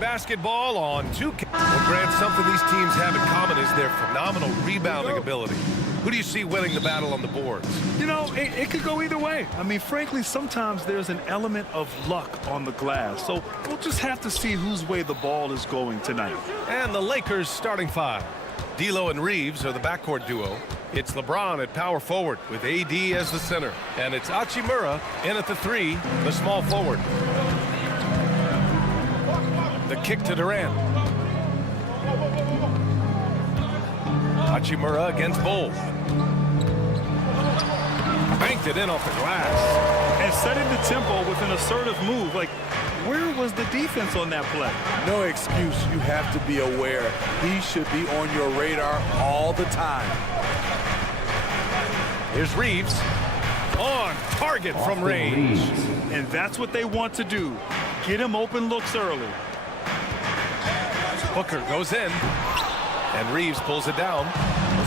basketball on two. Well, Grant, something these teams have in common is their phenomenal rebounding ability. Who do you see winning the battle on the boards? You know, it could go either way. I mean, frankly, sometimes there's an element of luck on the glass. So we'll just have to see whose way the ball is going tonight. And the Lakers starting five. D'Lo and Reeves are the backcourt duo. It's LeBron at power forward with AD as the center. And it's Hachimura in at the three, the small forward. The kick to Durant. Hachimura against Bull. Banked it in off the glass. And setting the tempo with an assertive move. Like, where was the defense on that play? No excuse. You have to be aware. He should be on your radar all the time. Here's Reeves. On target from range. And that's what they want to do. Get him open looks early. Booker goes in. And Reeves pulls it down.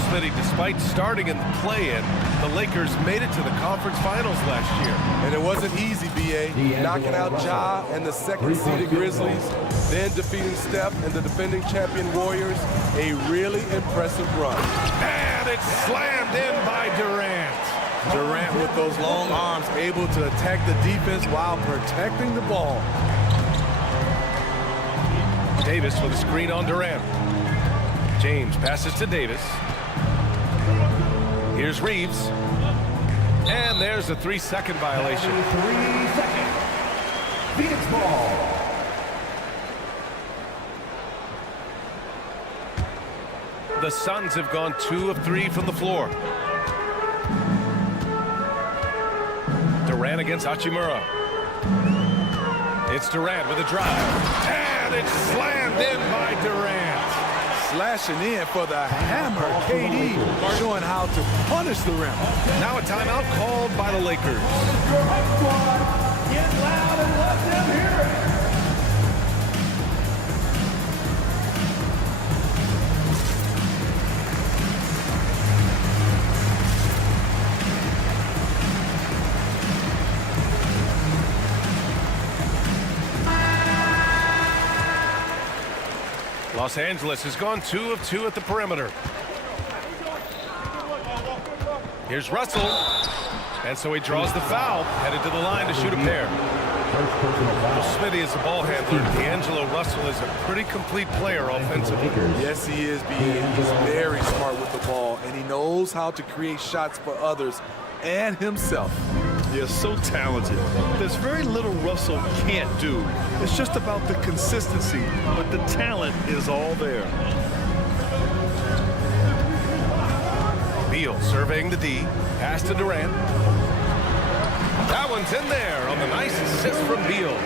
Smitty, despite starting in the play-in, the Lakers made it to the conference finals last year. And it wasn't easy, B.A. Knocking out Ja and the second-seeded Grizzlies, then defeating Steph and the defending champion Warriors. A really impressive run. And it's slammed in by Durant. Durant with those long arms able to attack the defense while protecting the ball. Davis with a screen on Durant. James passes to Davis. Here's Reeves. And there's a 3-second violation. 3 seconds. Phoenix ball. The Suns have gone 2 of 3 from the floor. Durant against Hachimura. It's Durant with a drive. And it's slammed in by Durant. Slashing in for the hammer. KD showing how to punish the rim. Now a timeout called by the Lakers. Get loud and let them hear it. Los Angeles has gone 2 of 2 at the perimeter. Here's Russell. And so he draws the foul, headed to the line to shoot a pair. Well, Smitty is the ball handler. D'Angelo Russell is a pretty complete player offensively. Yes, he is, He's very smart with the ball, and he knows how to create shots for others and himself. They're so talented. There's very little Russell can't do. It's just about the consistency, but the talent is all there. Beal surveying the D. Pass to Durant. That one's in there on the nice assist from Beal.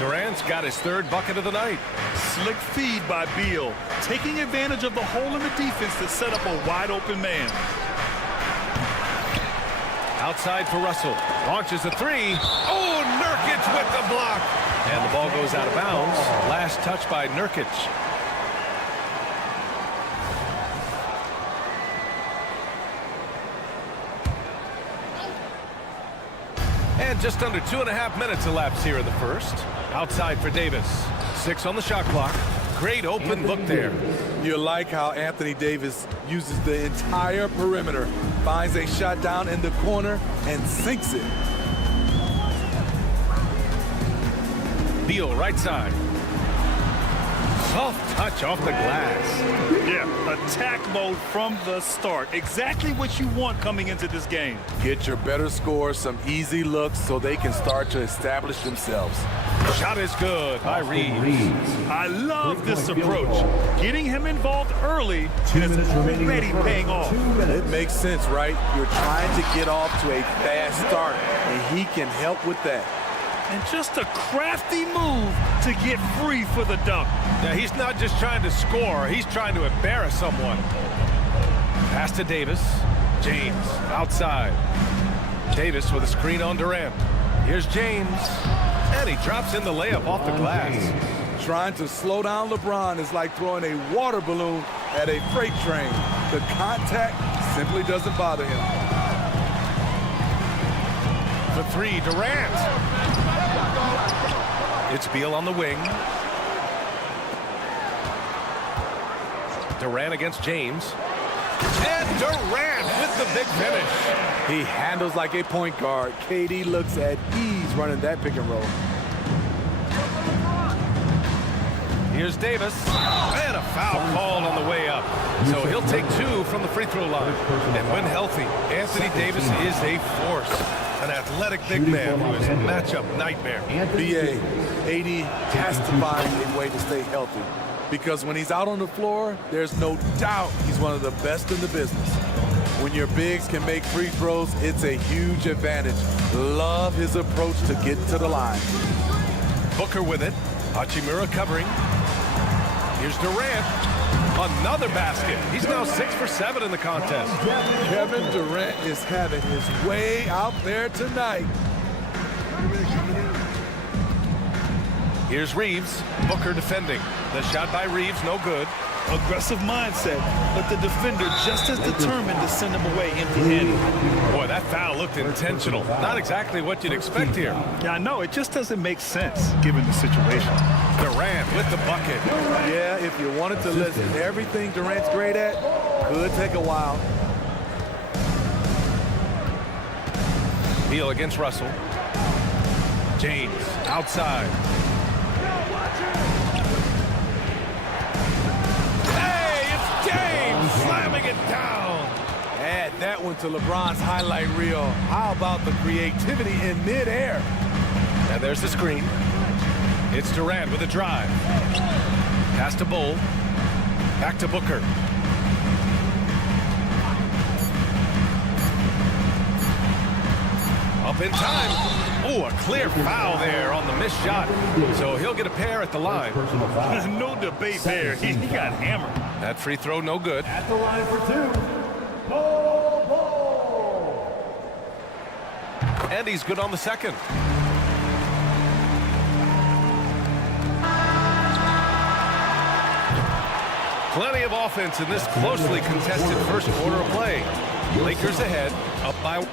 Durant's got his 3rd bucket of the night. Slick feed by Beal, taking advantage of the hole in the defense to set up a wide-open man. Outside for Russell. Launches a 3. Oh, Nurkic with the block. And the ball goes out of bounds. Last touch by Nurkic. And just under 2.5 minutes elapsed here in the first. Outside for Davis. 6 on the shot clock. Great open look there. You like how Anthony Davis uses the entire perimeter, finds a shot down in the corner, and sinks it. Beal right side. Soft touch off the glass. Yeah, attack mode from the start. Exactly what you want coming into this game. Get your better score some easy looks so they can start to establish themselves. Shot is good by Reeves. I love this approach. Getting him involved early, and it's already paying off. It makes sense, right? You're trying to get off to a fast start, and he can help with that. And just a crafty move to get free for the dunk. Now, he's not just trying to score. He's trying to embarrass someone. Pass to Davis. James outside. Davis with a screen on Durant. Here's James. And he drops in the layup off the glass. Trying to slow down LeBron is like throwing a water balloon at a freight train. The contact simply doesn't bother him. The 3, Durant. It's Beal on the wing. Durant against James. And Durant with the big finish. He handles like a point guard. KD looks at ease running that pick and roll. Here's Davis. And a foul called on the way up. So he'll take 2 from the free throw line. And when healthy, Anthony Davis is a force. An athletic big man who is a matchup nightmare. B.A. AD has to find a way to stay healthy. Because when he's out on the floor, there's no doubt he's one of the best in the business. When your bigs can make free throws, it's a huge advantage. Love his approach to get to the line. Booker with it. Hachimura covering. Here's Durant. Another basket. He's now 6 for 7 in the contest. Kevin Durant is having his way out there tonight. Here's Reeves. Booker defending. The shot by Reeves, no good. Aggressive mindset, but the defender just as determined to send him away empty-handed. Boy, that foul looked intentional. Not exactly what you'd expect here. Yeah, I know. It just doesn't make sense given the situation. Durant with the bucket. Yeah, if you wanted to list everything Durant's great at, could take a while. Beal against Russell. James outside. Slamming it down. Add that one to LeBron's highlight reel. How about the creativity in midair? And there's the screen. It's Durant with a drive. Pass to Bull. Back to Booker. Up in time. Oh, a clear foul there on the missed shot. So he'll get a pair at the line. No debate there. He got hammered. That free throw, no good. At the line for 2, Bull. And he's good on the second. Plenty of offense in this closely contested first quarter of play. Lakers ahead, up by...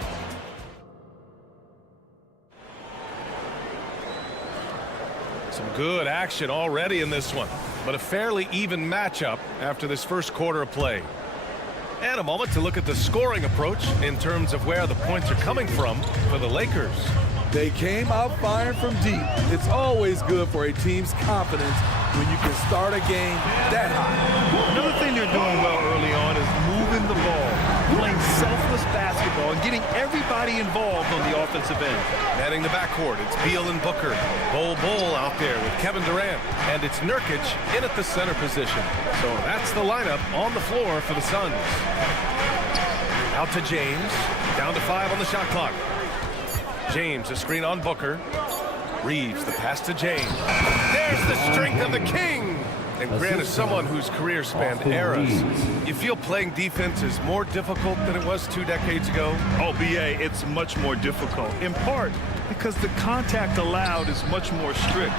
Some good action already in this one, but a fairly even matchup after this first quarter of play. And a moment to look at the scoring approach in terms of where the points are coming from for the Lakers. They came out firing from deep. It's always good for a team's confidence when you can start a game that high. Another thing they're doing well early on is moving the ball, playing selfless basketball, and getting everybody involved on the offensive end. Manning the backcourt, it's Beal and Booker. Bull out there with Kevin Durant. And it's Nurkic in at the center position. So that's the lineup on the floor for the Suns. Out to James. Down to 5 on the shot clock. James, a screen on Booker. Reeves, the pass to James. There's the strength of the king. And Grant is someone whose career spanned eras. You feel playing defense is more difficult than it was 2 decades ago? Oh, B.A., it's much more difficult, in part because the contact allowed is much more strict.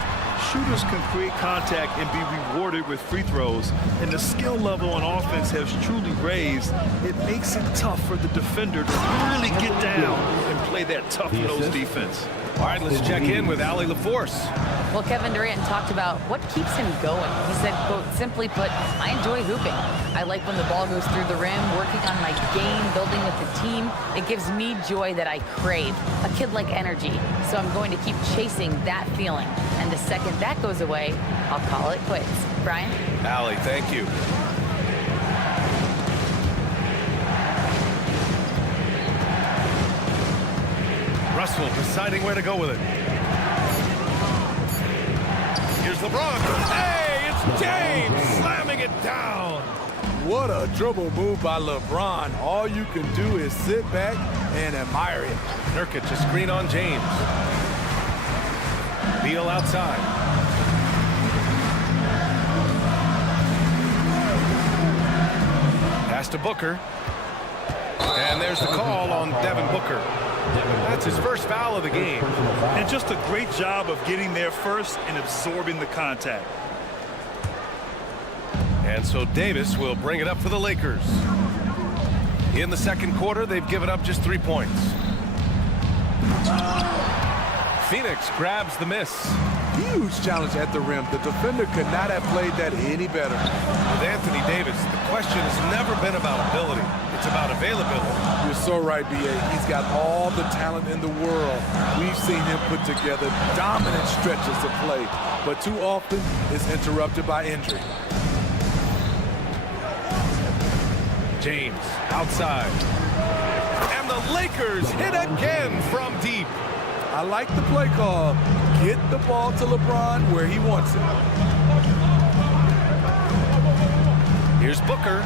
Shooters can create contact and be rewarded with free throws, and the skill level on offense has truly raised. It makes it tough for the defender to really get down and play that tough-nosed defense. All right, let's check in with Allie LaForce. Well, Kevin Durant talked about what keeps him going. He said, quote, simply put, I enjoy hooping. I like when the ball goes through the rim, working on my game, building with the team. It gives me joy that I crave, a kid-like energy. So I'm going to keep chasing that feeling. And the second that goes away, I'll call it quits. Brian? Allie, thank you. Russell deciding where to go with it. Here's LeBron. Hey, it's James slamming it down. What a dribble move by LeBron. All you can do is sit back and admire it. Nurkic, a screen on James. Beal outside. Pass to Booker. And there's the call on Devin Booker. That's his first foul of the game. And just a great job of getting there first and absorbing the contact. And so Davis will bring it up for the Lakers. In the second quarter, they've given up just 3 points. Phoenix grabs the miss. Huge challenge at the rim. The defender could not have played that any better. With Anthony Davis, the question has never been about ability. It's about availability. You're so right, B.A. He's got all the talent in the world. We've seen him put together dominant stretches of play, but too often is interrupted by injury. James outside. And the Lakers hit again from deep. I like the play call. Get the ball to LeBron where he wants it. Here's Booker.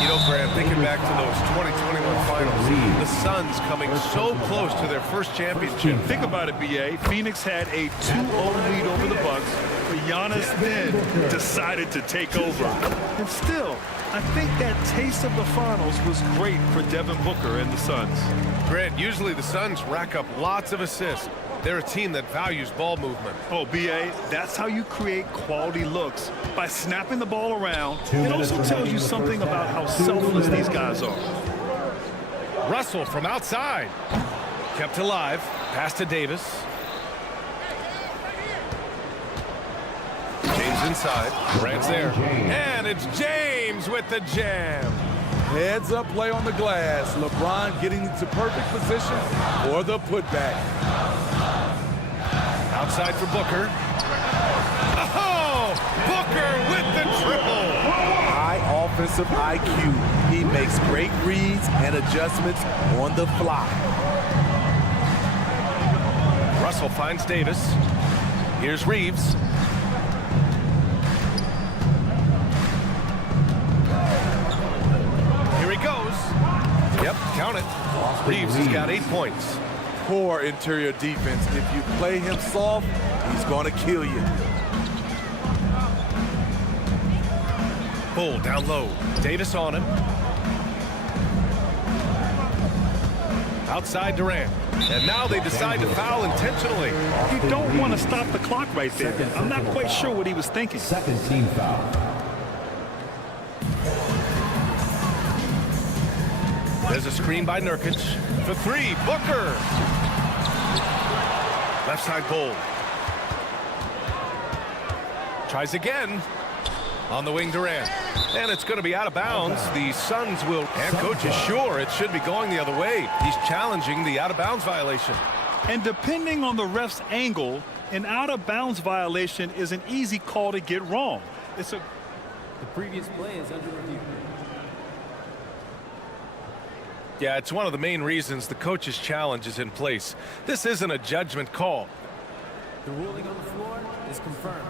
You know, Graham, thinking back to those 2021 finals, the Suns coming so close to their first championship. Think about it, B.A. Phoenix had a 2-0 lead over the Bucks, but Giannis then decided to take over. And still, I think that taste of the finals was great for Devin Booker and the Suns. Grant, usually the Suns rack up lots of assists. They're a team that values ball movement. Oh, B.A., that's how you create quality looks, by snapping the ball around. It also tells you something about how selfless these guys are. Russell from outside. Kept alive. Pass to Davis. James inside. Durant's there. And it's James with the jam. Heads up play on the glass. LeBron getting into perfect position for the putback. Outside for Booker. Oh! Booker with the triple. High offensive IQ. He makes great reads and adjustments on the fly. Russell finds Davis. Here's Reeves. Here he goes. Yep, count it. Reeves has got 8 points. Poor interior defense. If you play him soft, he's going to kill you. Bull down low. Davis on him. Outside Durant. And now they decide to foul intentionally. You don't want to stop the clock right there. I'm not quite sure what he was thinking. Second team foul. There's a screen by Nurkic. For three, Booker. Left side Bull. Tries again. On the wing, Durant. And it's going to be out of bounds. The Suns will. And coach is sure it should be going the other way. He's challenging the out-of-bounds violation. And depending on the ref's angle, an out-of-bounds violation is an easy call to get wrong. The previous play is under review. Yeah, it's one of the main reasons the coach's challenge is in place. This isn't a judgment call. The ruling on the floor is confirmed.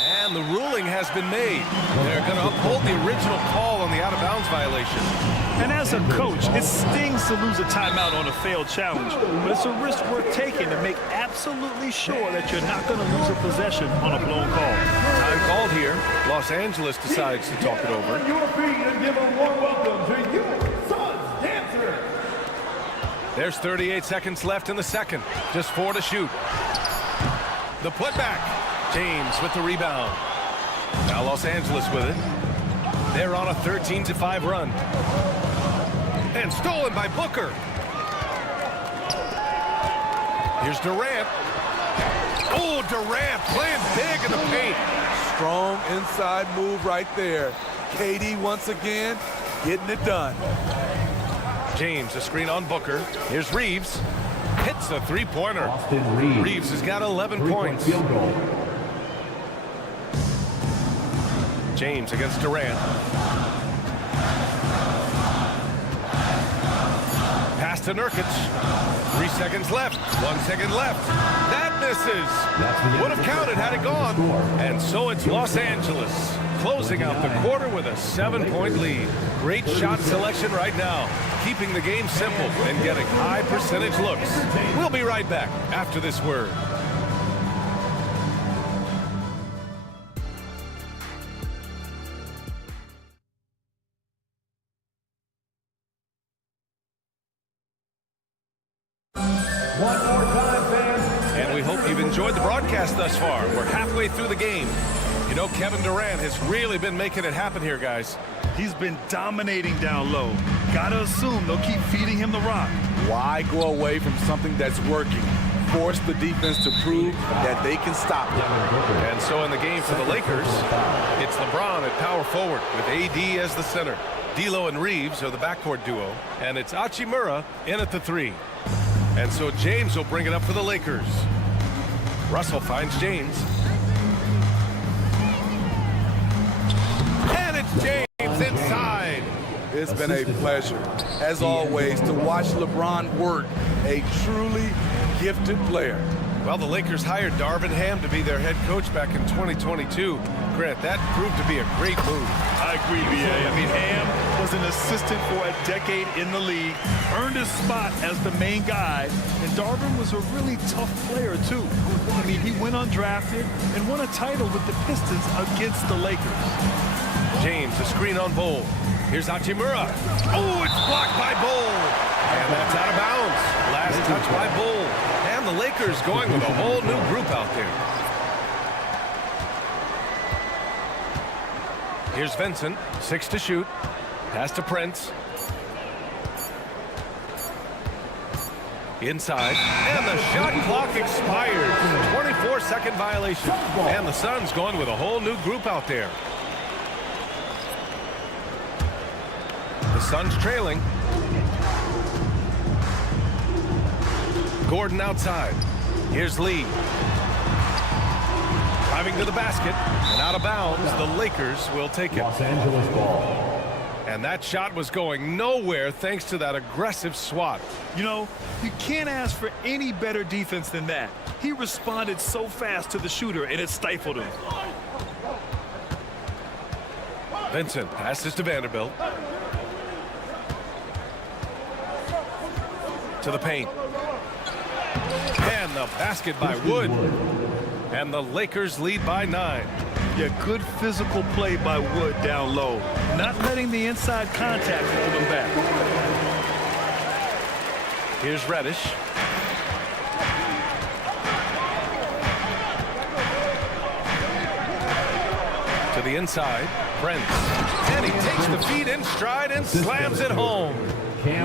And the ruling has been made. They're going to uphold the original call on the out-of-bounds violation. And as a coach, it stings to lose a timeout on a failed challenge, but it's a risk worth taking to make absolutely sure that you're not going to lose a possession on a blown call. Time called here. Los Angeles decides to talk it over. Your feet and give a warm welcome to your Suns dancers. There's 38 seconds left in the second. Just 4 to shoot. The putback. James with the rebound. Now Los Angeles with it. They're on a 13-5 run. And stolen by Booker. Here's Durant. Oh, Durant playing big in the paint. Strong inside move right there. KD once again getting it done. James, a screen on Booker. Here's Reeves. Hits a three-pointer. Reeves has got 11 points. Field goal. James against Durant. Pass to Nurkic. 3 seconds left. 1 second left. That misses. Would have counted had it gone. And so it's Los Angeles closing out the quarter with a 7-point lead. Great shot selection right now. Keeping the game simple and getting high percentage looks. We'll be right back after this word. One more time, fans. And we hope you've enjoyed the broadcast thus far. We're halfway through the game. You know, Kevin Durant has really been making it happen here, guys. He's been dominating down low. Gotta assume they'll keep feeding him the rock. Why go away from something that's working? Force the defense to prove that they can stop it. And so in the game for the Lakers, it It's LeBron at power forward with AD as the center. D'Lo and Reeves are the backcourt duo, and it's Hachimura in at the 3. And so James will bring it up for the Lakers. Russell finds James. And it's James inside. It's been a pleasure, as always, to watch LeBron work. A truly gifted player. Well, the Lakers hired Darvin Ham to be their head coach back in 2022. Grant, that proved to be a great move. I agree, B.A. I mean, Ham was an assistant for a decade in the league, earned his spot as the main guy, and Darvin was a really tough player, too. I mean, he went undrafted and won a title with the Pistons against the Lakers. James, a screen on Bol. Here's Hachimura. Oh, it's blocked by Bol. And that's out of bounds. Last touch by Bol. And the Lakers going with a whole new group out there. Here's Vincent, 6 to shoot. Pass to Prince. Inside. And the shot clock expires. 24-second violation. And the Suns going with a whole new group out there. The Suns trailing. Gordon outside. Here's Lee. Driving to the basket and out of bounds. The Lakers will take it. Los Angeles ball. And that shot was going nowhere thanks to that aggressive swat. You know, you can't ask for any better defense than that. He responded so fast to the shooter, and it stifled him. Vincent passes to Vanderbilt. To the paint. And the basket by Wood. And the Lakers lead by 9. Yeah, good physical play by Wood down low. Not letting the inside contact hold him back. Here's Reddish. To the inside. Prince. And he takes the feed in stride and slams it home.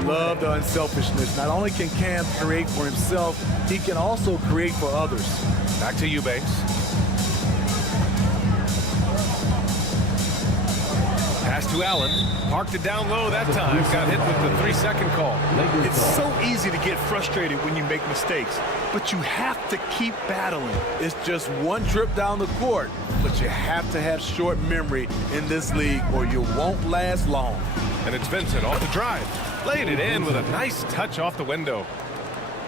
Love the unselfishness. Not only can Cam create for himself, he can also create for others. Back to Eubanks. Pass to Allen. Parked it down low that time. Got hit with the 3-second call. It's so easy to get frustrated when you make mistakes, but you have to keep battling. It's just one trip down the court, but you have to have short memory in this league or you won't last long. And it's Vincent off the drive. Laid it in with a nice touch off the window.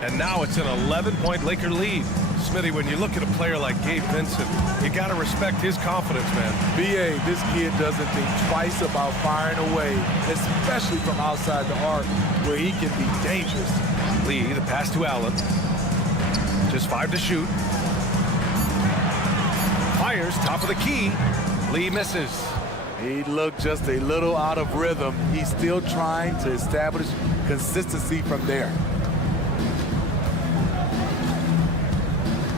And now it's an 11-point Laker lead. Smitty, when you look at a player like Gabe Vincent, you got to respect his confidence, man. B.A., this kid doesn't think twice about firing away, especially from outside the arc where he can be dangerous. Lee, the pass to Allen. Just 5 to shoot. Fires, top of the key. Lee misses. He looked just a little out of rhythm. He's still trying to establish consistency from there.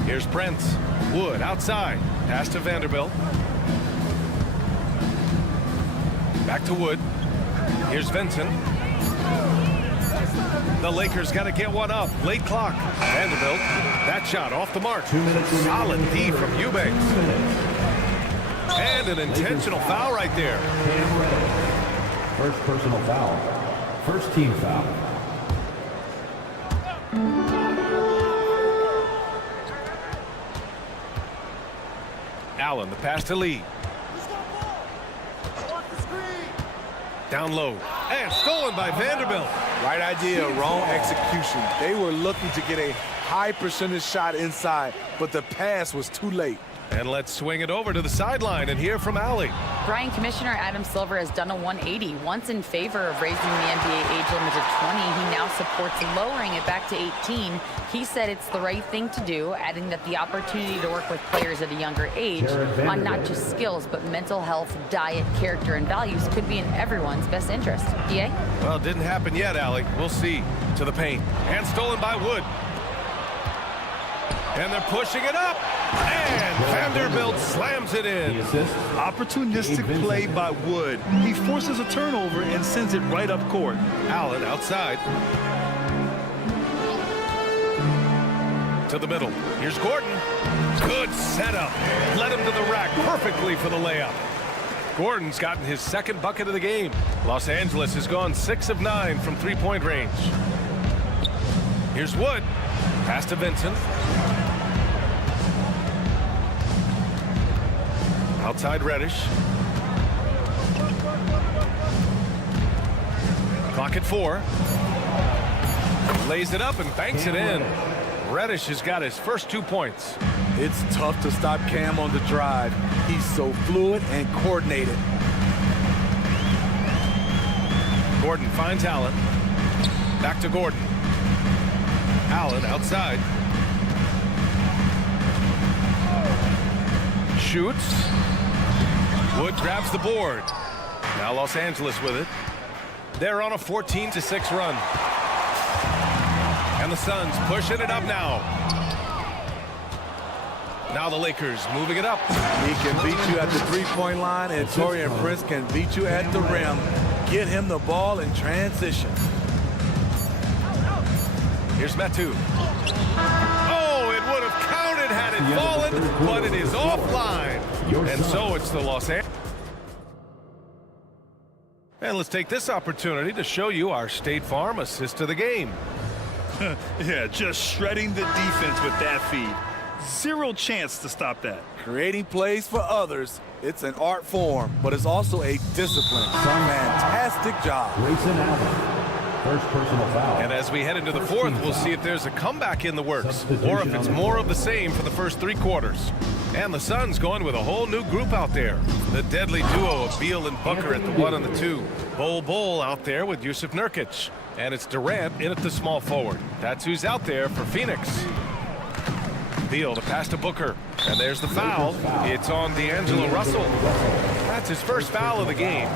Here's Prince. Wood outside. Pass to Vanderbilt. Back to Wood. Here's Vincent. The Lakers got to get one up. Late clock. Vanderbilt. That shot off the mark. Solid D from Eubanks. And an intentional foul right there. First personal foul. First team foul. Allen, the pass to Lee. Down low. And stolen by Vanderbilt. Right idea, wrong execution. They were looking to get a high percentage shot inside, but the pass was too late. And let's swing it over to the sideline and hear from Allie. Brian, Commissioner Adam Silver has done a 180. Once in favor of raising the NBA age limit to 20, he now supports lowering it back to 18. He said it's the right thing to do, adding that the opportunity to work with players at a younger age on not just skills, but mental health, diet, character, and values could be in everyone's best interest. DA? Well, it didn't happen yet, Allie. We'll see. To the paint. And stolen by Wood. And they're pushing it up. And Vanderbilt slams it in. Opportunistic play by Wood. He forces a turnover and sends it right up court. Allen outside. To the middle. Here's Gordon. Good setup. Led him to the rack perfectly for the layup. Gordon's gotten his second bucket of the game. Los Angeles has gone 6 of 9 from three-point range. Here's Wood. Pass to Vincent. Outside Reddish. Clock at 4. Lays it up and banks it in. Reddish has got his first 2 points. It's tough to stop Cam on the drive. He's so fluid and coordinated. Gordon finds Allen. Back to Gordon. Allen outside. Shoots. Wood grabs the board. Now Los Angeles with it. They're on a 14-6 run. And the Suns pushing it up now. Now the Lakers moving it up. He can beat you at the three-point line, and Taurean Prince can beat you at the rim. Get him the ball in transition. Here's Metu. Oh, it would have counted had it fallen, but it is offline. And so it's the Los Angeles. And let's take this opportunity to show you our State Farm assist of the game. Yeah, just shredding the defense with that feed. Zero chance to stop that. Creating plays for others, it's an art form, but it's also a discipline. Fantastic job. Grayson Allen. First personal foul. And as we head into the fourth, we'll see if there's a comeback in the works or if it's more of the same for the first 3 quarters. And the Suns going with a whole new group out there. The deadly duo of Beal and Booker at the 1 and the 2. Bol out there with Yusuf Nurkic. And it's Durant in at the small forward. That's who's out there for Phoenix. Beal to pass to Booker. And there's the foul. It's on D'Angelo Russell. That's his first foul of the game.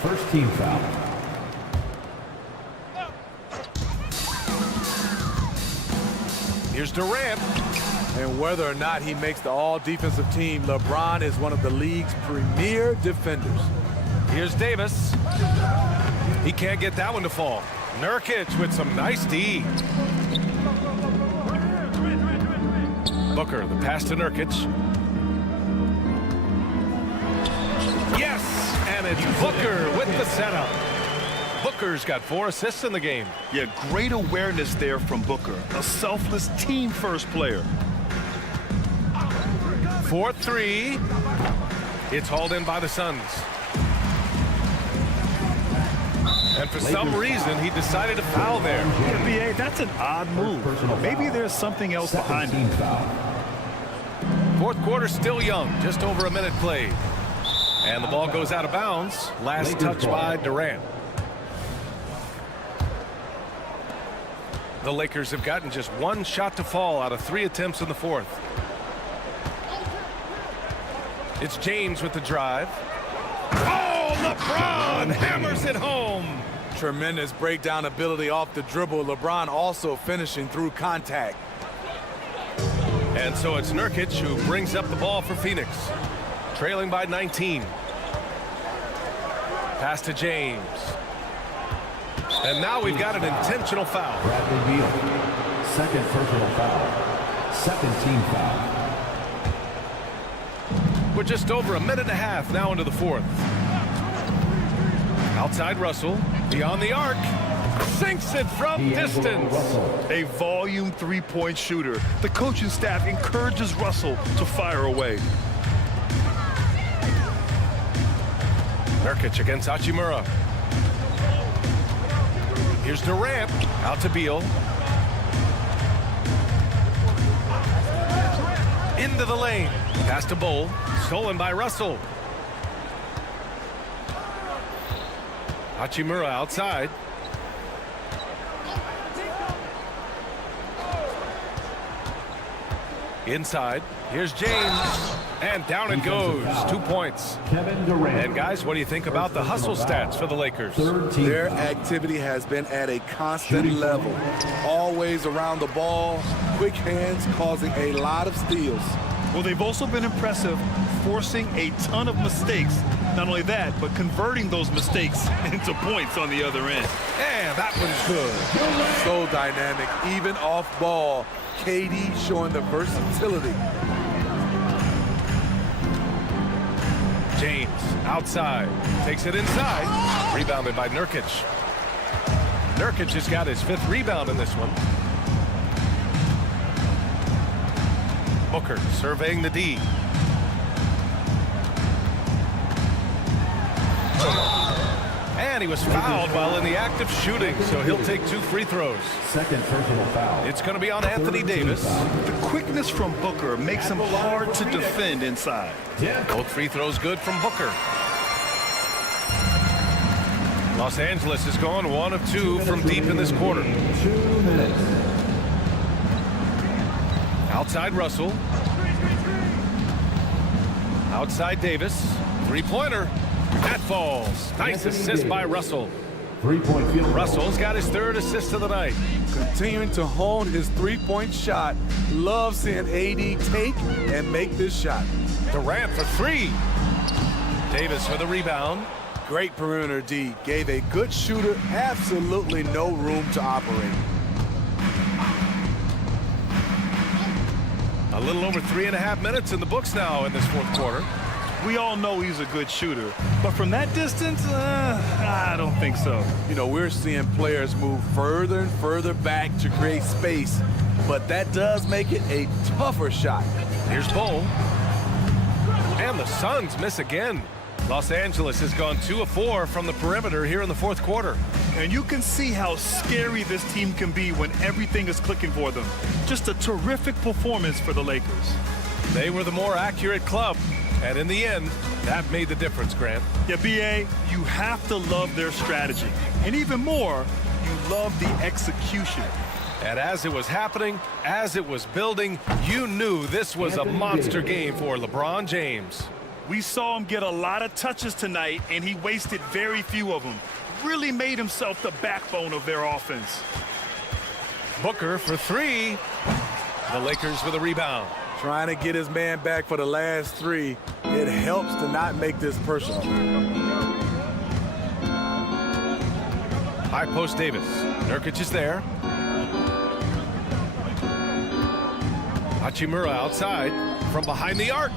First team foul. Here's Durant. And whether or not he makes the all-defensive team, LeBron is one of the league's premier defenders. Here's Davis. He can't get that one to fall. Nurkic with some nice D. Booker, the pass to Nurkic. Yes, and it's Booker with the setup. Booker's got 4 assists in the game. Yeah, great awareness there from Booker. A selfless team-first player. 4-3. It's hauled in by the Suns. And for some reason, he decided to foul there. Yeah, B.A., that's an odd move. Maybe there's something else behind it. Fourth quarter still young, just over a minute played. And the ball goes out of bounds. Last touch by Durant. The Lakers have gotten just 1 shot to fall out of 3 attempts in the fourth. It's James with the drive. Oh, LeBron hammers it home. Tremendous breakdown ability off the dribble. LeBron also finishing through contact. And so it's Nurkic who brings up the ball for Phoenix. Trailing by 19. Pass to James. And now we've got an intentional foul. Bradley Beal. Second personal foul. Second team foul. We're just over a minute and a half now into the fourth. Outside Russell. Beyond the arc. Sinks it from distance. A volume 3-point shooter. The coaching staff encourages Russell to fire away. Nurkic against Hachimura. Here's Durant. Out to Beal. Into the lane. Pass to Bol. Stolen by Russell. Hachimura outside. Inside. Here's James. And down it goes. 2 points. Kevin Durant. And guys, what do you think about the hustle stats for the Lakers? Their activity has been at a constant level. Always around the ball. Quick hands causing a lot of steals. Well, they've also been impressive, forcing a ton of mistakes. Not only that, but converting those mistakes into points on the other end. Yeah, that one's good. So dynamic, even off ball. KD showing the versatility. James outside, takes it inside, rebounded by Nurkic. Nurkic has got his 5th rebound in this one. Booker surveying the D. And he was fouled while in the act of shooting, so he'll take 2 free throws. Second personal foul. It's going to be on Anthony Davis. The quickness from Booker makes him hard to defend inside. Both free throws good from Booker. Los Angeles has gone 1 of 2 from deep in this quarter. 2 minutes. Outside Russell. Outside Davis. 3-pointer. That falls. Nice assist by Russell. 3-point field goal. Russell's got his 3rd assist of the night. Continuing to hone his 3-point shot. Love seeing AD take and make this shot. Durant for 3. Davis for the rebound. Great perimeter D. Gave a good shooter absolutely no room to operate. A little over 3.5 minutes in the books now in this 4th quarter. We all know he's a good shooter, but from that distance, I don't think so. You know, we're seeing players move further and further back to create space, but that does make it a tougher shot. Here's Bull. And the Suns miss again. Los Angeles has gone 2 of 4 from the perimeter here in the 4th quarter. And you can see how scary this team can be when everything is clicking for them. Just a terrific performance for the Lakers. They were the more accurate club. And in the end, that made the difference, Grant. Yeah, B.A., you have to love their strategy. And even more, you love the execution. And as it was happening, as it was building, you knew this was a monster game for LeBron James. We saw him get a lot of touches tonight, and he wasted very few of them. Really made himself the backbone of their offense. Booker for 3. The Lakers with a rebound. Trying to get his man back for the last 3. It helps to not make this personal. High post Davis. Nurkic is there. Hachimura outside from behind the arc.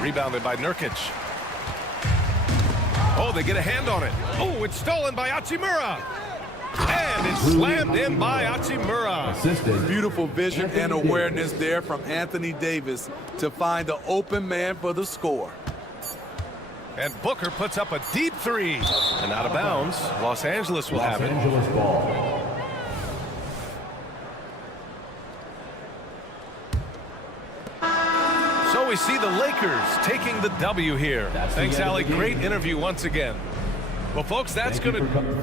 Rebounded by Nurkic. Oh, they get a hand on it. Oh, it's stolen by Hachimura. And it's slammed in by Hachimura. Assisted. Beautiful vision and awareness there from Anthony Davis to find the open man for the score. And Booker puts up a deep 3. And out of bounds, Los Angeles will have Los it. Angeles ball. So we see the Lakers taking the W here. Thanks, Ali. Great interview once again. Well, folks, that's going to...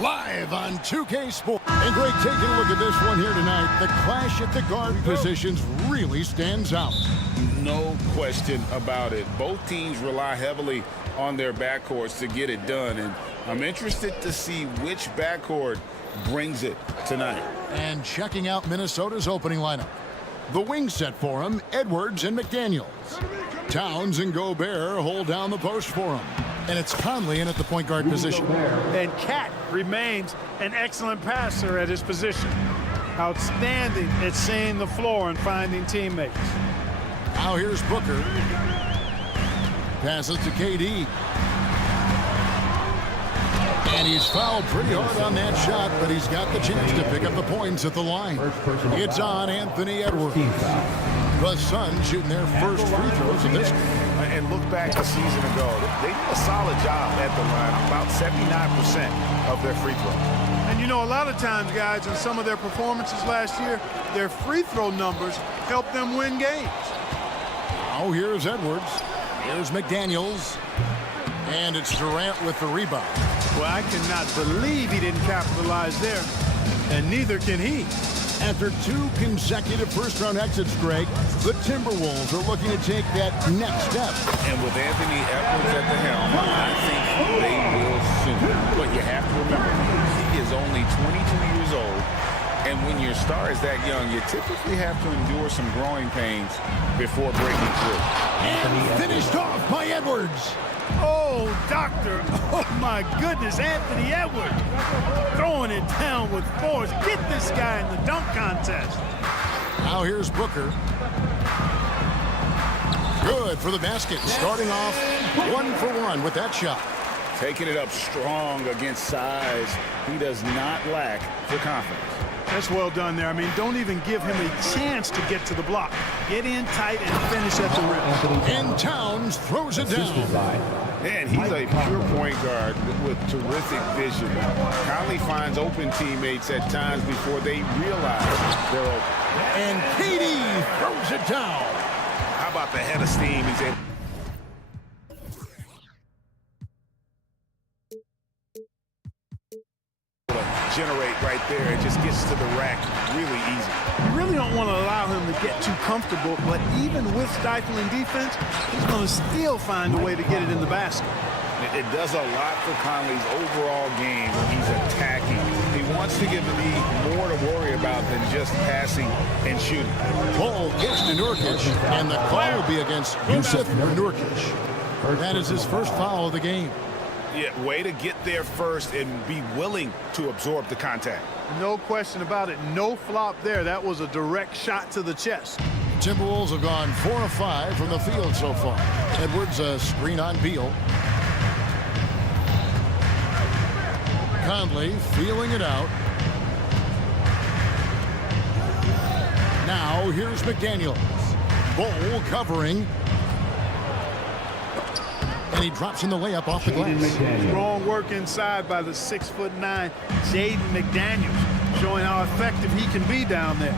Live on 2K Sports. And Greg, taking a look at this one here tonight, the clash at the guard positions really stands out. No question about it. Both teams rely heavily on their backcourts to get it done, and I'm interested to see which backcourt brings it tonight. And checking out Minnesota's opening lineup. The wing set for him, Edwards and McDaniels. Towns and Gobert hold down the post for him. And it's Conley in at the point guard position. And Cat remains an excellent passer at his position. Outstanding at seeing the floor and finding teammates. Now here's Booker. Passes to KD. And he's fouled pretty hard on that shot, but he's got the chance to pick up the points at the line. It's on Anthony Edwards. The Suns shooting their first free throws in this game. And look back a season ago, they did a solid job at the line, about 79% of their free throws. And you know, a lot of times, guys, in some of their performances last year, their free throw numbers helped them win games. Now here's Edwards. Here's McDaniels. And it's Durant with the rebound. Well, I cannot believe he didn't capitalize there, and neither can he. After 2 consecutive first-round exits, Greg, the Timberwolves are looking to take that next step. And with Anthony Edwards at the helm, I think they will soon. But you have to remember, he is only 22 years old. And when your star is that young, you typically have to endure some growing pains before breaking through. And finished off by Edwards. Oh, doctor. Oh, my goodness, Anthony Edwards. Throwing it down with force. Get this guy in the dunk contest. Now here's Booker. Good for the basket. Starting off 1 for 1 with that shot. Taking it up strong against size. He does not lack for confidence. That's well done there. I mean, don't even give him a chance to get to the block. Get in tight and finish at the rim. And Towns throws it down. Man, he's a pure point guard with terrific vision. Conley finds open teammates at times before they realize they're open. And KD throws it down. How about the head of steam he's in? Generate right there. It just gets to the rack really easy. You really don't want to allow him to get too comfortable, but even with stifling defense, he's going to still find a way to get it in the basket. It does a lot for Conley's overall game when he's attacking. He wants to give the league more to worry about than just passing and shooting. Ball gets to Nurkic, and the call will be against Yusuf Nurkic. That is his first foul of the game. Yeah, way to get there first and be willing to absorb the contact. No question about it. No flop there. That was a direct shot to the chest. Timberwolves have gone 4 of 5 from the field so far. Edwards a screen on Beal. Conley feeling it out. Now here's McDaniels. Bol covering. And he drops in the layup off the glass. Strong work inside by the 6'9" Jaden McDaniels, showing how effective he can be down there.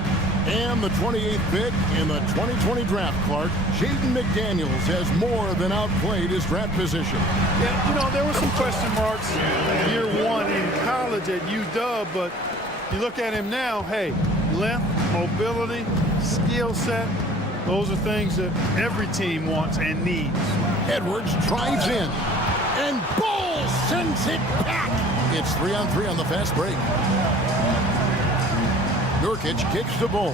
And the 28th pick in the 2020 draft, Clark, Jaden McDaniels has more than outplayed his draft position. Yeah, you know, there were some question marks year 1 in college at UW, but you look at him now, hey, length, mobility, skill set, those are things that every team wants and needs. Edwards drives in, and Bol sends it back. It's 3-on-3 on the fast break. Nurkic kicks the Bol.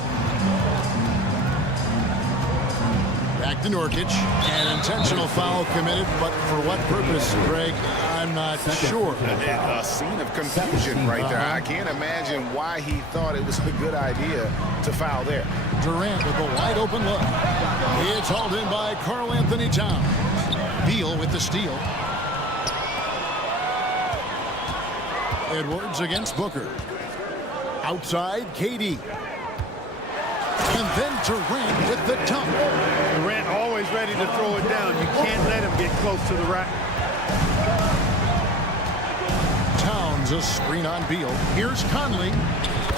Back to Nurkic. An intentional foul committed, but for what purpose, Greg? I'm not sure. A scene of confusion right there. I can't imagine why he thought it was a good idea to foul there. Durant with a wide open look. It's hauled in by Karl Anthony Towns. Beal with the steal. Edwards against Booker. Outside, KD. And then Durant with the dunk. Durant always ready to throw it down. You can't let him get close to the rack. Towns a screen on Beal. Here's Conley.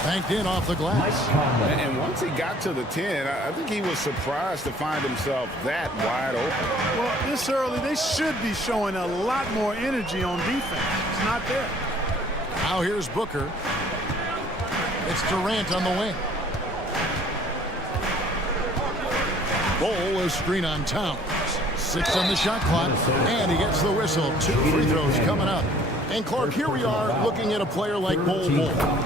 Banked in off the glass. And once he got to the 10, I think he was surprised to find himself that wide open. Well, this early, they should be showing a lot more energy on defense. It's not there. Now here's Booker. It's Durant on the wing. Bol a screen on Towns. 6 on the shot clock, and he gets the whistle. 2 free throws coming up. And Clark, here we are looking at a player like Bol.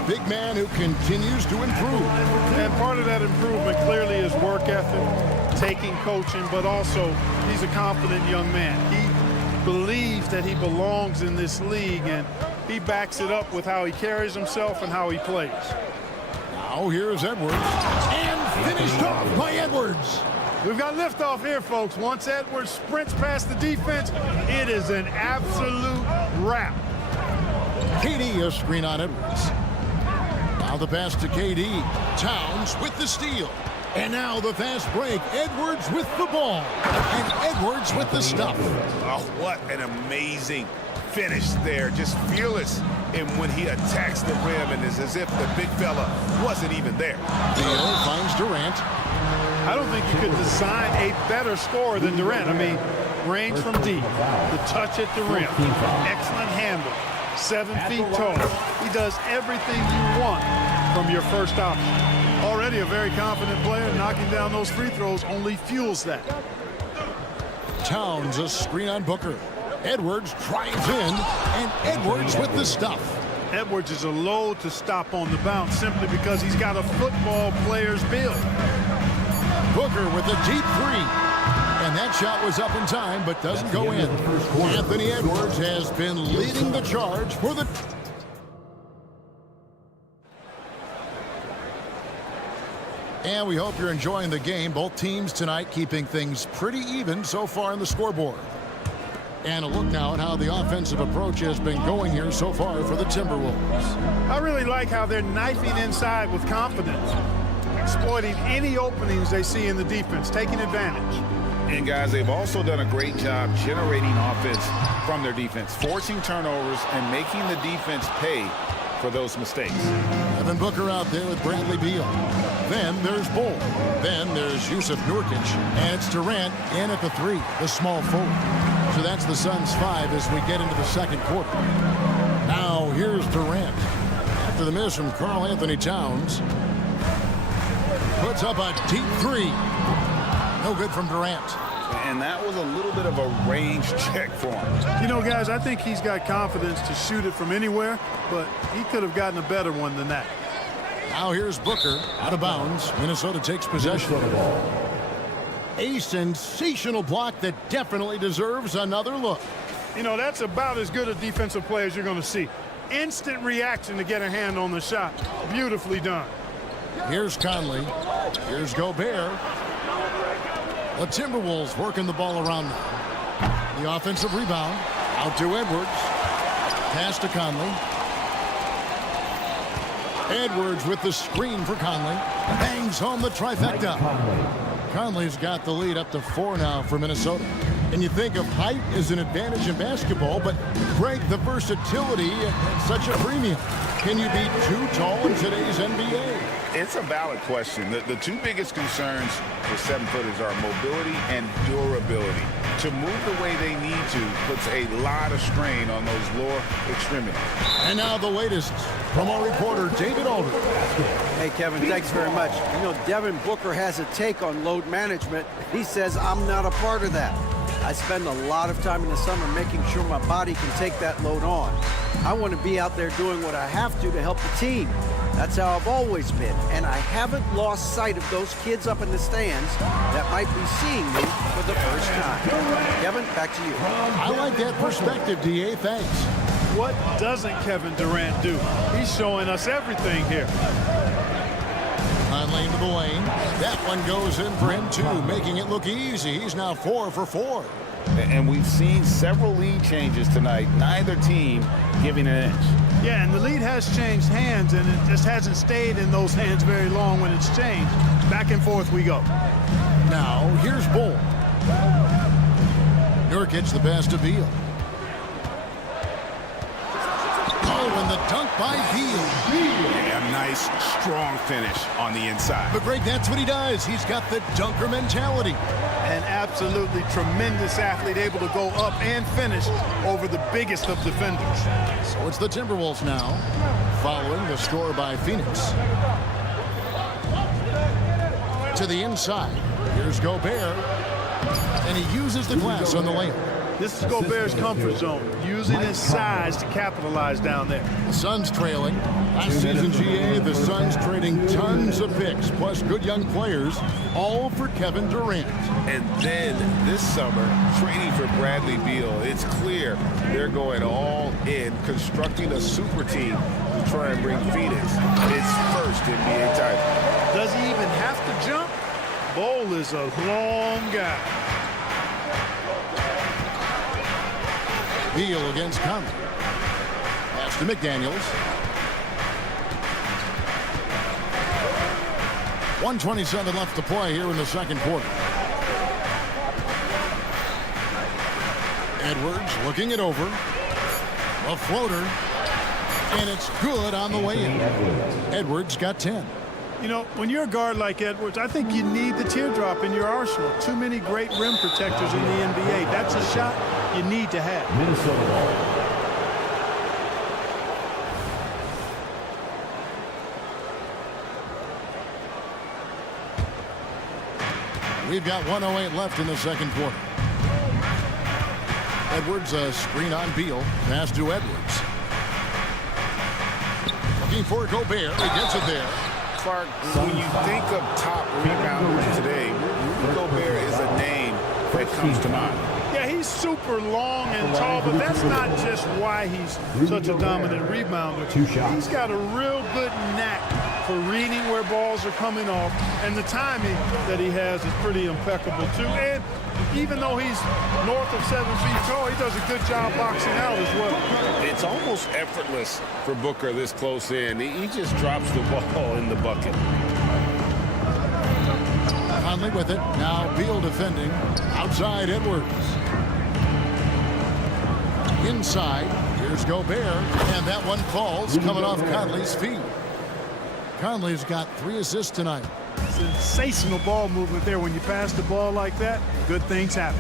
Big man who continues to improve. And part of that improvement clearly is work ethic, taking coaching, but also he's a confident young man. He believes that he belongs in this league, and he backs it up with how he carries himself and how he plays. Now here's Edwards. And finished off by Edwards. We've got liftoff here, folks. Once Edwards sprints past the defense, it is an absolute wrap. KD a screen on Edwards. Now the pass to KD. Towns with the steal. And now the fast break. Edwards with the ball. And Edwards with the stuff. Oh, what an amazing finish there. Just fearless. And when he attacks the rim, and it's as if the big fella wasn't even there. Beal finds Durant. I don't think you could design a better scorer than Durant. I mean, range from deep, the touch at the rim, excellent handle, 7 feet tall. He does everything you want from your first option. Already a very confident player. Knocking down those free throws only fuels that. Towns a screen on Booker. Edwards drives in, and Edwards with the stuff. Edwards is a load to stop on the bounce simply because he's got a football player's build. Booker with a deep 3. And that shot was up in time, but doesn't go in. Anthony Edwards has been leading the charge for the... And we hope you're enjoying the game. Both teams tonight keeping things pretty even so far in the scoreboard. And a look now at how the offensive approach has been going here so far for the Timberwolves. I really like how they're knifing inside with confidence, exploiting any openings they see in the defense, taking advantage. And guys, they've also done a great job generating offense from their defense, forcing turnovers and making the defense pay for those mistakes. Evan Booker out there with Bradley Beal. Then there's Bol. Then there's Yusuf Nurkic. And it's Durant in at the 3, the small forward. So that's the Suns' 5 as we get into the second quarter. Now here's Durant. After the miss from Karl Anthony Towns. Puts up a deep 3. No good from Durant. And that was a little bit of a range check for him. You know, guys, I think he's got confidence to shoot it from anywhere, but he could have gotten a better one than that. Now here's Booker out of bounds. Minnesota takes possession. A sensational block that definitely deserves another look. You know, that's about as good a defensive play as you're going to see. Instant reaction to get a hand on the shot. Beautifully done. Here's Conley. Here's Gobert. The Timberwolves working the ball around now. The offensive rebound. Out to Edwards. Pass to Conley. Edwards with the screen for Conley. Bangs home the trifecta. Conley's got the lead up to 4 now for Minnesota. And you think of height as an advantage in basketball, but Greg, the versatility at such a premium. Can you be too tall in today's NBA? It's a valid question. The 2 biggest concerns for 7-footers are mobility and durability. To move the way they need to puts a lot of strain on those lower extremities. And now the latest from our reporter, David Aldridge. Hey, Kevin, thanks very much. You know, Devin Booker has a take on load management. He says, I'm not a part of that. I spend a lot of time in the summer making sure my body can take that load on. I want to be out there doing what I have to help the team. That's how I've always been, and I haven't lost sight of those kids up in the stands that might be seeing me for the first time. Kevin, back to you. I like that perspective, D.A. Thanks. What doesn't Kevin Durant do? He's showing us everything here. Conley into the lane. That one goes in for him, too, making it look easy. He's now 4 for 4. And we've seen several lead changes tonight, neither team giving an inch. Yeah, and the lead has changed hands, and it just hasn't stayed in those hands very long when it's changed. Back and forth we go. Now, here's Bull. Nurkic the pass to Beal. Oh, and the dunk by Beal. Yeah, a nice, strong finish on the inside. But Greg, that's what he does. He's got the dunker mentality. An absolutely tremendous athlete, able to go up and finish over the biggest of defenders. So it's the Timberwolves now, following the score by Phoenix. To the inside. Here's Gobert. And he uses the glass on the layup. This is Gobert's comfort zone, using his size to capitalize down there. The Suns trailing. Last season, GA, the Suns trading tons of picks, plus good young players, all for Kevin Durant. And then this summer, trading for Bradley Beal. It's clear they're going all in, constructing a super team to try and bring Phoenix its first NBA title. Does he even have to jump? Bol is a long guy. Beal against Conley. Pass to McDaniels. 1:27 left to play here in the second quarter. Edwards looking it over. A floater. And it's good on the way in. Edwards got 10. You know, when you're a guard like Edwards, I think you need the teardrop in your arsenal. Too many great rim protectors in the NBA. That's a shot you need to have. Minnesota ball. We've got 1:08 left in the second quarter. Edwards, a screen on Beal. Pass to Edwards. Looking for Gobert. He gets it there. Clark, when you think of top rebounders today, Rudy Gobert is a name that comes to mind. Yeah, he's super long and tall, but that's not just why he's such a dominant rebounder. He's got a real good knack for reading where balls are coming off, and the timing that he has is pretty impeccable too. And even though he's north of 7 feet tall, he does a good job boxing out as well. It's almost effortless for Booker this close in. He just drops the ball in the bucket. Conley with it. Now Beal defending. Outside Edwards. Inside. Here's Gobert. And that one falls coming off Conley's feet. Conley's got 3 assists tonight. Sensational ball movement there. When you pass the ball like that, good things happen.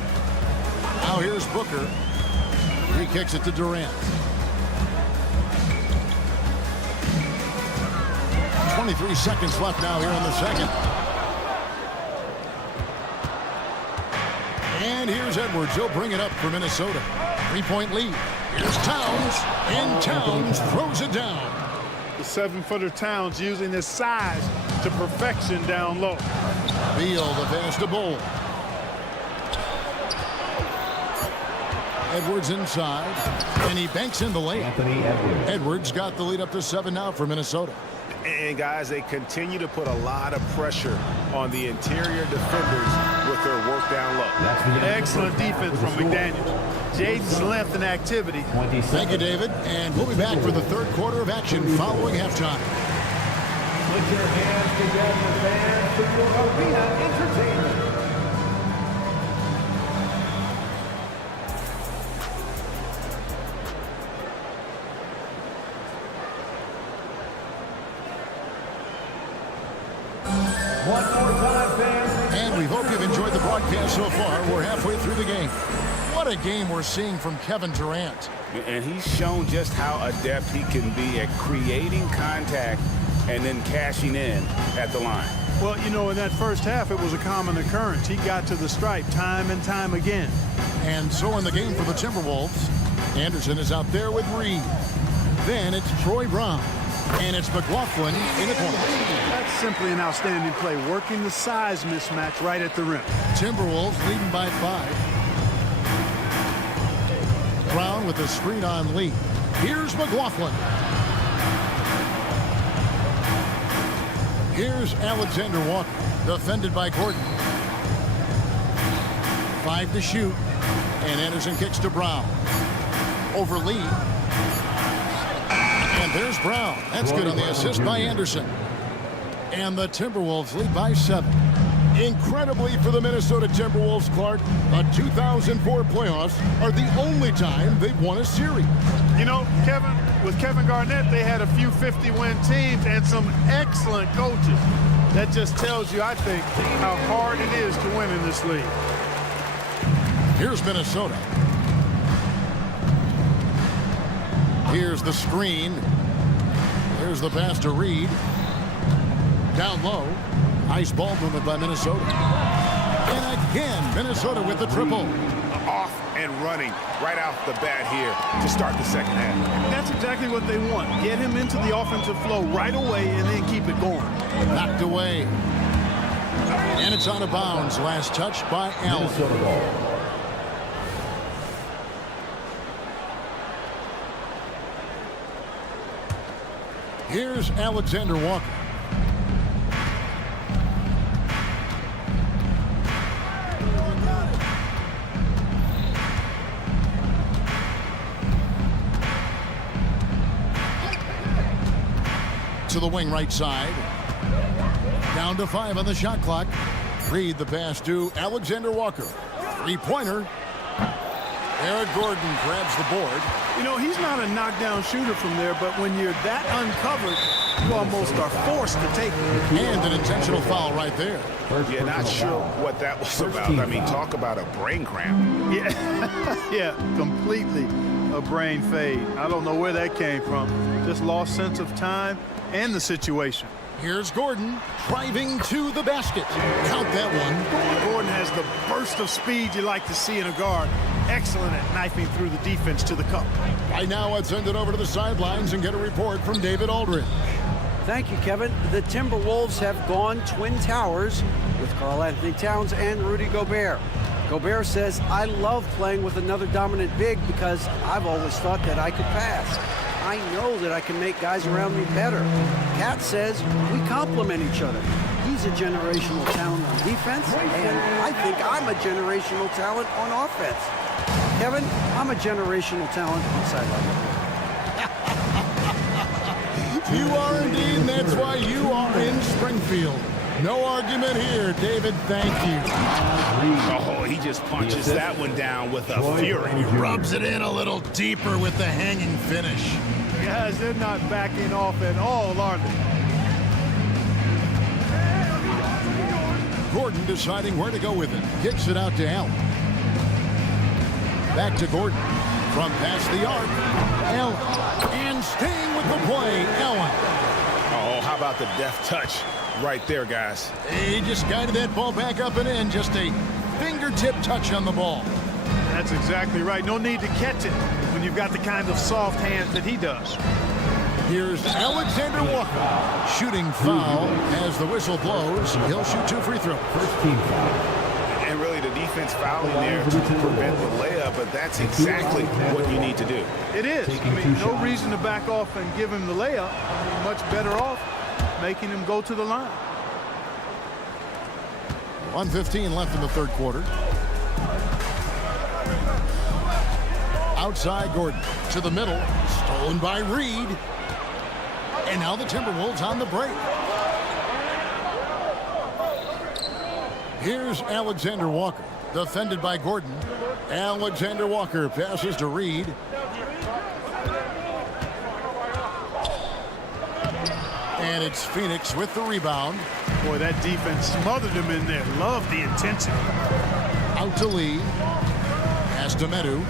Now here's Booker. He kicks it to Durant. 23 seconds left now here in the second. And here's Edwards. He'll bring it up for Minnesota. 3-point lead. Here's Towns. And Towns throws it down. The 7-footer Towns using his size to perfection down low. Beal the pass to Bull. Edwards inside. And he banks in the layup. Edwards got the lead up to 7 now for Minnesota. And guys, they continue to put a lot of pressure on the interior defenders with their work down low. Excellent defense from McDaniels. Jaden's length and activity. Thank you, David. And we'll be back for the third quarter of action following halftime. Put your hands together, fans, for your arena entertainment. One more time, fans. And we hope you've enjoyed the broadcast so far. We're halfway through the game. What a game we're seeing from Kevin Durant. And he's shown just how adept he can be at creating contact and then cashing in at the line. Well, you know, in that first half, it was a common occurrence. He got to the stripe time and time again. And so in the game for the Timberwolves, Anderson is out there with Reed. Then it's Troy Brown. And it's McLaughlin in the corner. That's simply an outstanding play, working the size mismatch right at the rim. Timberwolves leading by 5. Brown with the screen on Lee. Here's McLaughlin. Here's Alexander Walker, defended by Gordon. 5 to shoot. And Anderson kicks to Brown. Over Lee. And there's Brown. That's good on the assist by Anderson. And the Timberwolves lead by 7. Incredibly for the Minnesota Timberwolves, Clark, the 2004 playoffs are the only time they've won a series. You know, Kevin, with Kevin Garnett, they had a few 50-win teams and some excellent coaches. That just tells you, I think, how hard it is to win in this league. Here's Minnesota. Here's the screen. Here's the pass to Reed. Down low. Nice ball movement by Minnesota. And again, Minnesota with the triple. Off and running right off the bat here to start the second half. That's exactly what they want. Get him into the offensive flow right away and then keep it going. Knocked away. And it's out of bounds. Last touch by Allen. Minnesota ball. Here's Alexander Walker. To the wing right side. Down to 5 on the shot clock. Reed the pass to Alexander Walker. Three-pointer. Eric Gordon grabs the board. You know, he's not a knockdown shooter from there, but when you're that uncovered, you almost are forced to take it. And an intentional foul right there. Yeah, not sure what that was about. I mean, talk about a brain cramp. Yeah, yeah, completely a brain fade. I don't know where that came from. Just lost sense of time and the situation. Here's Gordon driving to the basket. Count that one. Gordon has the burst of speed you like to see in a guard. Excellent at knifing through the defense to the cup. Right now, let's send it over to the sidelines and get a report from David Aldridge. Thank you, Kevin. The Timberwolves have gone Twin Towers with Karl Anthony Towns and Rudy Gobert. Gobert says, I love playing with another dominant big because I've always thought that I could pass. I know that I can make guys around me better. Cat says we complement each other. He's a generational talent on defense, and I think I'm a generational talent on offense. Kevin, I'm a generational talent on sideline. You are indeed, and that's why you are in Springfield. No argument here, David. Thank you. Oh, he just punches that one down with a fury. He rubs it in a little deeper with the hanging finish. Guys, they're not backing off at all, are they? Gordon deciding where to go with it. Kicks it out to Allen. Back to Gordon. From past the arc. Allen. And staying with the play, Allen. Oh, how about the deft touch right there, guys? He just guided that ball back up and in. Just a fingertip touch on the ball. That's exactly right. No need to catch it when you've got the kind of soft hands that he does. Here's Alexander Walker. Shooting foul as the whistle blows. He'll shoot 2 free throws. First team foul. And really the defense fouling there to prevent the layup, but that's exactly what you need to do. It is. I mean, no reason to back off and give him the layup. I mean, much better off making him go to the line. 1:15 left in the third quarter. Outside Gordon to the middle. Stolen by Reed. And now the Timberwolves on the break. Here's Alexander Walker. Defended by Gordon. Alexander Walker passes to Reed. And it's Phoenix with the rebound. Boy, that defense smothered him in there. Love the intensity. Out to Lee. Pass to Medu.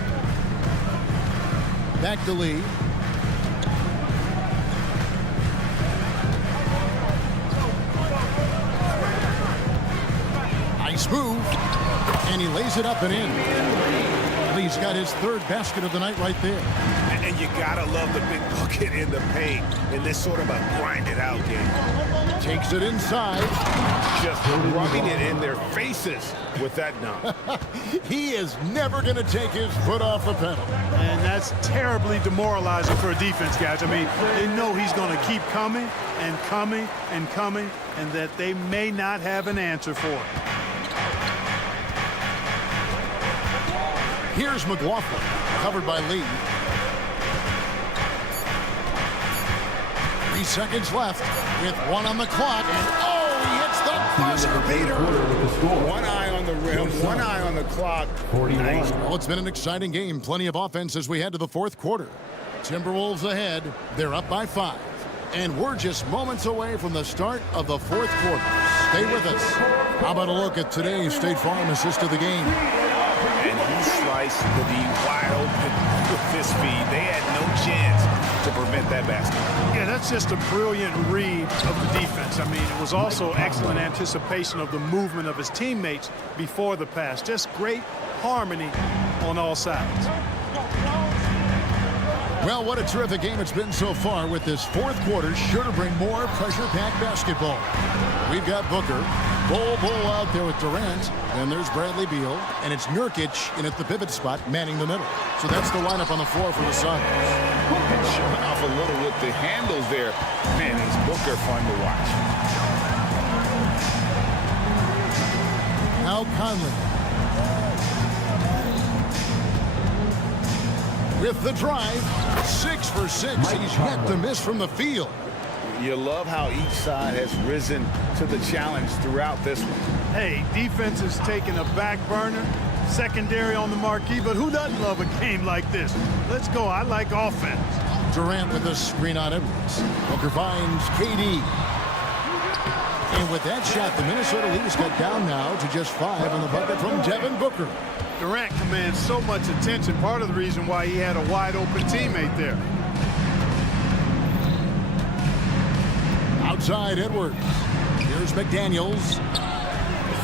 Back to Lee. Nice move. And he lays it up and in. Lee's got his third basket of the night right there. And you gotta love the big bucket in the paint in this sort of a grinded out game. Takes it inside. Just rubbing it in their faces with that dunk. He is never going to take his foot off the pedal. And that's terribly demoralizing for a defense, guys. I mean, they know he's going to keep coming and coming and coming, and that they may not have an answer for it. Here's McLaughlin, covered by Lee. 3 seconds left with 1 on the clock. And he hits the buzzer beater. One eye on the rim, 1 eye on the clock. Nice. Well, it's been an exciting game. Plenty of offense as we head to the 4th quarter. Timberwolves ahead. They're up by 5. And we're just moments away from the start of the 4th quarter. Stay with us. How about a look at today's State Farm assist of the game? And he sliced the D wide open with this feed. They had no chance to prevent that basket. Yeah, that's just a brilliant read of the defense. I mean, it was also excellent anticipation of the movement of his teammates before the pass. Just great harmony on all sides. Well, what a terrific game it's been so far, with this 4th quarter sure to bring more pressure-packed basketball. We've got Booker, Bull out there with Durant, then there's Bradley Beal, and it's Nurkic in at the pivot spot, manning the middle. So that's the lineup on the floor for the Suns. Showing off a little with the handles there. Man, is Booker fun to watch. Now Conley. With the drive, 6 for 6. He's yet to miss from the field. You love how each side has risen to the challenge throughout this one. Hey, defense is taking a back burner, secondary on the marquee, but who doesn't love a game like this? Let's go. I like offense. Durant with a screen on Edwards. Booker finds KD. And with that shot, the Minnesota Leafs cut down now to just 5 on the bucket from Devin Booker. Durant commands so much attention, part of the reason why he had a wide-open teammate there. Outside Edwards. Here's McDaniels.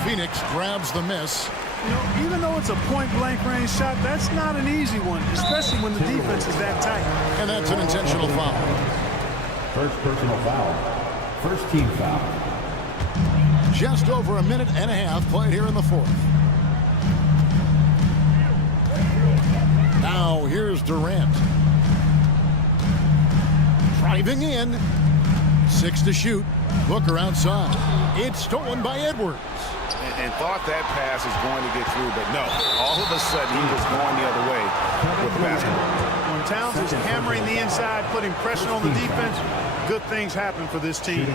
Phoenix grabs the miss. You know, even though it's a point-blank range shot, that's not an easy one, especially when the defense is that tight. And that's an intentional foul. First personal foul. First team foul. Just over a minute and a half played here in the 4th. Now here's Durant. Driving in. 6 to shoot. Booker outside. It's stolen by Edwards. And thought that pass was going to get through, but no. All of a sudden, he was going the other way with the basketball. When Towns is hammering the inside, putting pressure on the defense, good things happen for this team.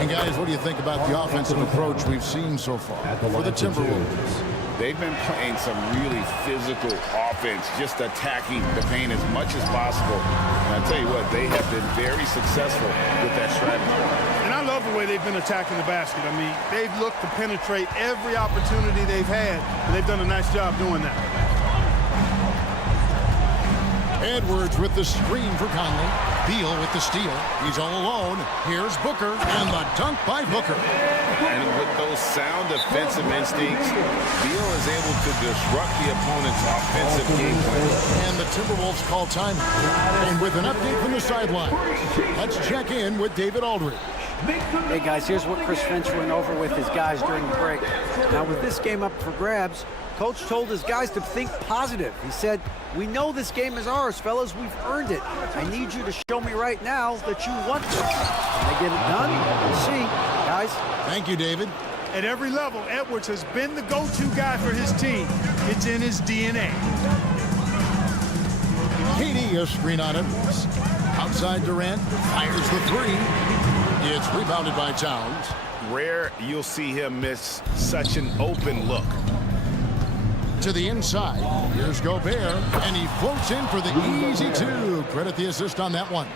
And guys, what do you think about the offensive approach we've seen so far for the Timberwolves? They've been playing some really physical offense, just attacking the paint as much as possible. And I tell you what, they have been very successful with that strategy. And I love the way they've been attacking the basket. I mean, they've looked to penetrate every opportunity they've had, and they've done a nice job doing that. Edwards with the screen for Conley. Beal with the steal. He's all alone. Here's Booker, and the dunk by Booker. And with those sound defensive instincts, Beal is able to disrupt the opponent's offensive game plan. And the Timberwolves call time. And with an update from the sideline, let's check in with David Aldridge. Hey guys, here's what Chris Finch went over with his guys during the break. Now with this game up for grabs, Coach told his guys to think positive. He said, "We know this game is ours, fellas. We've earned it. I need you to show me right now that you want this." Can they get it done? We'll see. Guys. Thank you, David. At every level, Edwards has been the go-to guy for his team. It's in his DNA. KD a screen on Edwards. Outside Durant fires the 3. It's rebounded by Towns. Rare you'll see him miss such an open look. To the inside. Here's Gobert, and he floats in for the easy 2. Credit the assist on that one.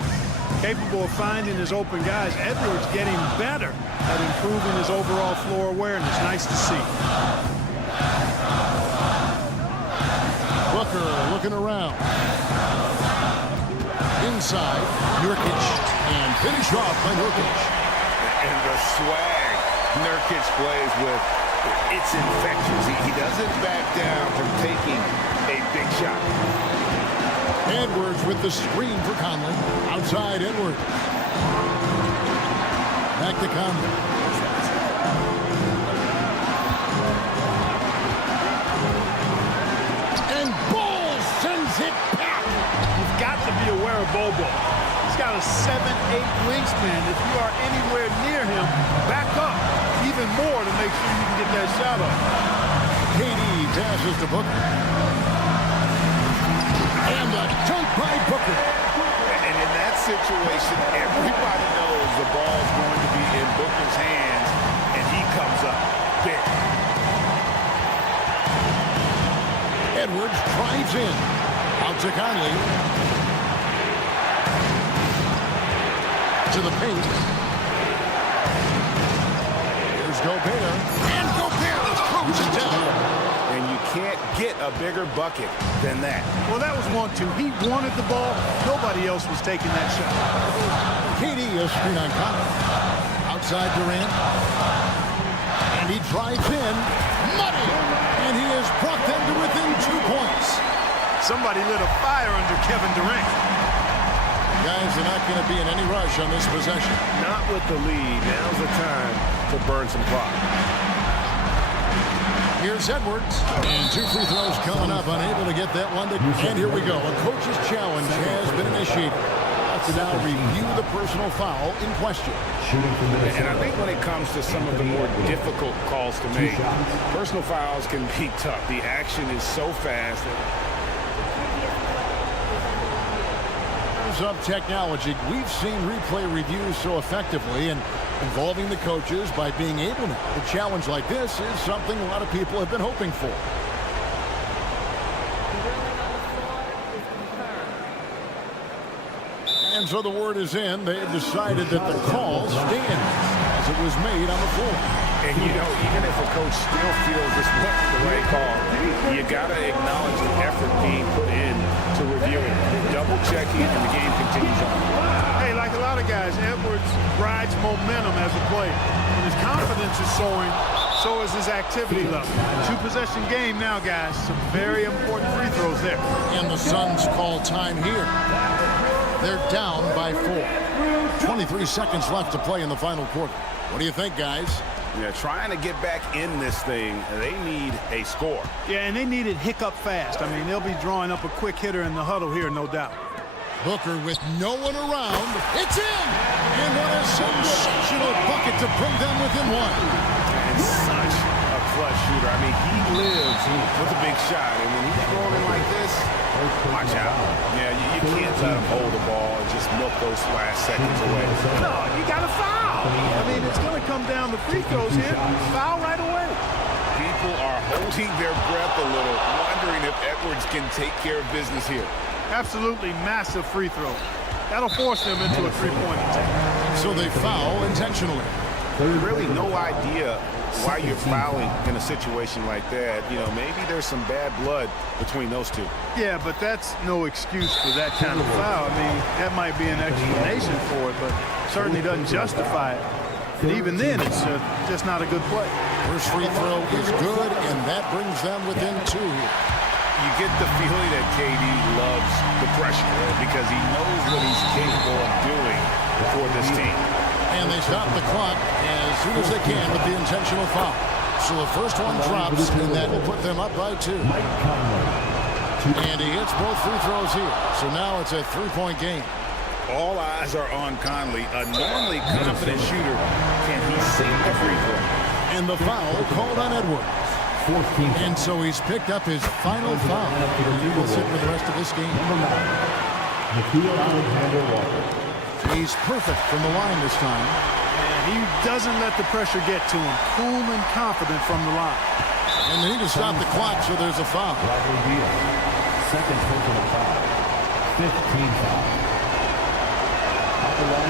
Capable of finding his open guys. Edwards getting better at improving his overall floor awareness. Nice to see. Booker looking around. Inside, Nurkic, and finish off by Nurkic. And the swag Nurkic plays with, it's infectious. He doesn't back down from taking a big shot. Edwards with the screen for Conley. Outside Edwards. Back to Conley. And Bull sends it back. You've got to be aware of Bobo. He's got a 7'8" wingspan. If you are anywhere near him, back up even more to make sure you can get that shot off. KD passes to Booker. situation, everybody knows the ball's going to be in Booker's hands, and he comes up big. Edwards drives in. Out to Conley. To the paint. Here's Gobert. And Gobert throws it down. And you can't get a bigger bucket than that. Well, that was 1-2. He wanted the ball. Nobody else was taking that shot. KD is screen on Conley. Outside Durant. And he drives in. Money. And he has brought them to within 2 points. Somebody lit a fire under Kevin Durant. Guys are not going to be in any rush on this possession. Not with the lead. Now's the time to burn some clock. Here's Edwards. And 2 free throws coming up. Unable to get that one. And here we go. A coach's challenge has been initiated. Let's now review the personal foul in question. And I think when it comes to some of the more difficult calls to make, personal fouls can be tough. The action is so fast. Of technology, we've seen replay reviews so effectively and involving the coaches by being able to. A challenge like this is something a lot of people have been hoping for. And so the word is in. They've decided that the call stands as it was made on the floor. And, you know, even if a coach still feels this wasn't the right call, you got to acknowledge the effort being put in to reviewing, double checking, and the game continues on. Hey, like a lot of guys, Edwards rides momentum as a player. When his confidence is soaring, so is his activity level. 2-possession game now, guys. Some very important free throws there. And the Suns call time here. They're down by 4. 23 seconds left to play in the final quarter. What do you think, guys? Yeah, trying to get back in this thing, they need a score. Yeah, and they need it hiccup fast. I mean, they'll be drawing up a quick hitter in the huddle here, no doubt. Booker with no one around. It's in! And what a sensational bucket to bring them within 1. And such a clutch shooter. I mean, he lives with a big shot. And when he's rolling like this, watch out. Yeah, you can't let him hold the ball and just milk those last seconds away. No, you got to foul. I mean, it's going to come down to free throws here. Foul right away. People are holding their breath a little, wondering if Edwards can take care of business here. Absolutely massive free throw. That'll force them into a three-point attack. So they foul intentionally. Really no idea why you're fouling in a situation like that. You know, maybe there's some bad blood between those two. Yeah, but that's no excuse for that kind of foul. I mean, that might be an explanation for it, but certainly doesn't justify it. And even then, it's just not a good play. First free throw is good, and that brings them within 2 here. You get the feeling that KD loves the pressure because he knows what he's capable of doing for this team. And they stop the clock as soon as they can with the intentional foul. So the first one drops, and that will put them up by 2. And he hits both free throws here. So now it's a 3-point game. All eyes are on Conley, a normally confident shooter. Can he sink the free throw? And the foul called on Edwards. And so he's picked up his final foul. He will sit for the rest of this game. He's perfect from the line this time. And he doesn't let the pressure get to him. Cool and confident from the line. And they need to stop the clock, so there's a foul. Second personal foul. 15 foul.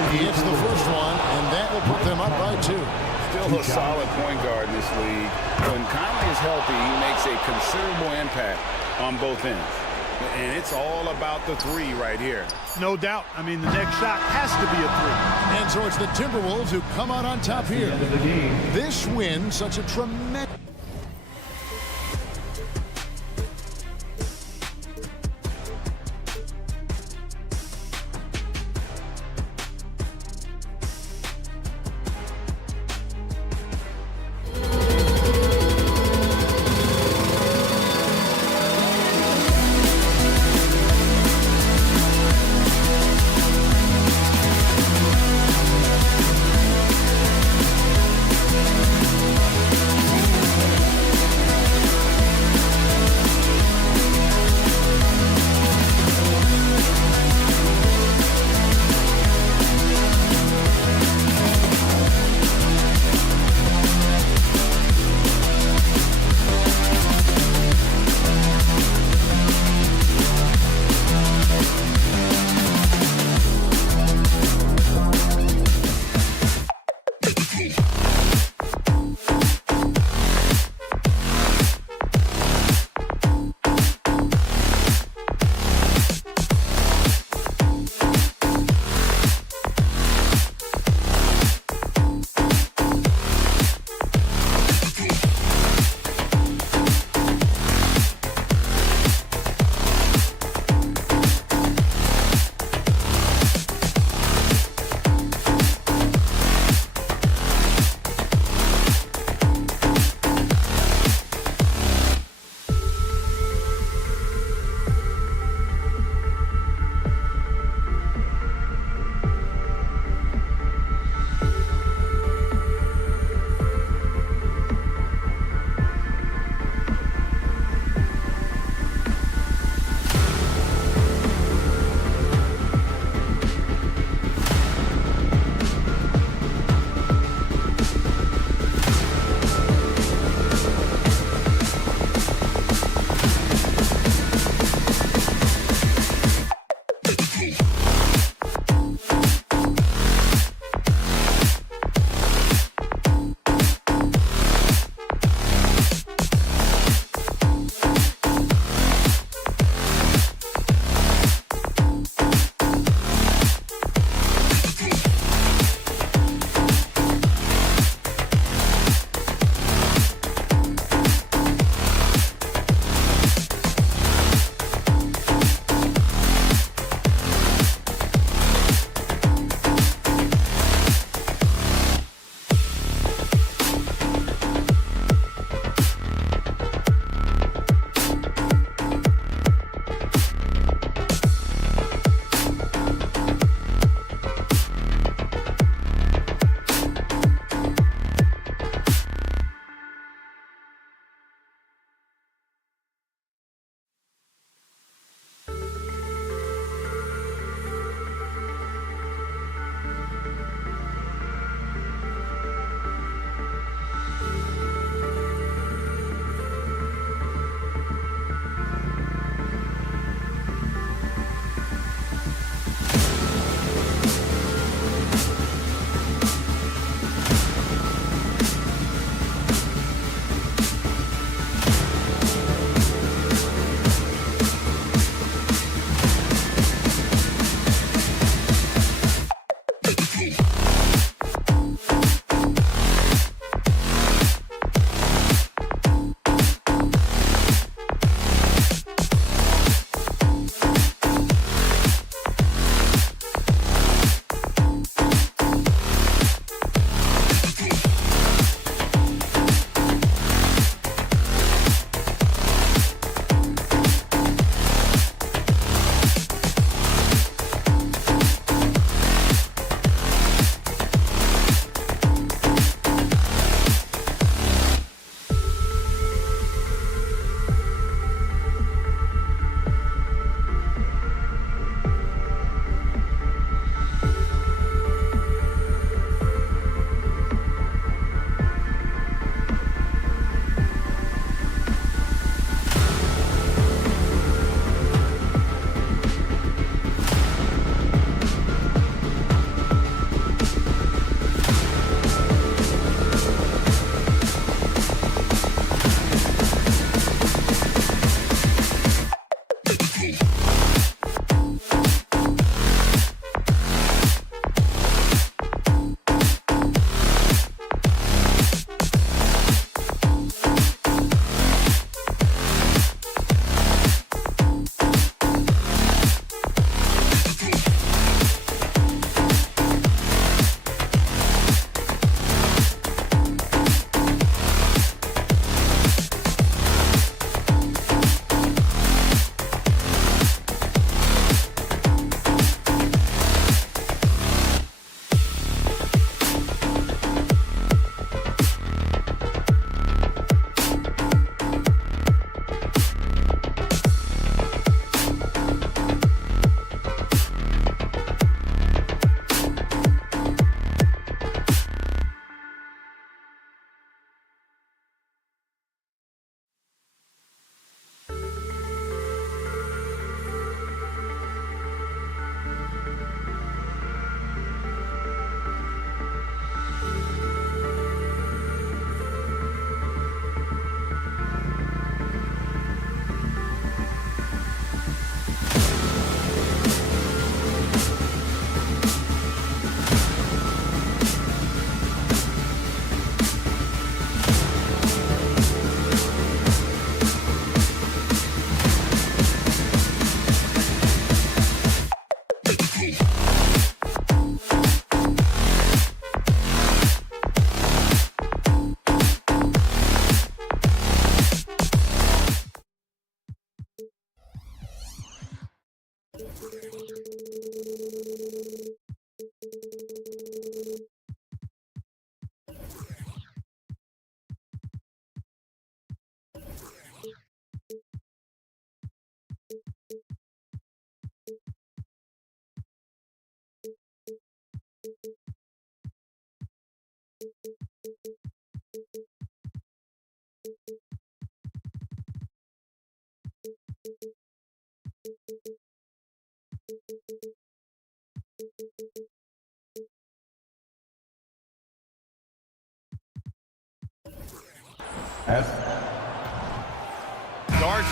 He hits the first one, and that will put them up by 2. Still a solid point guard in this league. When Conley is healthy, he makes a considerable impact on both ends. And it's all about the 3 right here. No doubt. I mean, the next shot has to be a 3. And so it's the Timberwolves who come out on top here. This win, such a tremendous...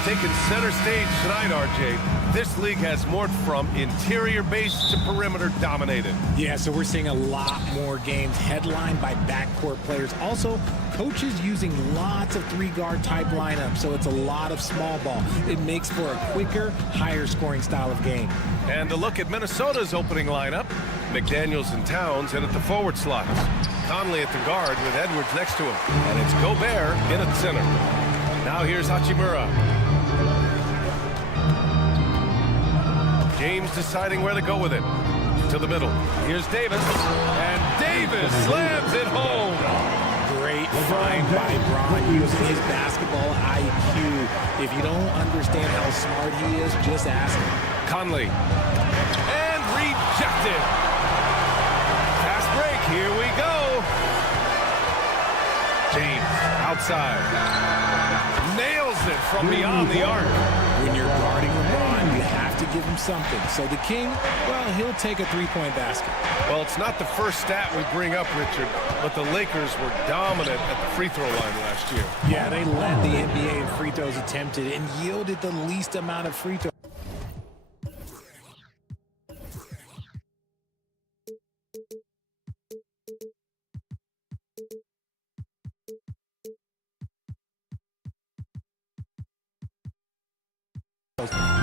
taken center stage tonight, RJ. This league has morphed from interior base to perimeter dominated. Yeah, so we're seeing a lot more games headlined by backcourt players. Also, coaches using lots of three-guard type lineups, so it's a lot of small ball. It makes for a quicker, higher scoring style of game. And a look at Minnesota's opening lineup. McDaniels and Towns in at the forward slots. Conley at the guard with Edwards next to him. And it's Gobert in at center. Now here's Hachimura. James deciding where to go with it. To the middle. Here's Davis. And Davis slams it home. Great find by Bron using his basketball IQ. If you don't understand how smart he is, just ask him. Conley. And rejected. Fast break. Here we go. James outside. Nails it from beyond the arc. When you're guarding LeBron, you have to give him something. So the King, well, he'll take a three-point basket. Well, it's not the first stat we bring up, Richard, but the Lakers were dominant at the free throw line last year. Yeah, they led the NBA in free throws attempted and yielded the least amount of free throws.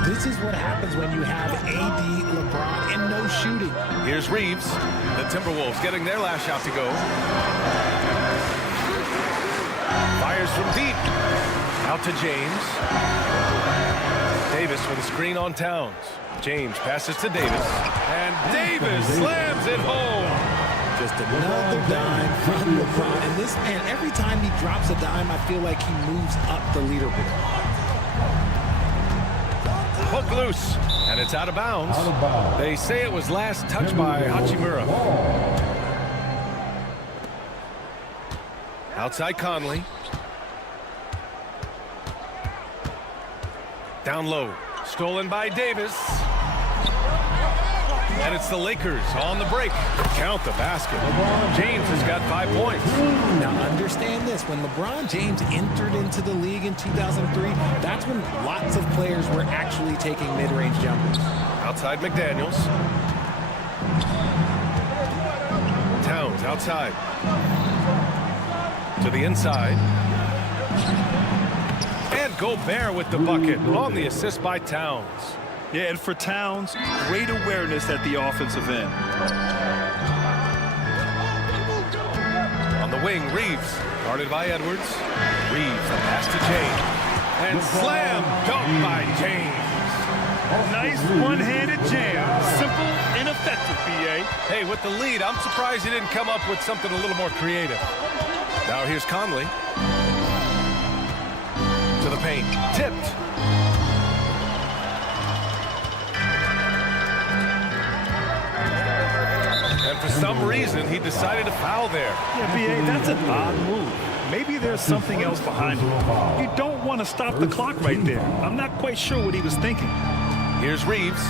This is what happens when you have AD, LeBron, and no shooting. Here's Reeves. The Timberwolves getting their last shot to go. Fires from deep. Out to James. Davis with a screen on Towns. James passes to Davis. And Davis slams it home. Just another dime from LeBron. And this man, every time he drops a dime, I feel like he moves up the leaderboard. Hook loose, and it's out of bounds. They say it was last touched by Hachimura. Outside Conley. Down low, stolen by Davis. And it's the Lakers on the break. Count the basket. James has got 5 points. Now understand this, when LeBron James entered into the league in 2003, that's when lots of players were actually taking mid-range jumpers. Outside McDaniels. Towns outside. To the inside. And Gobert with the bucket on the assist by Towns. Yeah, and for Towns, great awareness at the offensive end. On the wing, Reeves, guarded by Edwards. Reeves, the pass to James. And slam dunk by James. Nice one-handed jam. Simple and effective, B.A. Hey, with the lead, I'm surprised he didn't come up with something a little more creative. Now here's Conley. To the paint. Tipped. And for some reason, he decided to foul there. Yeah, B.A., that's an odd move. Maybe there's something else behind it. You don't want to stop the clock right there. I'm not quite sure what he was thinking. Here's Reeves.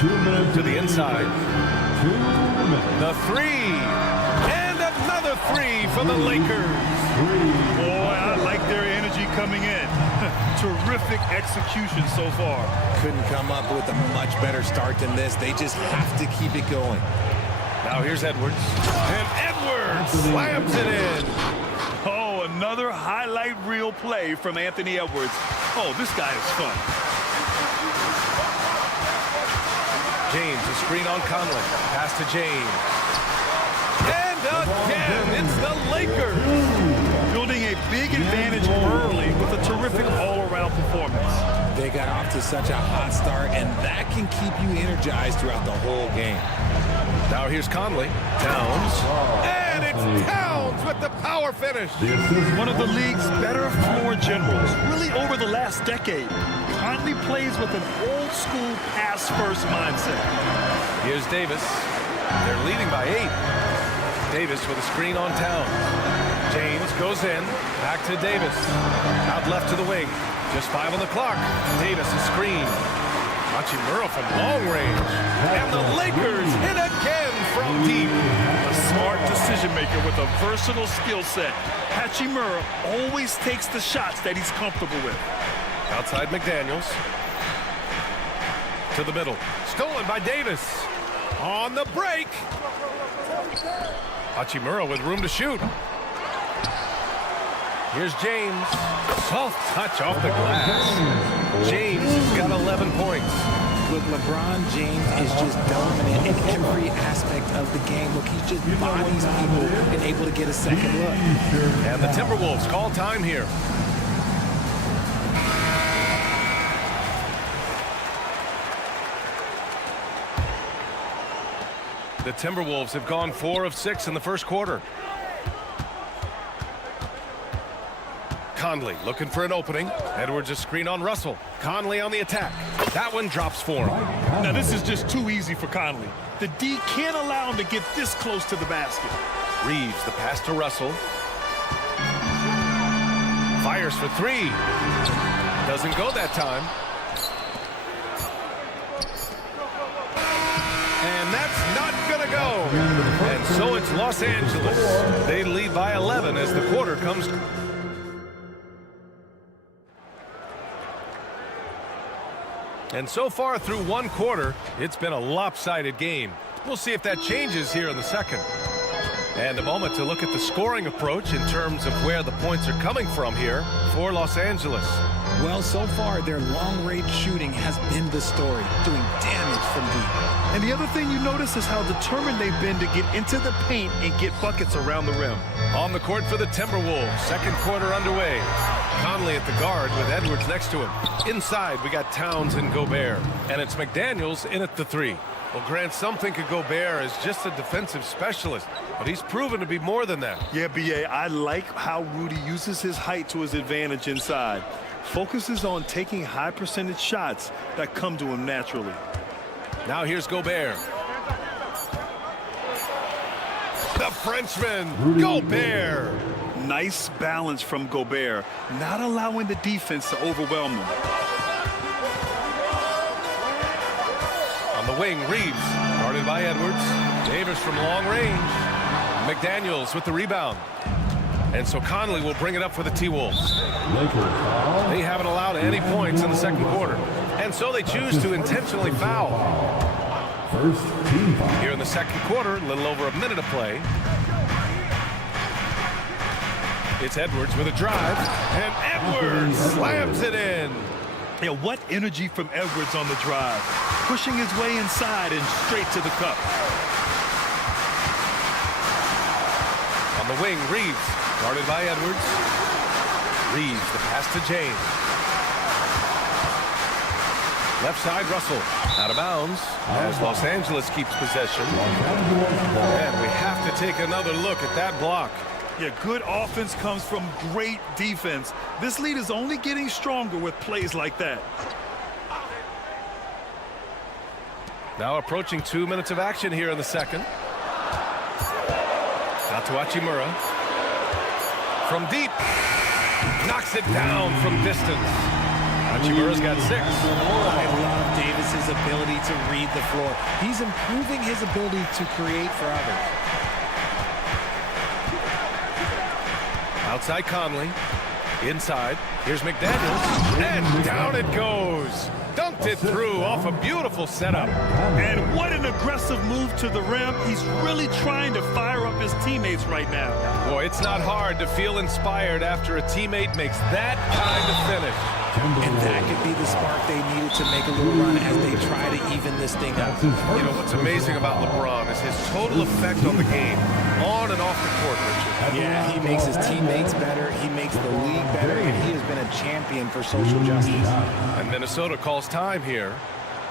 2 minutes to the inside. 2 minutes. The three. And another three for the Lakers. Boy, I like their energy coming in. Terrific execution so far. Couldn't come up with a much better start than this. They just have to keep it going. Now here's Edwards. And Edwards slams it in. Oh, another highlight reel play from Anthony Edwards. Oh, this guy is fun. James, a screen on Conley. Pass to James. And again, it's the Lakers. Building a big advantage early with a terrific all-around performance. They got off to such a hot start, and that can keep you energized throughout the whole game. Now here's Conley. Towns. And it's Towns with the power finish. One of the league's better floor generals, really over the last decade. Conley plays with an old-school pass-first mindset. Here's Davis. They're leading by 8. Davis with a screen on Towns. James goes in. Back to Davis. Out left to the wing. Just 5 on the clock. Davis a screen. Hachimura from long range. And the Lakers hit again from deep. A smart decision maker with a versatile skill set. Hachimura always takes the shots that he's comfortable with. Outside McDaniels. To the middle. Stolen by Davis. On the break. Hachimura with room to shoot. Here's James. Soft touch off the glass. James has got 11 points. Look, LeBron James is just dominant in every aspect of the game. Look, he's just bodies people and able to get a second look. And the Timberwolves call time here. The Timberwolves have gone 4 of 6 in the first quarter. Conley looking for an opening. Edwards a screen on Russell. Conley on the attack. That one drops for him. Now this is just too easy for Conley. The D can't allow him to get this close to the basket. Reeves the pass to Russell. Fires for 3. Doesn't go that time. And that's not gonna go. And so it's Los Angeles. They lead by 11 as the quarter comes. And so far through one quarter, it's been a lopsided game. We'll see if that changes here in the second. And a moment to look at the scoring approach in terms of where the points are coming from here for Los Angeles. Well, so far, their long-range shooting has been the story, doing damage from deep. And the other thing you notice is how determined they've been to get into the paint and get buckets around the rim. On the court for the Timberwolves, second quarter underway. Conley at the guard with Edwards next to him. Inside, we got Towns and Gobert. And it's McDaniels in at the 3. Well, Grant, some think of Gobert as just a defensive specialist, but he's proven to be more than that. Yeah, B.A., I like how Rudy uses his height to his advantage inside. Focuses on taking high percentage shots that come to him naturally. Now here's Gobert. The Frenchman, Gobert. Nice balance from Gobert, not allowing the defense to overwhelm him. On the wing, Reeves, guarded by Edwards. Davis from long range. McDaniels with the rebound. And so Conley will bring it up for the T-Wolves. They haven't allowed any points in the second quarter. And so they choose to intentionally foul. Here in the second quarter, a little over a minute of play. It's Edwards with a drive. And Edwards slams it in. Yeah, what energy from Edwards on the drive. Pushing his way inside and straight to the cup. On the wing, Reeves, guarded by Edwards. Reeves, the pass to James. Left side, Russell. Out of bounds as Los Angeles keeps possession. And we have to take another look at that block. Yeah, good offense comes from great defense. This lead is only getting stronger with plays like that. Now approaching 2 minutes of action here in the second. Out to Hachimura. From deep. Knocks it down from distance. Hachimura's got 6. I love Davis's ability to read the floor. He's improving his ability to create for others. Outside Conley. Inside. Here's McDaniels. And down it goes. Dunked it through off a beautiful setup. And what an aggressive move to the rim. He's really trying to fire up his teammates right now. Boy, it's not hard to feel inspired after a teammate makes that kind of finish. And that could be the spark they needed to make a little run as they try to even this thing up. You know, what's amazing about LeBron is his total effect on the game, on and off the court, Richard. Yeah, he makes his teammates better, he makes the league better, and he has been a champion for social justice. And Minnesota calls time here.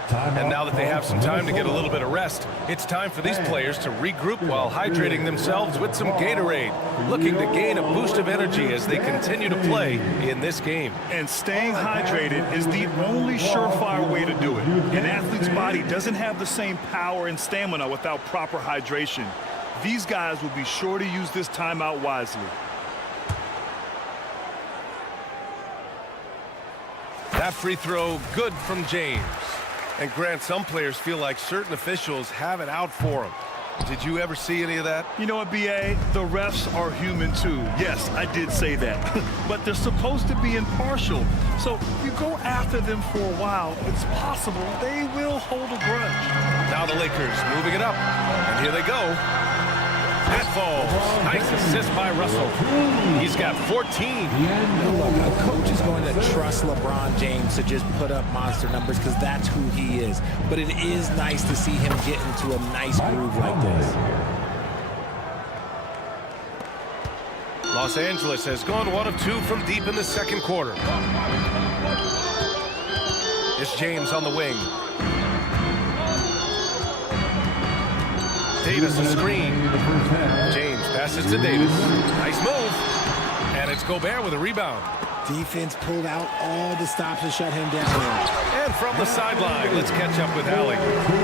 And now that they have some time to get a little bit of rest, it's time for these players to regroup while hydrating themselves with some Gatorade, looking to gain a boost of energy as they continue to play in this game. And staying hydrated is the only surefire way to do it. An athlete's body doesn't have the same power and stamina without proper hydration. These guys will be sure to use this timeout wisely. That free throw, good from James. And Grant, some players feel like certain officials have it out for them. Did you ever see any of that? You know what, B.A.? The refs are human too. Yes, I did say that. But they're supposed to be impartial. So you go after them for a while, it's possible they will hold a grudge. Now the Lakers moving it up. And here they go. That falls. Nice assist by Russell. He's got 14. Look, a coach is going to trust LeBron James to just put up monster numbers because that's who he is. But it is nice to see him get into a nice groove like this. Los Angeles has gone 1 of 2 from deep in the second quarter. It's James on the wing. Davis a screen. James passes to Davis. Nice move. And it's Gobert with a rebound. Defense pulled out all the stops to shut him down there. And from the sideline, let's catch up with Allie.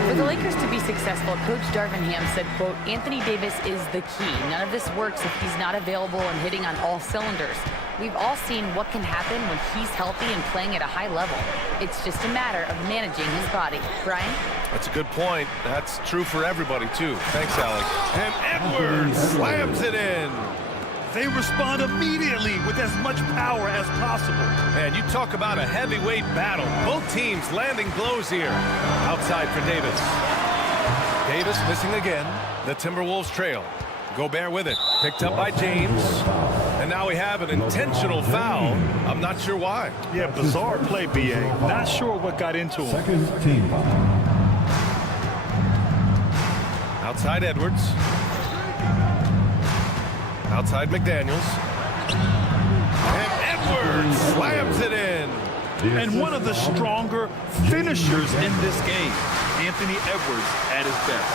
For the Lakers to be successful, Coach Darvin Ham said, quote, Anthony Davis is the key. None of this works if he's not available and hitting on all cylinders. We've all seen what can happen when he's healthy and playing at a high level. It's just a matter of managing his body. Brian? That's a good point. That's true for everybody, too. Thanks, Allie. And Edwards slams it in. They respond immediately with as much power as possible. And you talk about a heavyweight battle. Both teams landing blows here. Outside for Davis. Davis missing again. The Timberwolves trail. Gobert with it. Picked up by James. And now we have an intentional foul. I'm not sure why. Yeah, bizarre play, B.A. Not sure what got into him. Second team foul. Outside Edwards. Outside McDaniels. And Edwards slams it in. And one of the stronger finishers in this game, Anthony Edwards at his best.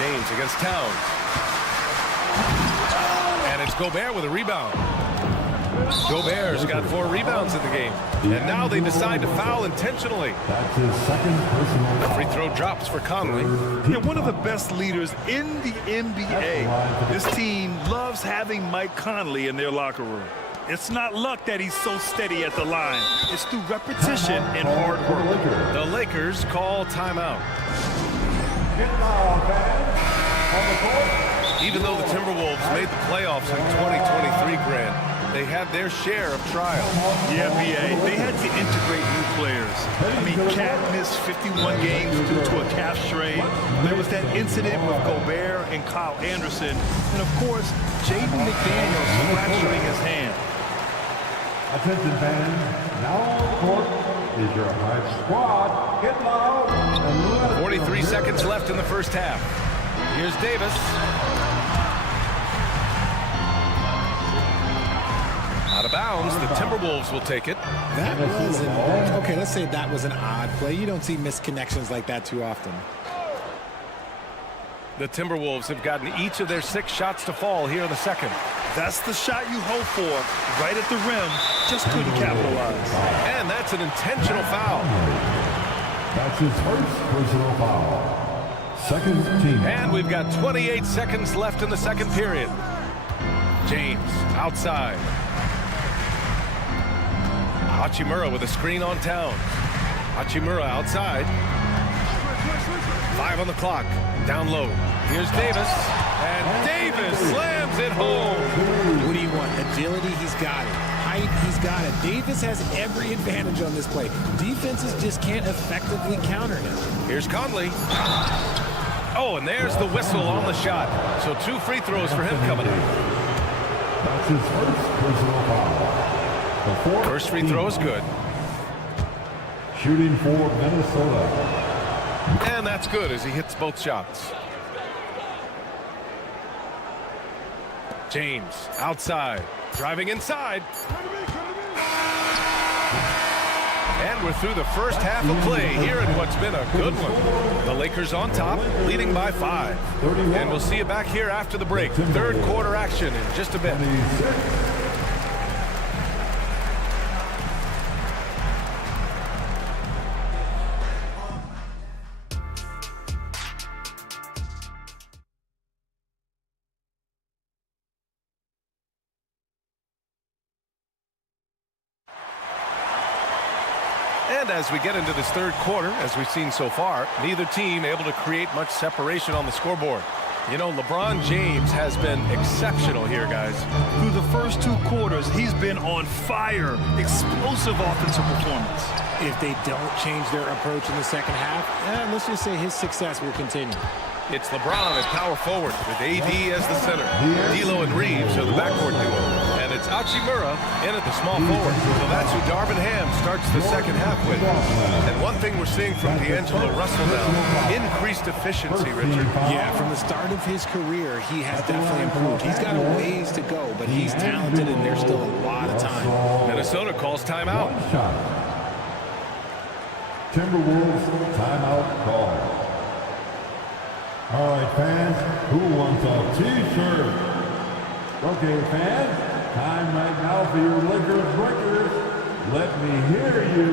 James against Towns. And it's Gobert with a rebound. Gobert's got 4 rebounds in the game. And now they decide to foul intentionally. That's his second personal The foul. free throw drops for Conley. Yeah, one of the best leaders in the NBA. This team loves having Mike Conley in their locker room. It's not luck that he's so steady at the line. It's through repetition and hard work. The Lakers call timeout. Even though the Timberwolves made the playoffs in 2023, Grant, they had their share of trials. Yeah, B.A. They had to integrate new players. I mean, Cat missed 51 games due to a calf strain. There was that incident with Gobert and Kyle Anderson. And, of course, Jaden McDaniels fracturing his hand. Attention fans, now on the court is your Hive squad. Get loud and let 43 seconds left in the first half. Here's Davis. Out of bounds, the Timberwolves will take it. That was okay, let's say that was an odd play. You don't see misconnections like that too often. The Timberwolves have gotten each of their 6 shots to fall here in the second. That's the shot you hope for, right at the rim. Just couldn't capitalize. And that's an intentional foul. That's his first personal foul. Second team. And we've got 28 seconds left in the second period. James outside. Hachimura with a screen on Towns. Hachimura outside. 5 on the clock. Down low. Here's Davis. And Davis slams it home. What do you want? Agility, he's got it. Height, he's got it. Davis has every advantage on this play. Defenses just can't effectively counter him. Here's Conley. Oh, and there's the whistle on the shot. So 2 free throws for him coming in. That's his first personal foul. First free throw is good. Shooting for Minnesota. And that's good as he hits both shots. James outside, driving inside. And we're through the first half of play here in what's been a good one. The Lakers on top, leading by 5. And we'll see you back here after the break. Third quarter action in just a bit. And as we get into this third quarter, as we've seen so far, neither team able to create much separation on the scoreboard. You know, LeBron James has been exceptional here, guys. Through the first 2 quarters, he's been on fire. Explosive offensive performance. If they don't change their approach in the second half, let's just say his success will continue. It's LeBron at power forward with AD as the center. D'Lo and Reeves are the backcourt duo. And it's Hachimura in at the small forward. So that's who Darvin Ham starts the second half with. And one thing we're seeing from D'Angelo Russell now, increased efficiency, Richard. Yeah, from the start of his career, he has definitely improved. He's got a ways to go, but he's talented and there's still a lot of time. Minnesota calls timeout. Timberwolves timeout call. All right, fans, who wants a T-shirt? Okay, fans, time right now for your Lakers breakers. Let me hear you.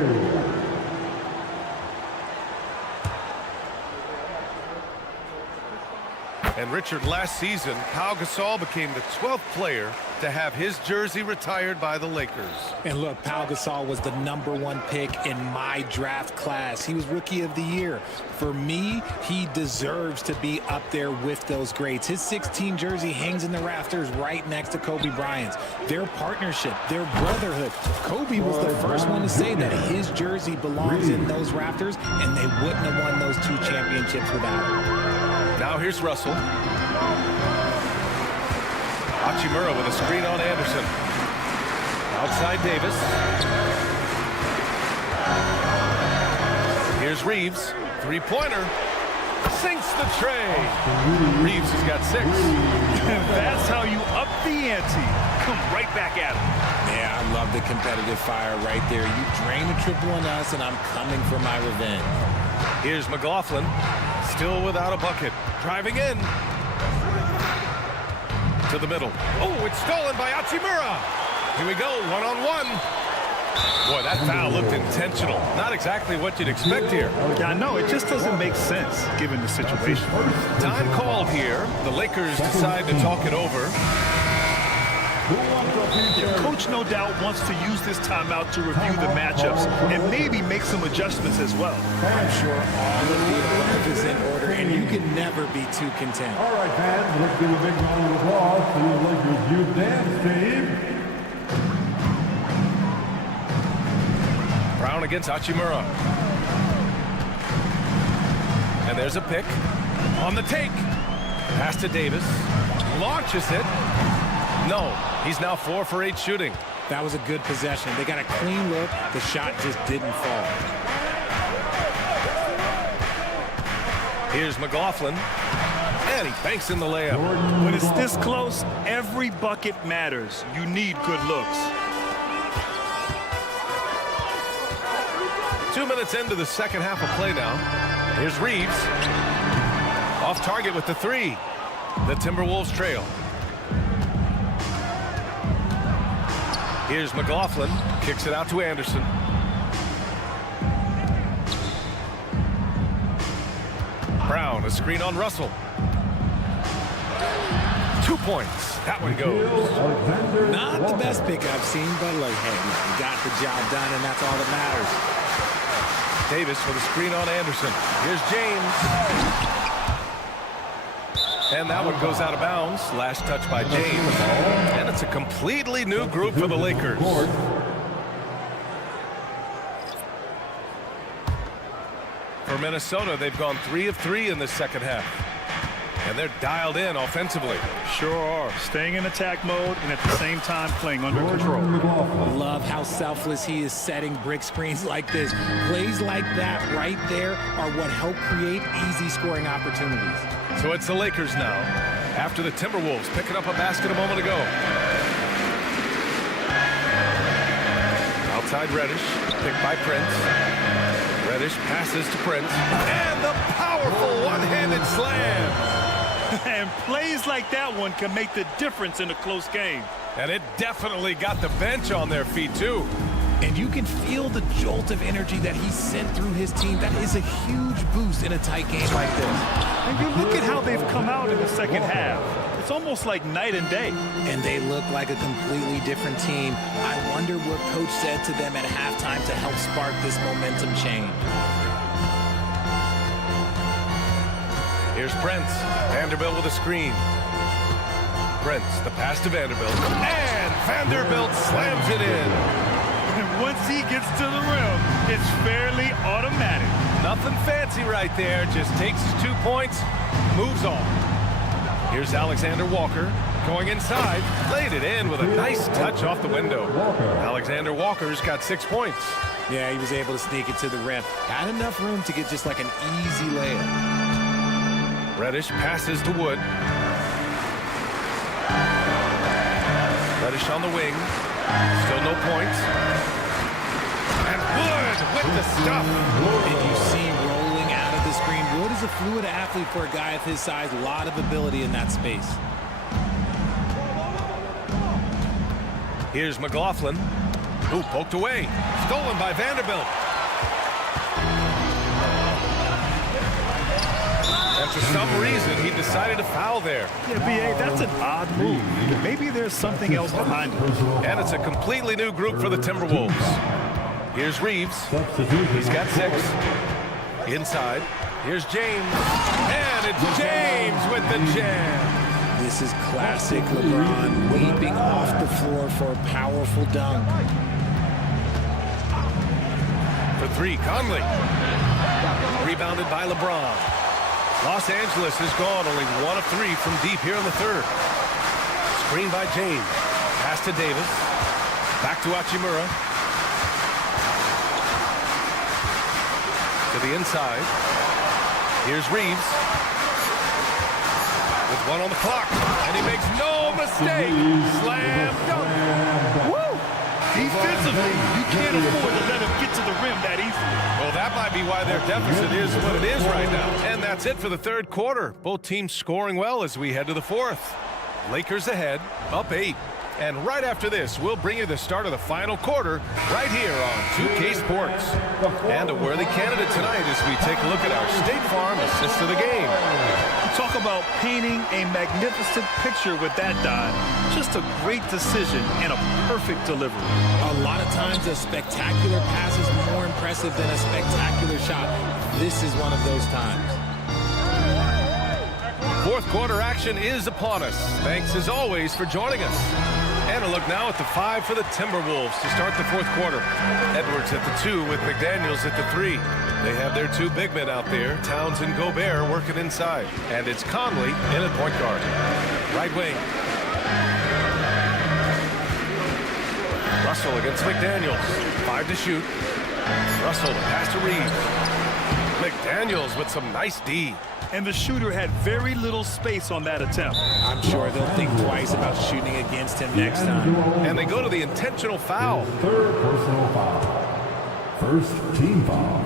And Richard, last season, Pau Gasol became the 12th player to have his jersey retired by the Lakers. And look, Pau Gasol was the #1 pick in my draft class. He was Rookie of the Year. For me, he deserves to be up there with those greats. His 16 jersey hangs in the rafters right next to Kobe Bryant's. Their partnership, their brotherhood. Kobe was the first one to say that his jersey belongs in those rafters, and they wouldn't have won those 2 championships without him. Now here's Russell. Hachimura with a screen on Anderson. Outside Davis. Here's Reeves. Three-pointer. Sinks the tray. Reeves has got 6. That's how you up the ante. Come right back at him. Yeah, I love the competitive fire right there. You drain a triple on us, and I'm coming for my revenge. Here's McLaughlin. Still without a bucket. Driving in. To the middle. Oh, it's stolen by Hachimura. Here we go, one-on-one. Boy, that foul looked intentional. Not exactly what you'd expect here. Yeah, I know. It just doesn't make sense given the situation. Time called here. The Lakers decide to talk it over. Coach no doubt wants to use this timeout to review the matchups and maybe make some adjustments as well. I'm sure all of the above is in order, and you can never be too content. All right, fans, let's give a big round of applause to the Lakers youth dance team. Brown against Hachimura. And there's a pick. On the take. Pass to Davis. Launches it. No, he's now 4 for 8 shooting. That was a good possession. They got a clean look. The shot just didn't fall. Here's McLaughlin. And he banks in the layup. When it's this close, every bucket matters. You need good looks. 2 minutes into the second half of play now. Here's Reeves. Off target with the 3. The Timberwolves trail. Here's McLaughlin. Kicks it out to Anderson. Brown, a screen on Russell. 2 points. That one goes. Not the best pick I've seen, but look, hey, you got the job done, and that's all that matters. Davis with a screen on Anderson. Here's James. And that one goes out of bounds. Last touch by James. And it's a completely new group for the Lakers. For Minnesota, they've gone 3 of 3 in this second half. And they're dialed in offensively. Sure are. Staying in attack mode and at the same time playing under control. Love how selfless he is setting brick screens like this. Plays like that right there are what help create easy scoring opportunities. So it's the Lakers now, after the Timberwolves picking up a basket a moment ago. Outside Reddish, picked by Prince. Reddish passes to Prince. And the powerful one-handed slam. And plays like that one can make the difference in a close game. And it definitely got the bench on their feet, too. And you can feel the jolt of energy that he sent through his team. That is a huge boost in a tight game like this. And you look at how they've come out in the second half. It's almost like night and day. And they look like a completely different team. I wonder what coach said to them at halftime to help spark this momentum change. Here's Prince. Vanderbilt with a screen. Prince, the pass to Vanderbilt. And Vanderbilt slams it in. And once he gets to the rim, it's fairly automatic. Nothing fancy right there. Just takes his 2 points, moves on. Here's Alexander Walker going inside. Laid it in with a nice touch off the window. Alexander Walker's got 6 points. Yeah, he was able to sneak it to the rim. Had enough room to get just like an easy layup. Reddish passes to Wood. Reddish on the wing. Still no points. And Wood with the stuff. And you see rolling out of the screen. Wood is a fluid athlete for a guy of his size. A lot of ability in that space. Here's McLaughlin. Ooh, poked away. Stolen by Vanderbilt. And for some reason, he decided to foul there. Yeah, B.A., that's an odd move. Maybe there's something else behind it. And it's a completely new group for the Timberwolves. Here's Reeves. He's got 6. Inside. Here's James. And it's James with the jam. This is classic LeBron leaping off the floor for a powerful dunk. For 3, Conley. Rebounded by LeBron. Los Angeles has gone only 1 of 3 from deep here in the third. Screen by James. Pass to Davis. Back to Hachimura. To the inside. Here's Reeves. With 1 on the clock. And he makes no mistake. Slam dunk. Woo! Defensively, you can't afford to let him get to the rim that easily. Well, that might be why their deficit is what it is right now. And that's it for the third quarter. Both teams scoring well as we head to the fourth. Lakers ahead, up 8. And right after this, we'll bring you the start of the final quarter right here on 2K Sports. And a worthy candidate tonight as we take a look at our State Farm assist of the game. Talk about painting a magnificent picture with that dive. Just a great decision and a perfect delivery. A lot of times a spectacular pass is more impressive than a spectacular shot. This is one of those times. Fourth quarter action is upon us. Thanks as always for joining us. And a look now at the 5 for the Timberwolves to start the fourth quarter. Edwards at the 2 with McDaniels at the 3. They have their 2 big men out there, Towns and Gobert, working inside. And it's Conley in at point guard. Right wing. Russell against McDaniels. 5 to shoot. Russell to pass to Reeves. McDaniels with some nice D. And the shooter had very little space on that attempt. I'm sure they'll think twice about shooting against him next time. And they go to the intentional foul. Third personal foul. First team foul.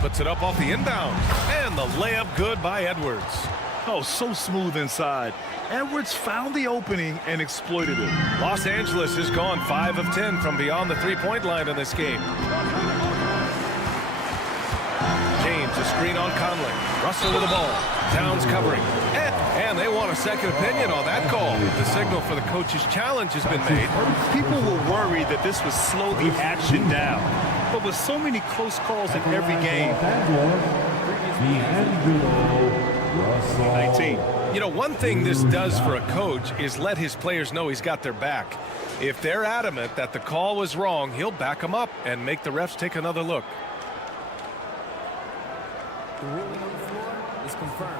Puts it up off the inbound. And the layup good by Edwards. Oh, so smooth inside. Edwards found the opening and exploited it. Los Angeles has gone 5 of 10 from beyond the three-point line in this game. James, a screen on Conley. Russell with the ball. Towns covering. And they want a second opinion on that call. The signal for the coach's challenge has been made. People were worried that this would slow the action down. But with so many close calls in every game. 19. You know, one thing this does for a coach is let his players know he's got their back. If they're adamant that the call was wrong, he'll back them up and make the refs take another look. The ruling on the floor is confirmed.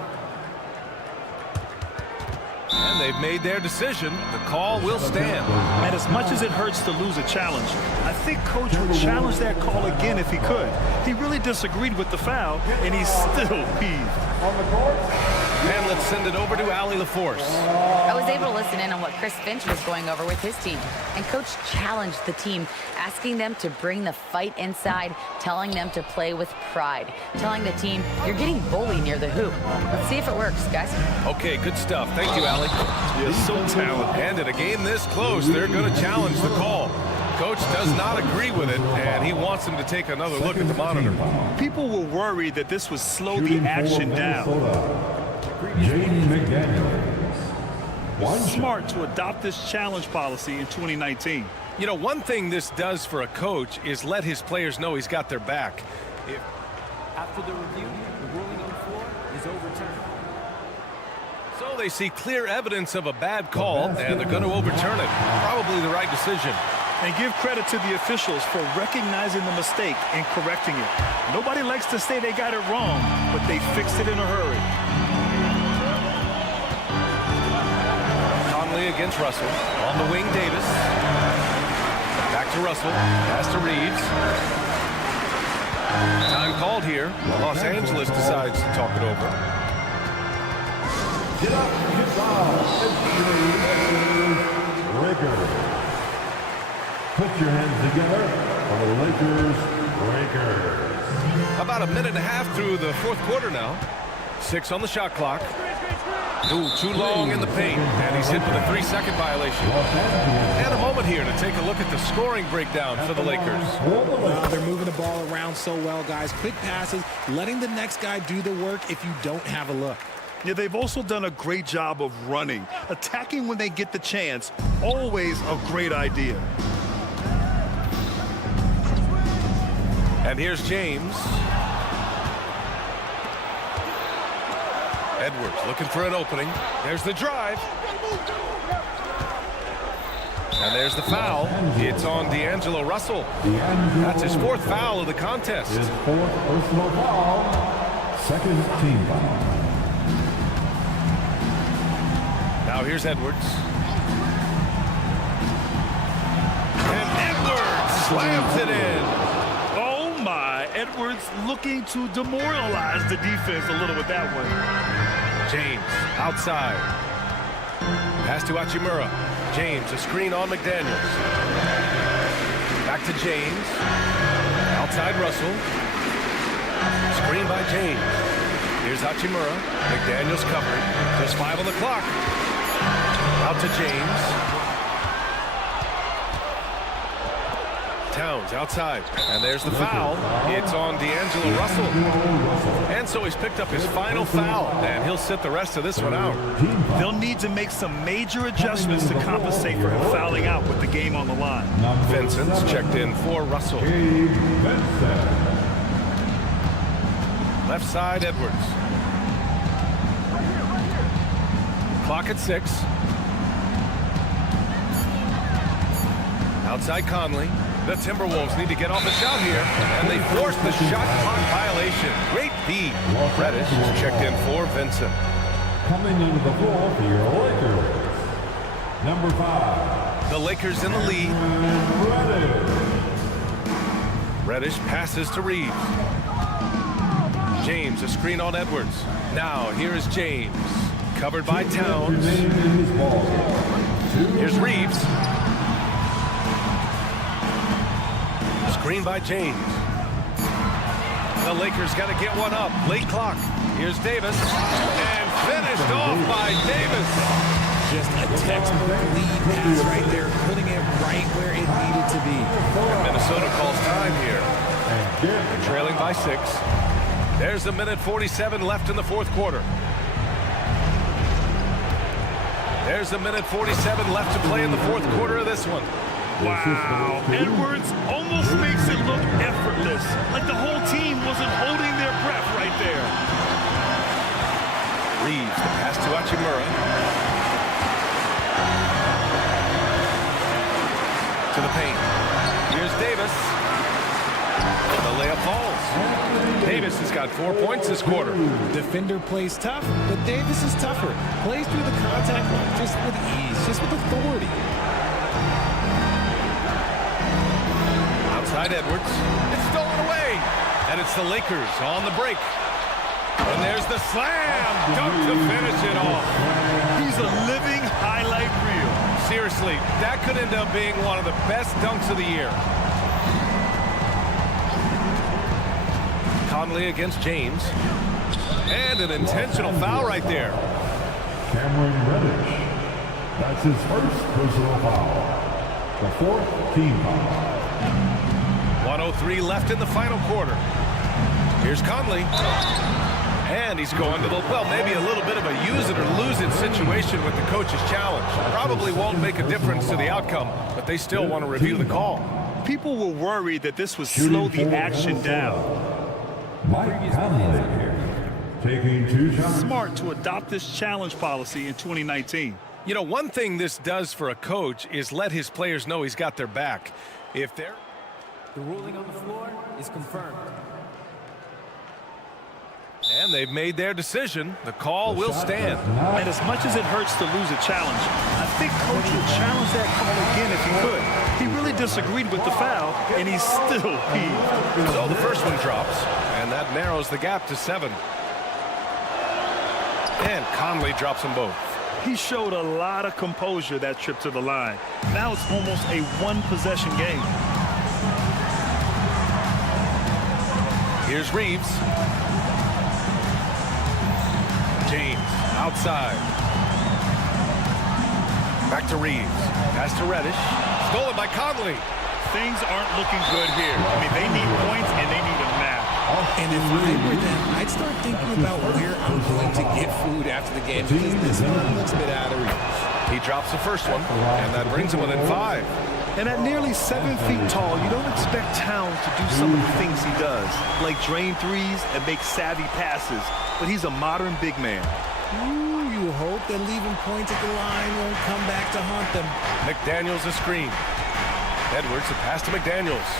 And they've made their decision. The call will stand. And as much as it hurts to lose a challenge, I think Coach would challenge that call again if he could. He really disagreed with the foul, and he's still peeved. And let's send it over to Allie LaForce. I was able to listen in on what Chris Finch was going over with his team. And Coach challenged the team, asking them to bring the fight inside, telling them to play with pride, telling the team, you're getting bullied near the hoop. Let's see if it works, guys. Okay, good stuff. Thank you, Allie. You're so talented. And in a game this close, they're going to challenge the call. Coach does not agree with it, and he wants them to take another look at the monitor. People were worried that this would slow the action down. Jaden McDaniel. Smart to adopt this challenge policy in 2019. You know, one thing this does for a coach is let his players know he's got their back. After the review, the ruling on the floor is overturned. So they see clear evidence of a bad call, and they're going to overturn it. Probably the right decision. And give credit to the officials for recognizing the mistake and correcting it. Nobody likes to say they got it wrong, but they fixed it in a hurry. Conley against Russell. On the wing, Davis. Back to Russell. Pass to Reeves. Time called here. Los Angeles decides to talk it over. Get up, get down. Lakers. Put your hands together for the Lakers. About a minute and a half through the fourth quarter now. 6 on the shot clock. Ooh, too long in the paint, and he's hit with a 3-second violation. And a moment here to take a look at the scoring breakdown for the Lakers. They're moving the ball around so well, guys. Quick passes, letting the next guy do the work if you don't have a look. Yeah, they've also done a great job of running. Attacking when they get the chance, always a great idea. And here's James. Edwards looking for an opening. There's the drive. And there's the foul. It's on D'Angelo Russell. That's his 4th foul of the contest. His 4th personal foul. 2nd team foul. Now here's Edwards. And Edwards slams it in. Oh my, Edwards looking to demoralize the defense a little with that one. James outside. Pass to Hachimura. James, a screen on McDaniels. Back to James. Outside Russell. Screen by James. Here's Hachimura. McDaniels covering. Just 5 on the clock. Out to James. Towns outside. And there's the foul. It's on D'Angelo Russell. And so he's picked up his final foul, and he'll sit the rest of this one out. They'll need to make some major adjustments to compensate for him fouling out with the game on the line. Vincent's checked in for Russell. Left side, Edwards. Clock at 6. Outside Conley. The Timberwolves need to get off a shot here, and they force the shot clock violation. Great feed. Reddish is checked in for Vincent. Coming into the floor for your Lakers. Number 5. The Lakers in the lead. Reddish passes to Reeves. James, a screen on Edwards. Now, here is James. Covered by Towns. Here's Reeves. Screen by James. The Lakers got to get one up. Late clock. Here's Davis. And finished off by Davis. Just a textbook lead pass right there, putting it right where it needed to be. And Minnesota calls time here. They're trailing by 6. There's a minute 47 left in the fourth quarter. There's a minute 47 left to play in the fourth quarter of this one. Wow, Edwards almost makes it look effortless, like the whole team wasn't holding their breath right there. Reeves, the pass to Hachimura. To the paint. Here's Davis. The layup falls. Davis has got 4 points this quarter. Defender plays tough, but Davis is tougher. Plays through the contact line just with ease, just with authority. Outside Edwards. It's stolen away. And it's the Lakers on the break. And there's the slam. Dunk to finish it off. He's a living highlight reel. Seriously, that could end up being one of the best dunks of the year. Conley against James. And an intentional foul right there. Cameron Reddish. That's his first personal foul. The 4th team foul. 1:03 left in the final quarter. Here's Conley. And he's going to the, well, maybe a little bit of a use it or lose it situation with the coach's challenge. Probably won't make a difference to the outcome, but they still want to review the call. People were worried that this would slow the action down. Mike Conley taking 2 shots. Smart to adopt this challenge policy in 2019. You know, one thing this does for a coach is let his players know he's got their back. If they're... The ruling on the floor is confirmed. And they've made their decision. The call will stand. And as much as it hurts to lose a challenge, I think Coach would challenge that call again if he could. He really disagreed with the foul, and he's still peeved. So the first one drops, and that narrows the gap to 7. And Conley drops them both. He showed a lot of composure that trip to the line. Now it's almost a one-possession game. Here's Reeves. James outside. Back to Reeves. Pass to Reddish. Stolen by Conley. Things aren't looking good here. I mean, they need points and they need them now. And if I were them, I'd start thinking about where I'm going to get food after the game because this one looks a bit out of reach. He drops the first one, and that brings him within 5. And at nearly 7 feet tall, you don't expect Towns to do some of the things he does, like drain threes and make savvy passes. But he's a modern big man. Ooh, you hope that leaving points at the line won't come back to haunt them. McDaniels a screen. Edwards a pass to McDaniels.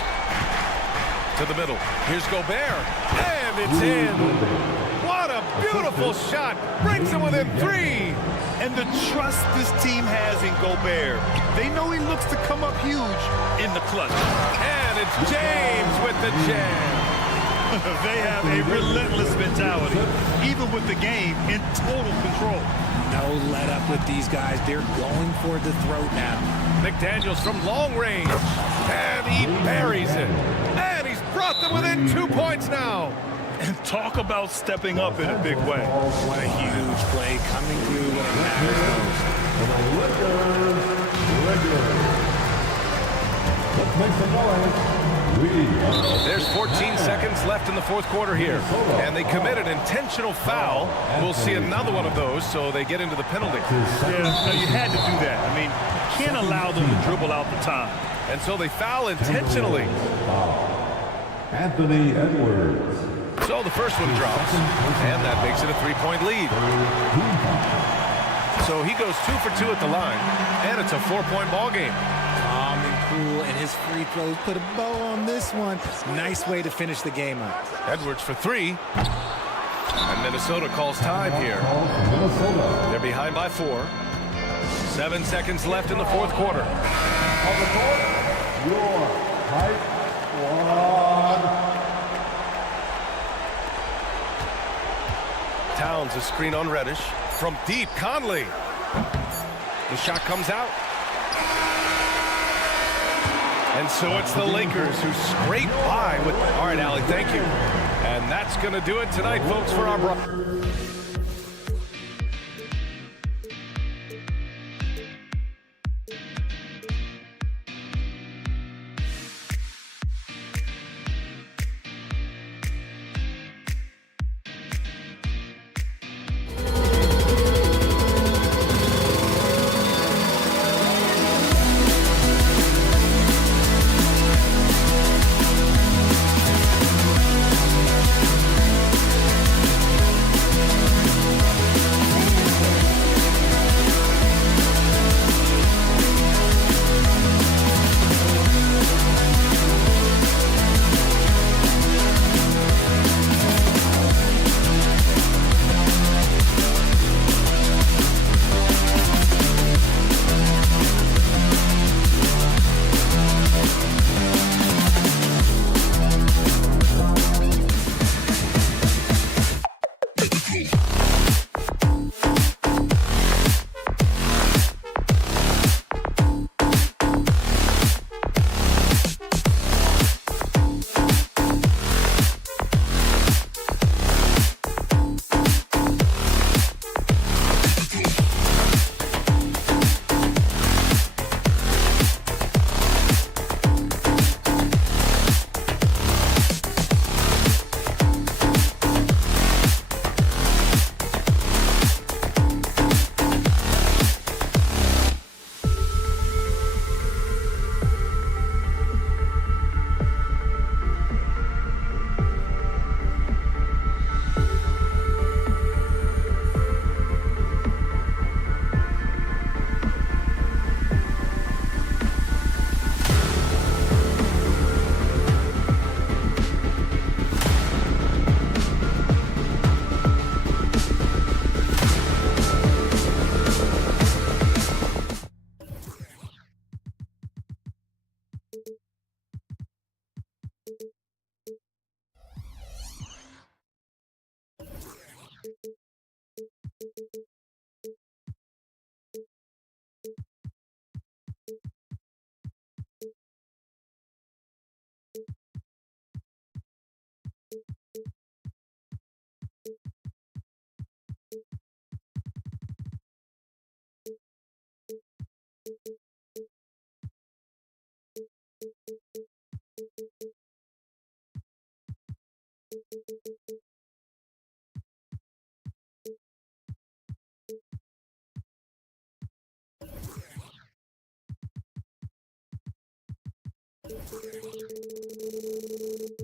To the middle. Here's Gobert. And it's in. What a beautiful shot. Brings him within 3. And the trust this team has in Gobert. They know he looks to come up huge in the clutch. And it's James with the jam. They have a relentless mentality, even with the game in total control. No let up with these guys. They're going for the throat now. McDaniels from long range. And he buries it. And he's brought them within 2 points now. And talk about stepping up in a big way. What a huge play coming through when it matters most. Let's make some noise. There's 14 seconds left in the fourth quarter here. And they commit an intentional foul. We'll see another one of those, so they get into the penalty. Yeah, no, you had to do that. I mean, you can't allow them to dribble out the time. And so they foul intentionally. Anthony Edwards. So the first one drops, and that makes it a 3-point lead. So he goes 2 for 2 at the line, and it's a 4-point ball game. Calm and cool, and his free throws put a bow on this one. Nice way to finish the game up. Edwards for 3. And Minnesota calls time here. They're behind by 4. 7 seconds left in the fourth quarter. On the court, your height squad. Towns a screen on Reddish. From deep, Conley. The shot comes out. And so it's the Lakers who scrape by with... All right, Allie, thank you. And that's going to do it tonight, folks, for our...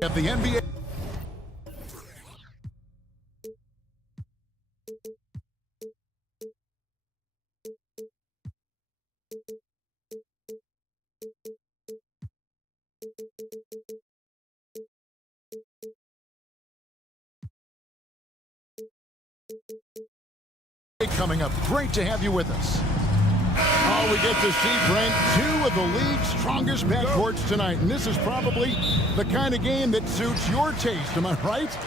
At the NBA. Coming up, great to have you with us. Oh, we get to see, Brent, two of the league's strongest backcourts tonight, and this is probably the kind of game that suits your taste, am I right?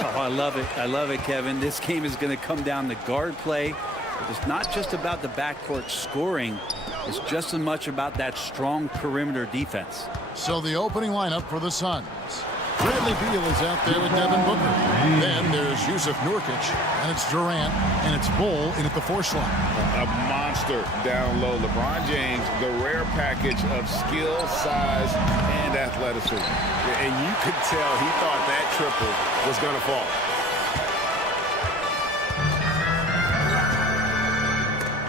Oh, I love it. I love it, Kevin. This game is going to come down to guard play. It's not just about the backcourt scoring. It's just as much about that strong perimeter defense. So the opening lineup for the Suns. Bradley Beal is out there with Devin Booker. Then there's Yusuf Nurkic, and it's Durant, and it's Bull in at the 4 slot. A monster down low. LeBron James, the rare package of skill, size, and athleticism. And you could tell he thought that triple was going to fall.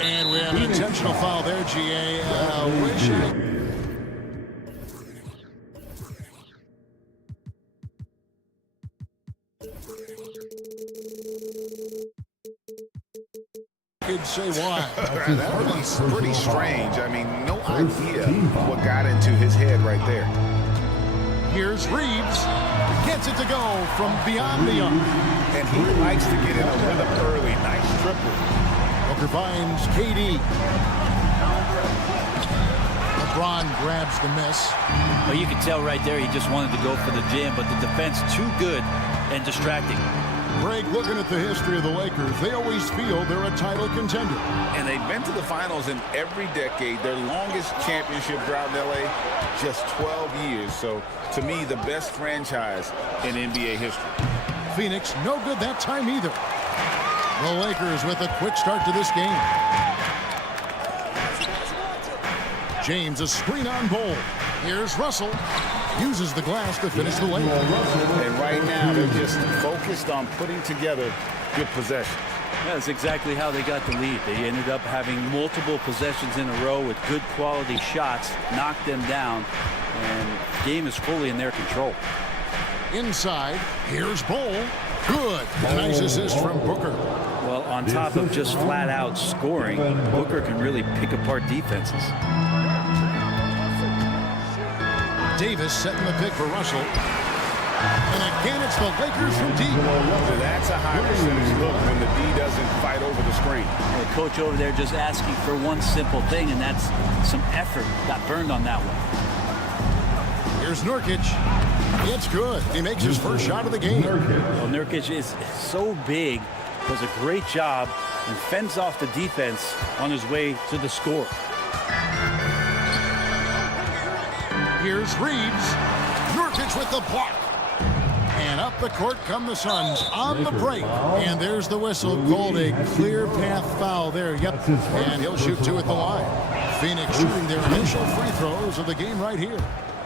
And we have an intentional foul there, GA. Could say why. That was pretty strange. I mean, no idea what got into his head right there. Here's Reeves. Gets it to go from beyond the arc. And he likes to get in a rhythm early. Nice triple. Booker finds KD. LeBron grabs the miss. Well, you can tell right there he just wanted to go for the jam, but the defense too good and distracting. Greg, looking at the history of the Lakers, they always feel they're a title contender. And they've been to the finals in every decade. Their longest championship drought in L.A., just 12 years. So, to me, the best franchise in NBA history. Phoenix, no good that time either. The Lakers with a quick start to this game. James, a screen on Bull. Here's Russell. Uses the glass to finish the layup. And right now, they're just focused on putting together good possessions. That's exactly how they got the lead. They ended up having multiple possessions in a row with good quality shots, knocked them down, and the game is fully in their control. Inside, here's Bull. Good. Nice assist from Booker. Well, on top of just flat-out scoring, Booker can really pick apart defenses. Davis setting the pick for Russell. And again, it's the Lakers from deep. So that's a high percentage look when the D doesn't fight over the screen. The coach over there just asking for one simple thing, and that's some effort. Got burned on that one. Here's Nurkic. It's good. He makes his first shot of the game. Well, Nurkic is so big, does a great job, and fends off the defense on his way to the score. Here's Reeves. Nurkic with the block. And up the court come the Suns on the break. And there's the whistle. Called a clear path foul there. Yep. And he'll shoot 2 at the line. Phoenix shooting their initial free throws of the game right here.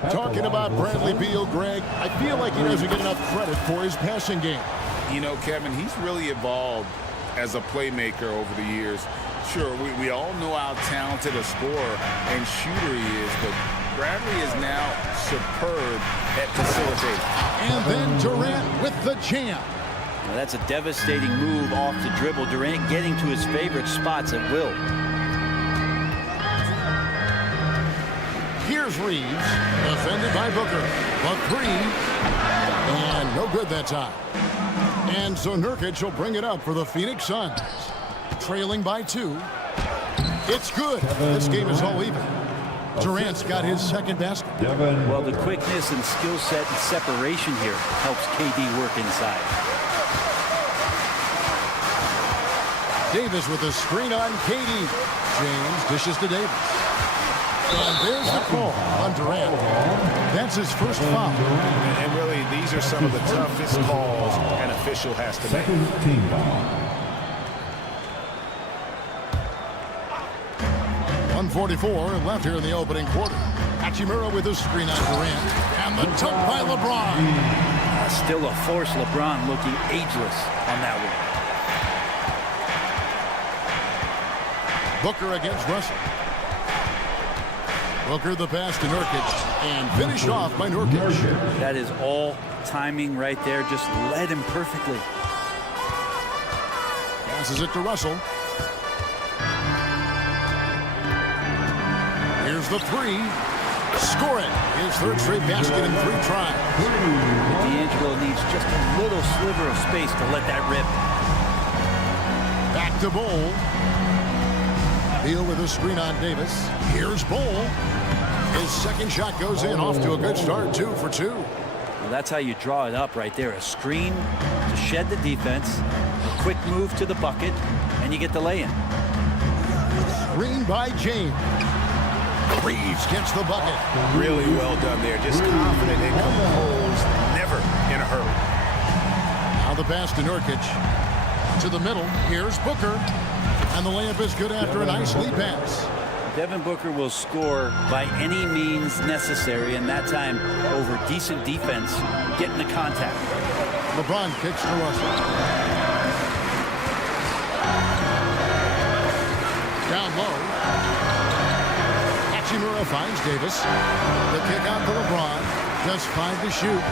Talking about Bradley Beal, Greg, I feel like he doesn't get enough credit for his passing game. You know, Kevin, he's really evolved as a playmaker over the years. Sure, we all know how talented a scorer and shooter he is, but Bradley is now superb at facilitating. And then Durant with the jam. Now that's a devastating move off the dribble. Durant getting to his favorite spots at will. Here's Reeves, defended by Booker. A 3, and no good that time. And so Nurkic will bring it up for the Phoenix Suns. Trailing by 2. It's good. This game is all even. Durant's got his second basket. Well, the quickness and skill set and separation here helps KD work inside. Davis with a screen on KD. James dishes to Davis. And there's the call on Durant. That's his first foul. And really, these are some of the toughest calls an official has to make. Team foul. 1:44 left here in the opening quarter. Hachimura with a screen on Durant. And the dunk by LeBron. Still a force. LeBron looking ageless on that one. Booker against Russell. Booker the pass to Nurkic. And finished off by Nurkic. That is all timing right there. Just led him perfectly. Passes it to Russell. Here's the three. Score it. His third straight basket in 3 tries. D'Angelo needs just a little sliver of space to let that rip. Back to Bol. Beal with a screen on Davis. Here's Bol. His second shot goes in. Off to a good start. 2 for 2. Well, that's how you draw it up right there. A screen to shed the defense. A quick move to the bucket. And you get the lay-in. Screen by James. Reeves gets the bucket. Really well done there. Just confident and composed. Never in a hurry. Now the pass to Nurkic. To the middle. Here's Booker. And the layup is good after a nice lead pass. Devin Booker will score by any means necessary, and that time over decent defense, getting the contact. LeBron kicks to Russell. Down low. Hachimura finds Davis. The kick out to LeBron. Just 5 to shoot.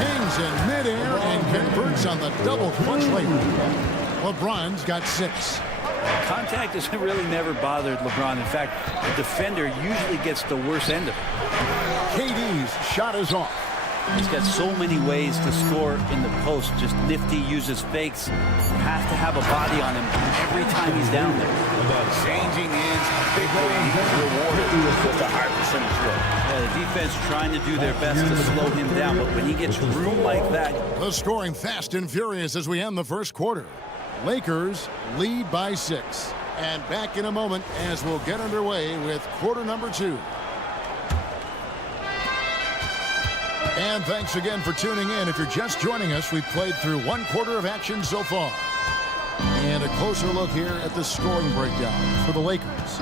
Hangs in midair and converts on the double clutch layup. LeBron's got 6. Contact has really never bothered LeBron. In fact, the defender usually gets the worst end of it. KD's shot is off. He's got so many ways to score in the post. Just nifty, uses fakes. You have to have a body on him every time he's down there. Changing ends quickly, rewarded with a high percentage look. Yeah, the defense trying to do their best to slow him down, but when he gets room like that. The scoring fast and furious as we end the first quarter. Lakers lead by 6. And back in a moment as we'll get underway with quarter number 2. And thanks again for tuning in. If you're just joining us, we've played through 1 quarter of action so far. And a closer look here at the scoring breakdown for the Lakers.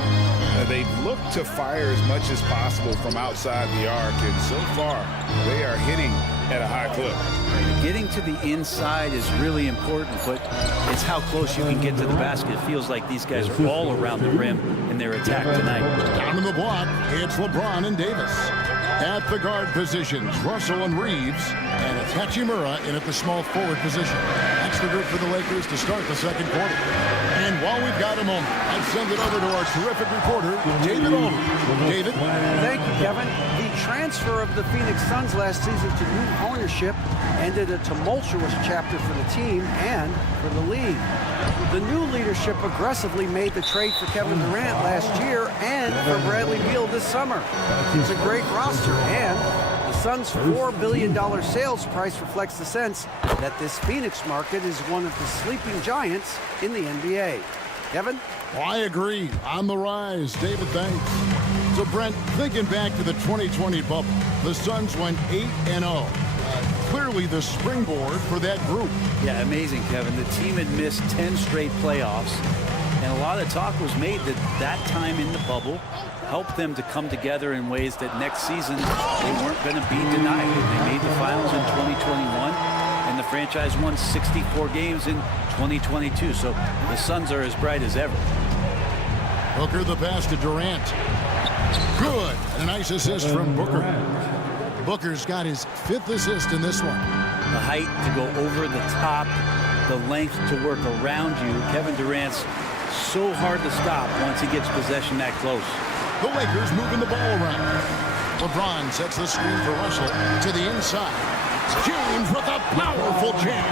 They've looked to fire as much as possible from outside the arc, and so far they are hitting at a high clip. Getting to the inside is really important, but it's how close you can get to the basket. It feels like these guys are all around the rim in their attack tonight. Down in the block, it's LeBron and Davis. At the guard positions, Russell and Reeves, and it's Hachimura in at the small forward position. That's the group for the Lakers to start the second quarter. And while we've got a moment, I'd send it over to our terrific reporter, David Olden. David? Thank you, Kevin. The transfer of the Phoenix Suns last season to new ownership ended a tumultuous chapter for the team and for the league. The new leadership aggressively made the trade for Kevin Durant last year and for Bradley Beal this summer. It's a great roster, and the Suns' $4 billion sales price reflects the sense that this Phoenix market is one of the sleeping giants in the NBA. Kevin? I agree. On the rise. David, thanks. So, Brent, thinking back to the 2020 bubble, the Suns went 8-0. Clearly the springboard for that group. Yeah, amazing, Kevin. The team had missed 10 straight playoffs, and a lot of talk was made that that time in the bubble helped them to come together in ways that next season they weren't going to be denied. They made the finals in 2021, and the franchise won 64 games in 2022. So the Suns are as bright as ever. Booker the pass to Durant. Good. And a nice assist from Booker. Booker's got his 5th assist in this one. The height to go over the top, the length to work around you. Kevin Durant's so hard to stop once he gets possession that close. The Lakers moving the ball around. LeBron sets the screen for Russell to the inside. James with a powerful jam.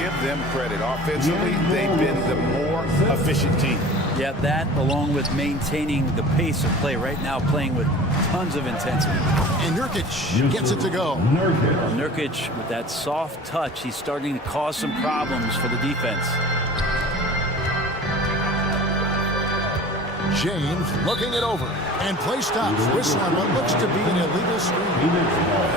Give them credit. Offensively, they've been the more efficient team. Yeah, that along with maintaining the pace of play right now, playing with tons of intensity. And Nurkic gets it to go. Nurkic, with that soft touch, he's starting to cause some problems for the defense. James looking it over. And play stops. Whistle on what looks to be an illegal screen.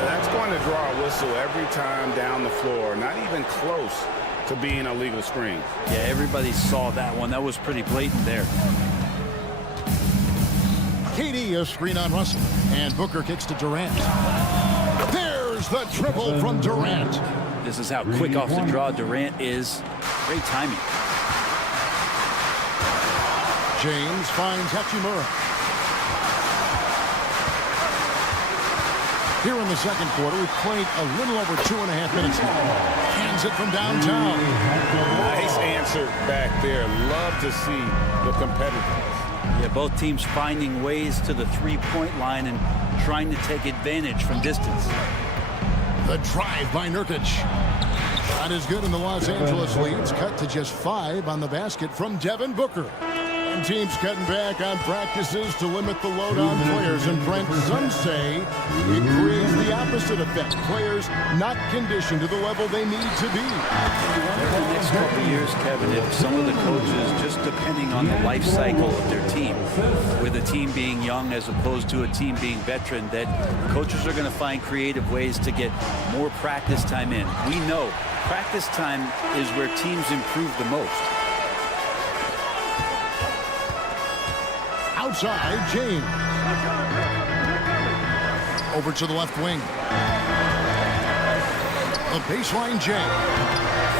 That's going to draw a whistle every time down the floor. Not even close to being a legal screen. Yeah, everybody saw that one. That was pretty blatant there. KD a screen on Russell. And Booker kicks to Durant. There's the triple from Durant. This is how quick off the draw Durant is. Great timing. James finds Hachimura. Here in the second quarter, we've played a little over 2.5 minutes now. Hands it from downtown. Nice answer back there. Love to see the competitiveness. Yeah, both teams finding ways to the three-point line and trying to take advantage from distance. The drive by Nurkic. Shot is good, and the Los Angeles leads cut to just 5 on the basket from Devin Booker. And teams cutting back on practices to limit the load on players. And Brent, some say it creates the opposite effect. Players not conditioned to the level they need to be. In the next couple of years, Kevin, if some of the coaches, just depending on the life cycle of their team, with a team being young as opposed to a team being veteran, that coaches are going to find creative ways to get more practice time in. We know practice time is where teams improve the most. Outside, James. Over to the left wing. The baseline J.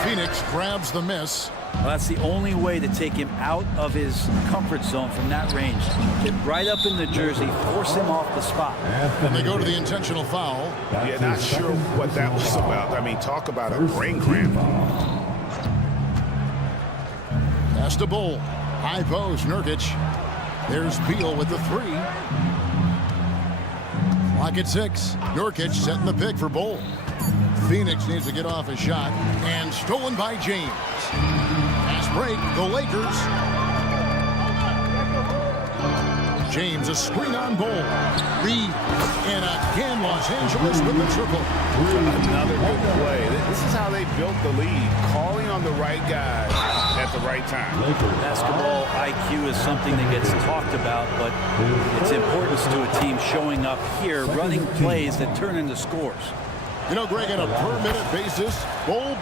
Phoenix grabs the miss. Well, that's the only way to take him out of his comfort zone from that range. Get right up in the jersey, force him off the spot. And they go to the intentional foul. Yeah, not sure what that was about. I mean, talk about a brain cramp. Pass to Bull. High post, Nurkic. There's Beal with the 3. Clock at 6. Nurkic setting the pick for Bull. Phoenix needs to get off his shot. And stolen by James. Pass break, the Lakers. James, a screen on Bull. Reed. And again, Los Angeles with the triple. Another good play. This is how they built the lead. Calling on the right guy at the right time. Basketball IQ is something that gets talked about, but its importance to a team showing up here, running plays that turn into scores. You know, Greg, on a per-minute basis, Bull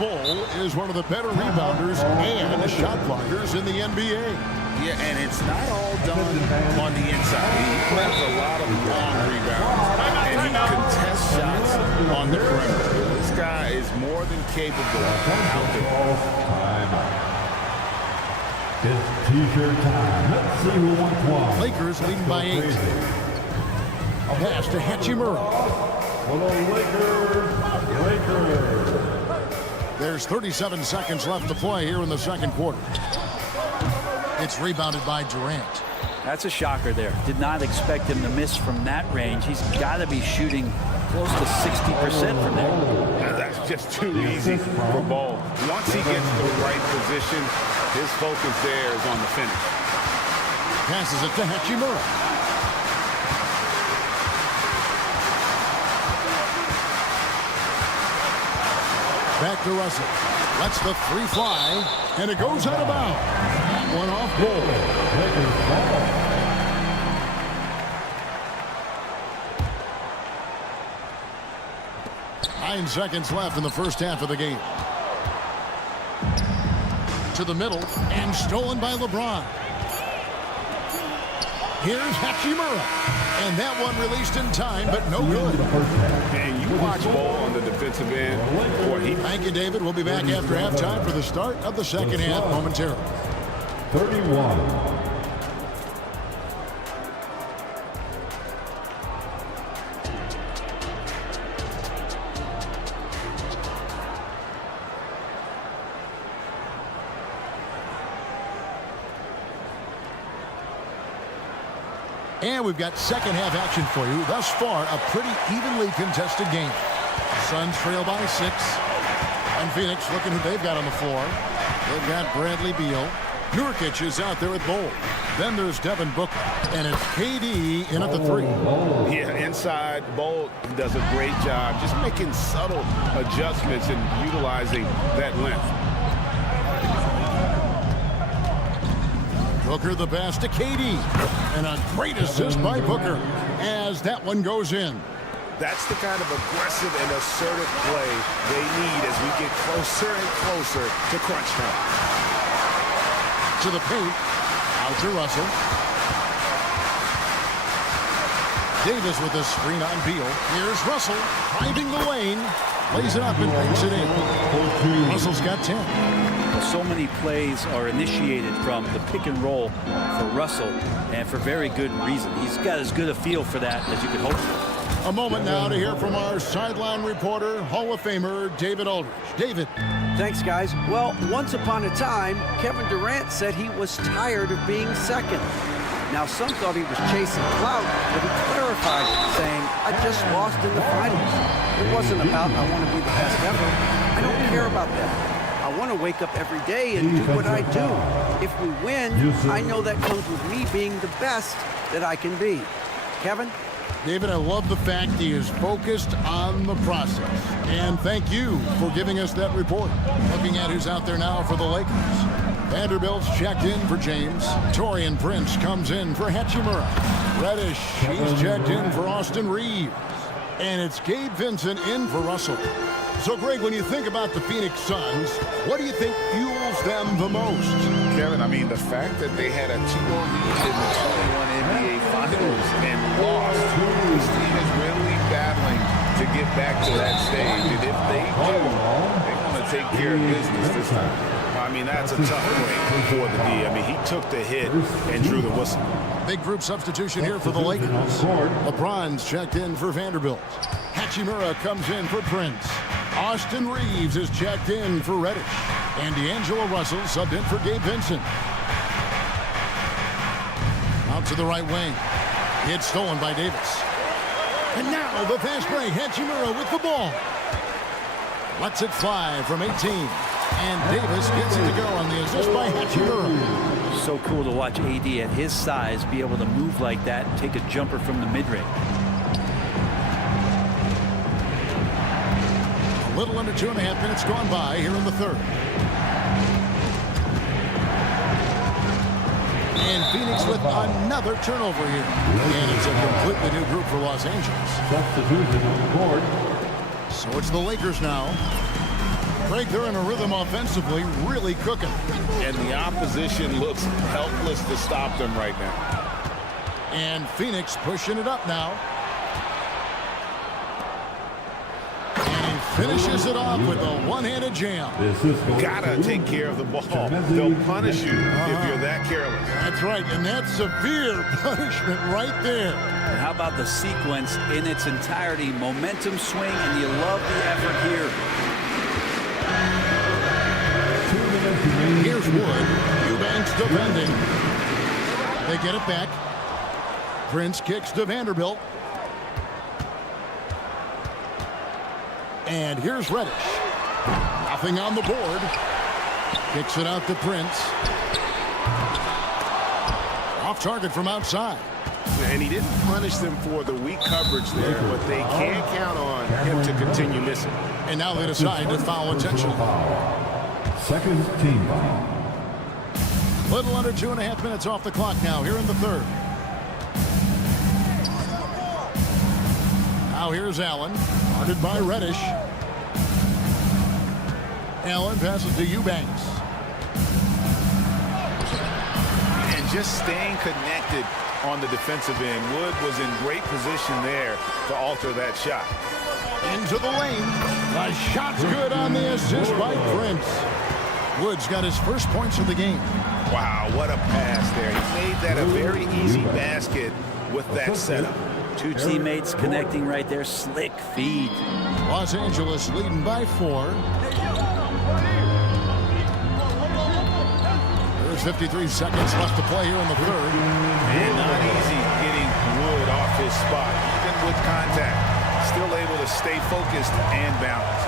is one of the better rebounders and shot blockers in the NBA. Yeah, and it's not all done on the inside. He grabs a lot of long rebounds, and he contests shots on the perimeter. This guy is more than capable out there. It's T-shirt time. Let's see who wants one. Lakers leading by 8. A pass to Hachimura. For the Lakers. There's 37 seconds left to play here in the second quarter. It's rebounded by Durant. That's a shocker there. Did not expect him to miss from that range. He's got to be shooting close to 60% from there. That's just too easy for Ball. Once he gets the right position, his focus there is on the finish. Passes it to Hachimura. Back to Russell. Lets the 3 fly, and it goes out of bounds. One off Bull. Nine seconds left in the first half of the game. To the middle, and stolen by LeBron. Here's Hachimura. And that one released in time, but no good. And you watch Ball on the defensive end. Boy, Thank you, David. We'll be back after halftime for the start of the second half momentarily. 31. And we've got second half action for you. Thus far, a pretty evenly contested game. Suns trail by 6. And Phoenix looking who they've got on the floor. They've got Bradley Beal. Nurkic is out there at Bowl. Then there's Devin Booker. And it's KD in at the 3. Yeah, inside, Bowl does a great job just making subtle adjustments and utilizing that length. Booker the pass to KD. And a great assist by Booker as that one goes in. That's the kind of aggressive and assertive play they need as we get closer and closer to crunch time. To the paint. Out to Russell. Davis with a screen on Beal. Here's Russell driving the lane. Lays it up and banks it in. Russell's got 10. Well, so many plays are initiated from the pick and roll for Russell, and for very good reason. He's got as good a feel for that as you could hope for. A moment now to hear from our sideline reporter, Hall of Famer David Aldridge. David. Thanks, guys. Well, once upon a time, Kevin Durant said he was tired of being second. Now, some thought he was chasing clout, but he clarified, saying, I just lost in the finals. It wasn't about, I want to be the best ever. I don't care about that. I want to wake up every day and do what I do. If we win, I know that comes with me being the best that I can be. Kevin? David, I love the fact he is focused on the process. And thank you for giving us that report. Looking at who's out there now for the Lakers. Vanderbilt's checked in for James. Taurean Prince comes in for Hachimura. Reddish, he's checked in for Austin Reeves. And it's Gabe Vincent in for Russell. So, Greg, when you think about the Phoenix Suns, what do you think fuels them the most? Kevin, I mean, the fact that they had a 2-0 lead in the 21 NBA Finals and lost, this team is really battling to get back to that stage. And if they do, they want to take care of business this time. I mean, that's a tough break for the D. I mean, he took the hit and drew the whistle. Big group substitution here for the Lakers. LeBron's checked in for Vanderbilt. Hachimura comes in for Prince. Austin Reeves is checked in for Reddish. And D'Angelo Russell subbed in for Gabe Vincent. Out to the right wing. It's stolen by Davis. And now the fast break. Hachimura with the ball. Lets it fly from 18. And Davis gets it to go on the assist by Hachimura. So cool to watch AD at his size be able to move like that and take a jumper from the mid-range. A little under 2.5 minutes gone by here in the third. And Phoenix with another turnover here. And it's a completely new group for Los Angeles. Substitution on the board. So it's the Lakers now. Craig, they're in a rhythm offensively, really cooking. And the opposition looks helpless to stop them right now. And Phoenix pushing it up now. And he finishes it off with a one-handed jam. Gotta take care of the ball. They'll punish you if you're that careless. That's right, and that's severe punishment right there. And how about the sequence in its entirety? Momentum swing, and you love the effort here. Here's Wood. Eubanks defending. They get it back. Prince kicks to Vanderbilt. And here's Reddish. Nothing on the board. Kicks it out to Prince. Off target from outside. And he didn't punish them for the weak coverage there, but they can count on him to continue missing. And now they decide to foul intentionally. Second team foul. Little under 2.5 minutes off the clock now here in the third. Now here's Allen, guarded by Reddish. Allen passes to Eubanks. And just staying connected on the defensive end. Wood was in great position there to alter that shot. Into the lane. The shot's good on the assist by Prince. Wood's got his first points of the game. Wow, what a pass there. He made that a very easy basket with that setup. Two teammates connecting right there. Slick feed. Los Angeles leading by 4. There's 53 seconds left to play here in the third. And not easy getting Wood off his spot. Even with contact, still able to stay focused and balanced.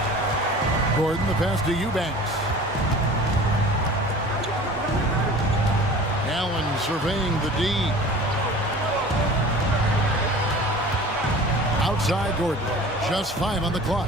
Gordon, the pass to Eubanks. surveying the D. Outside Gordon. Just 5 on the clock.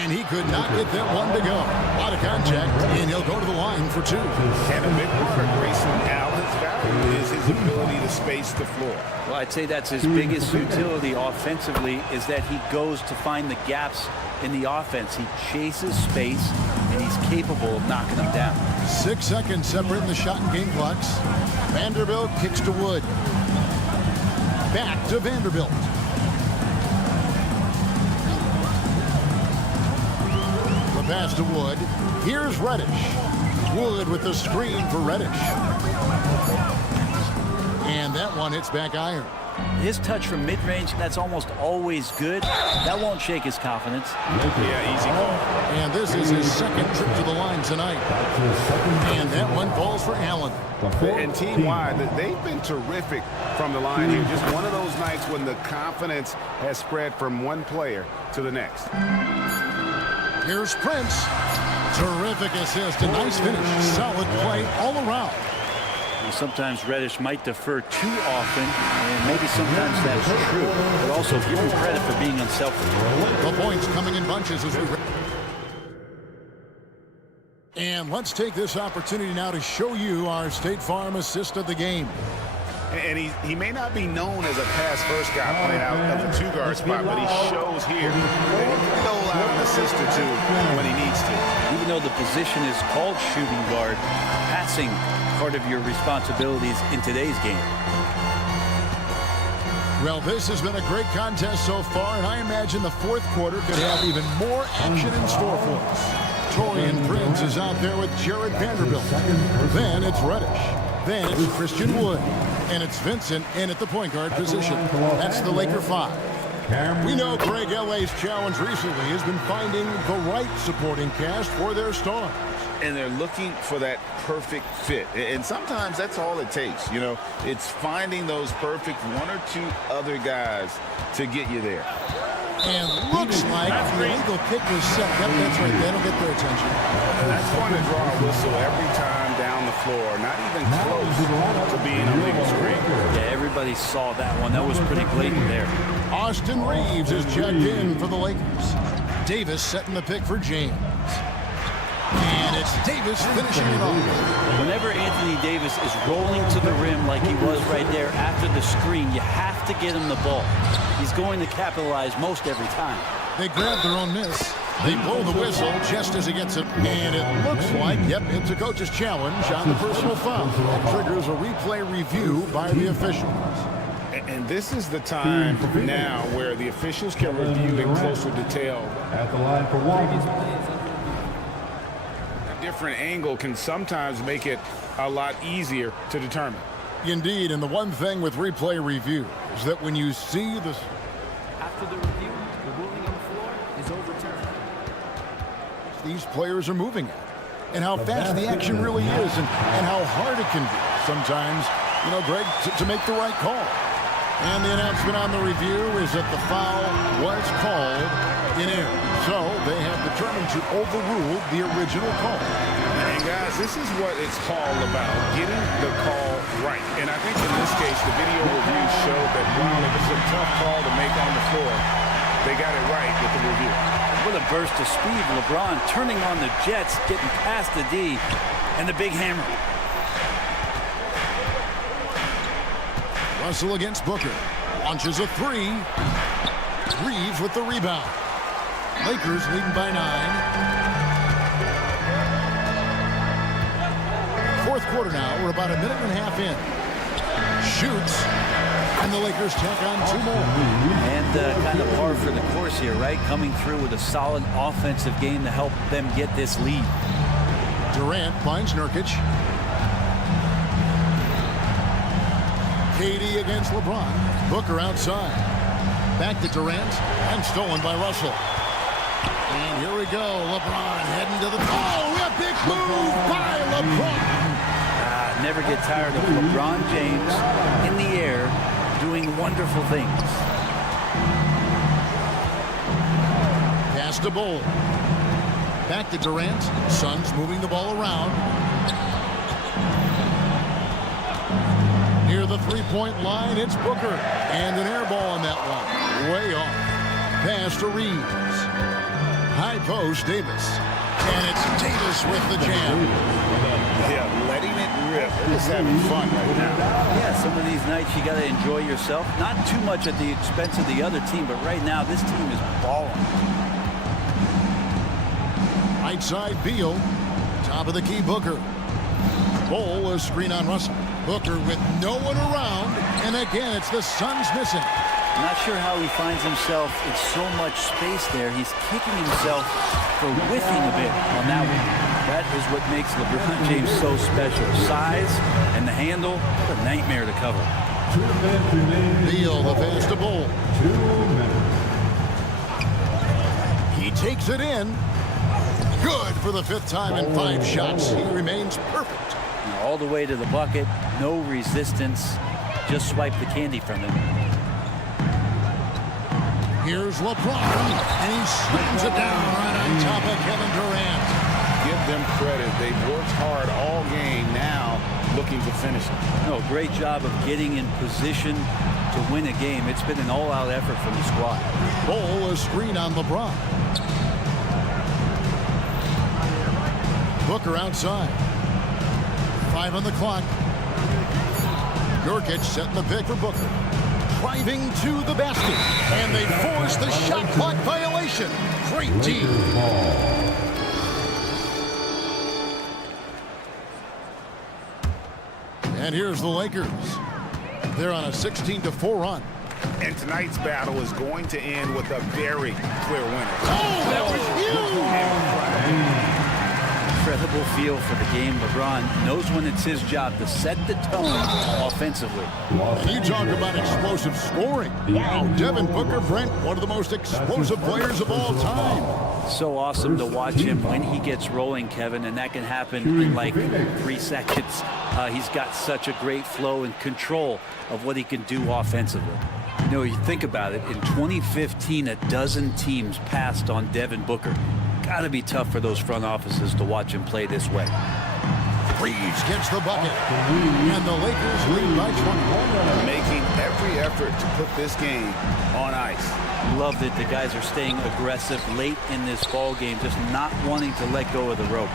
And he could not get that one to go. A lot of contact, and he'll go to the line for 2. And a big part of Grayson Allen's value is his ability to space the floor. Well, I'd say that's his biggest utility offensively, is that he goes to find the gaps in the offense. He chases space, and he's capable of knocking them down. 6 seconds separating the shot and game clocks. Vanderbilt kicks to Wood. Back to Vanderbilt. The pass to Wood. Here's Reddish. Wood with the screen for Reddish. And that one hits back iron. His touch from mid-range, that's almost always good. That won't shake his confidence. Yeah, easy call. And this is his second trip to the line tonight. And that one falls for Allen. And team-wide, they've been terrific from the line here. Just one of those nights when the confidence has spread from one player to the next. Here's Prince. Terrific assist. A nice finish. Solid play all around. Sometimes Reddish might defer too often, and maybe sometimes that's true. But also give him credit for being unselfish. The points coming in bunches as we... And let's take this opportunity now to show you our State Farm assist of the game. And he may not be known as a pass-first guy playing out of the 2-guard spot, but he shows here that he can dole out an assist or 2 when he needs to. Even though the position is called shooting guard, passing part of your responsibilities in today's game. Well, this has been a great contest so far, and I imagine the fourth quarter could have even more action in store for us. Torian Prince is out there with Jared Vanderbilt. Then it's Reddish. Then it's Christian Wood. And it's Vincent in at the point guard position. That's the Laker 5. We know Greg L.A.'s challenge recently has been finding the right supporting cast for their stars. And they're looking for that perfect fit. And sometimes that's all it takes. You know, it's finding those perfect 1 or 2 other guys to get you there. And looks like the illegal kick was set. Yep, that's right. That'll get their attention. That's going to draw a whistle every time down the floor. Not even close to being a legal screen. Yeah, everybody saw that one. That was pretty blatant there. Austin Reeves is checked in for the Lakers. Davis setting the pick for James. And it's Davis finishing it off. Whenever Anthony Davis is rolling to the rim like he was right there after the screen, you have to get him the ball. He's going to capitalize most every time. They grab their own miss. They blow the whistle just as he gets it. And it looks like, yep, it's a coach's challenge on the personal foul. That triggers a replay review by the officials. And this is the time now where the officials can review in closer detail. At the line for 1. Different angle can sometimes make it a lot easier to determine. Indeed, and the one thing with replay review is that when you see this... After the review, the ruling on the floor is overturned. These players are moving at, and how fast the action really is, and how hard it can be sometimes, you know, Greg, to make the right call. And the announcement on the review is that the foul was called in error. So they have determined to overrule the original call. And guys, this is what it's all about, getting the call right. And I think in this case, the video review showed that while it was a tough call to make on the floor, they got it right with the review. What a burst of speed. LeBron turning on the Jets, getting past the D, and the big hammer. Russell against Booker. Launches a 3. Reeves with the rebound. Lakers leading by 9. Fourth quarter now. We're about a minute and a half in. Shoots. And the Lakers tack on 2 more. And kind of par for the course here, right? Coming through with a solid offensive game to help them get this lead. Durant finds Nurkic. KD against LeBron. Booker outside. Back to Durant. And stolen by Russell. And here we go. LeBron heading to the... Oh, a big move by LeBron. Never get tired of LeBron James in the air doing wonderful things. Pass to Bull. Back to Durant. Suns moving the ball around. the three-point line, it's Booker. And an air ball on that one. Way off. Pass to Reeves. High post, Davis. And it's Davis with the jam. Yeah, letting it rip. They're just having fun right now. Yeah, some of these nights you got to enjoy yourself. Not too much at the expense of the other team, but right now this team is balling. Right side, Beal. Top of the key, Booker. Bowl, a screen on Russell. Booker with no one around. And again, it's the Suns missing. I'm not sure how he finds himself in so much space there. He's kicking himself for whiffing a bit on that one. That is what makes LeBron James so special. Size and the handle, a nightmare to cover. 2 minutes remaining. Beal, the pass to Bowl. 2 minutes. He takes it in. Good for the 5th time in 5 shots. He remains perfect. All the way to the bucket, no resistance. Just swipe the candy from him. Here's LeBron, and he slams it down right on top of Kevin Durant. Give them credit. They've worked hard all game, now looking to finish it. No, great job of getting in position to win a game. It's been an all-out effort from the squad. Bowl, a screen on LeBron. Booker outside. 5 on the clock. Nurkic setting the pick for Booker. Driving to the basket. And they force the shot clock violation. Great team. And here's the Lakers. They're on a 16-4 run. And tonight's battle is going to end with a very clear winner. Oh, that was huge! Incredible feel for the game. LeBron knows when it's his job to set the tone offensively. You talk about explosive scoring. Wow, Devin Booker, Brent, one of the most explosive players of all time. So awesome to watch him when he gets rolling, Kevin, and that can happen in like 3 seconds. He's got such a great flow and control of what he can do offensively. You know, you think about it, in 2015, a dozen teams passed on Devin Booker. Got to be tough for those front offices to watch him play this way. Reeves gets the bucket, and the Lakers lead by 21. Making every effort to put this game on ice. Love that the guys are staying aggressive late in this ball game, just not wanting to let go of the rope.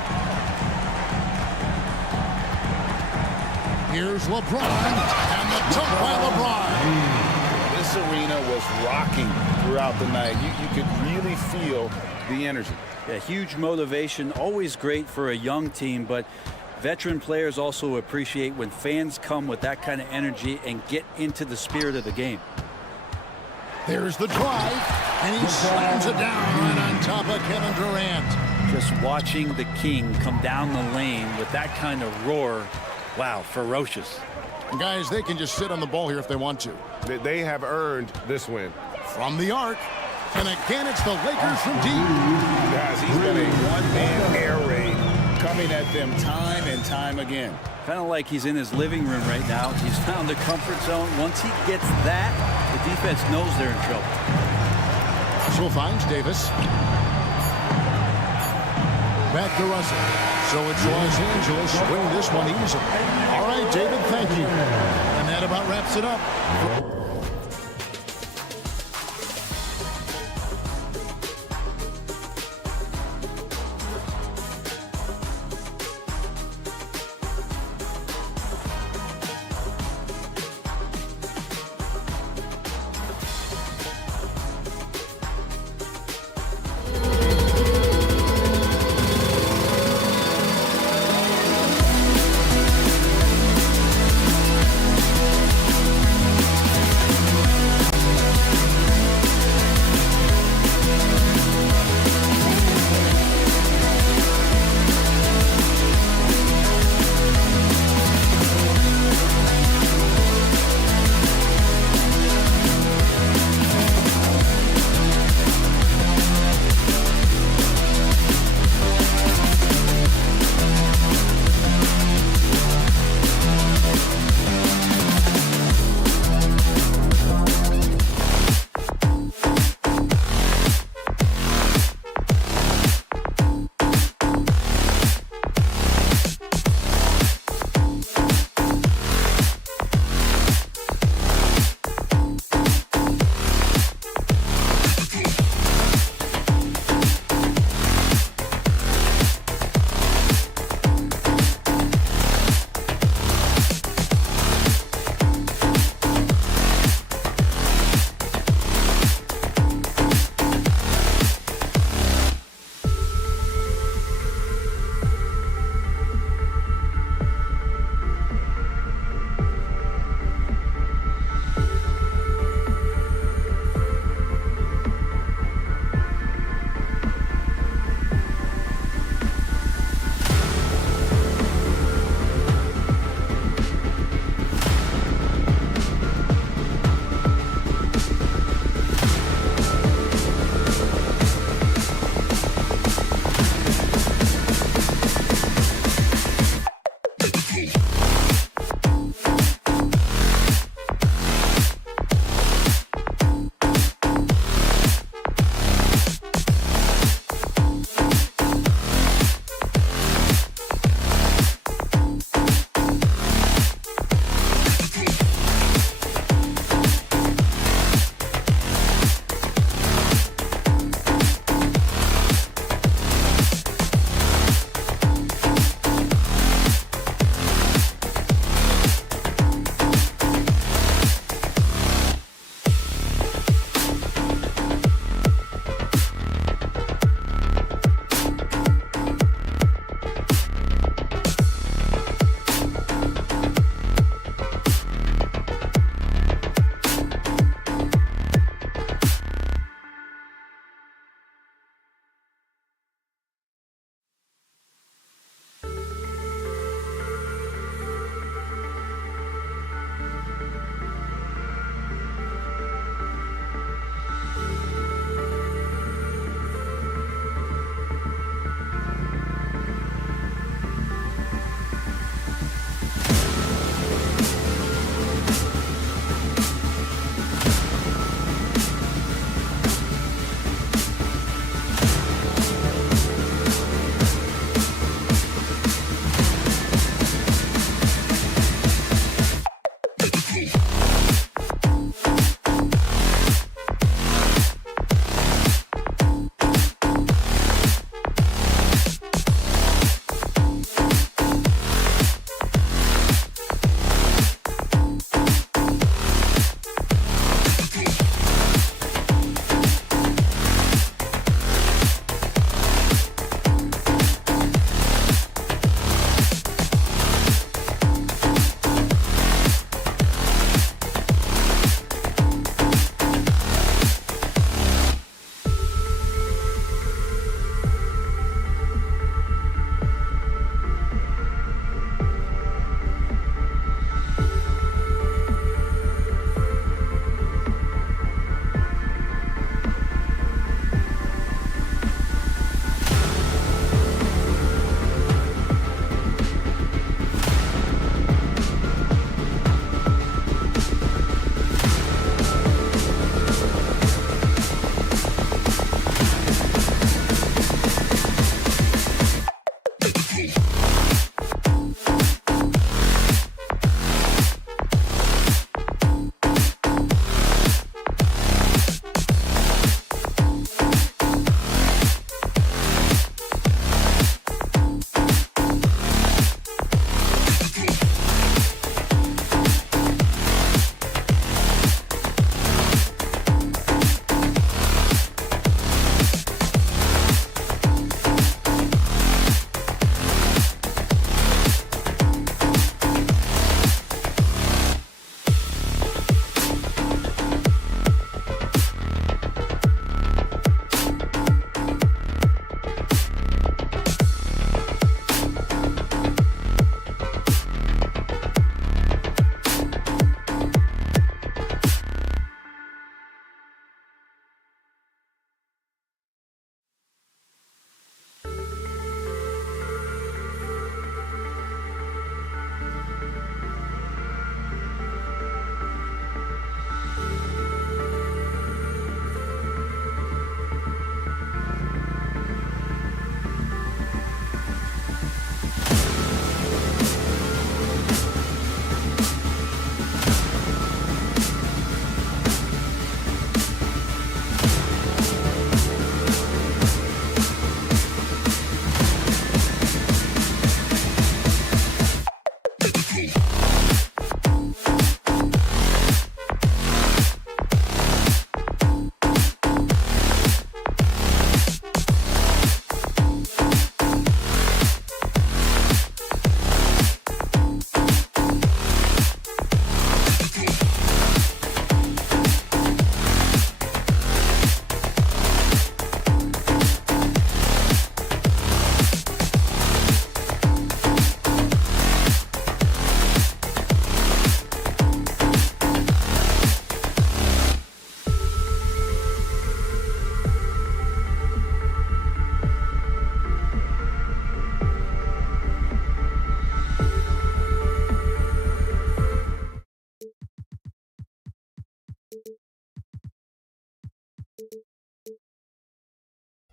Here's LeBron, and the dunk by LeBron. This arena was rocking throughout the night. You could really feel the energy. Yeah, huge motivation, always great for a young team, but veteran players also appreciate when fans come with that kind of energy and get into the spirit of the game. There's the drive, and he slams it down right on top of Kevin Durant. Just watching the King come down the lane with that kind of roar, wow, ferocious. Guys, they can just sit on the ball here if they want to. They have earned this win. From the arc, and again it's the Lakers from deep. Guys, he's got a one-man air raid coming at them time and time again. Kind of like he's in his living room right now. He's found a comfort zone. Once he gets that, the defense knows they're in trouble. Russell finds Davis. Back to Russell. So it's Los Angeles winning this one easily. All right, David, thank you. And that about wraps it up.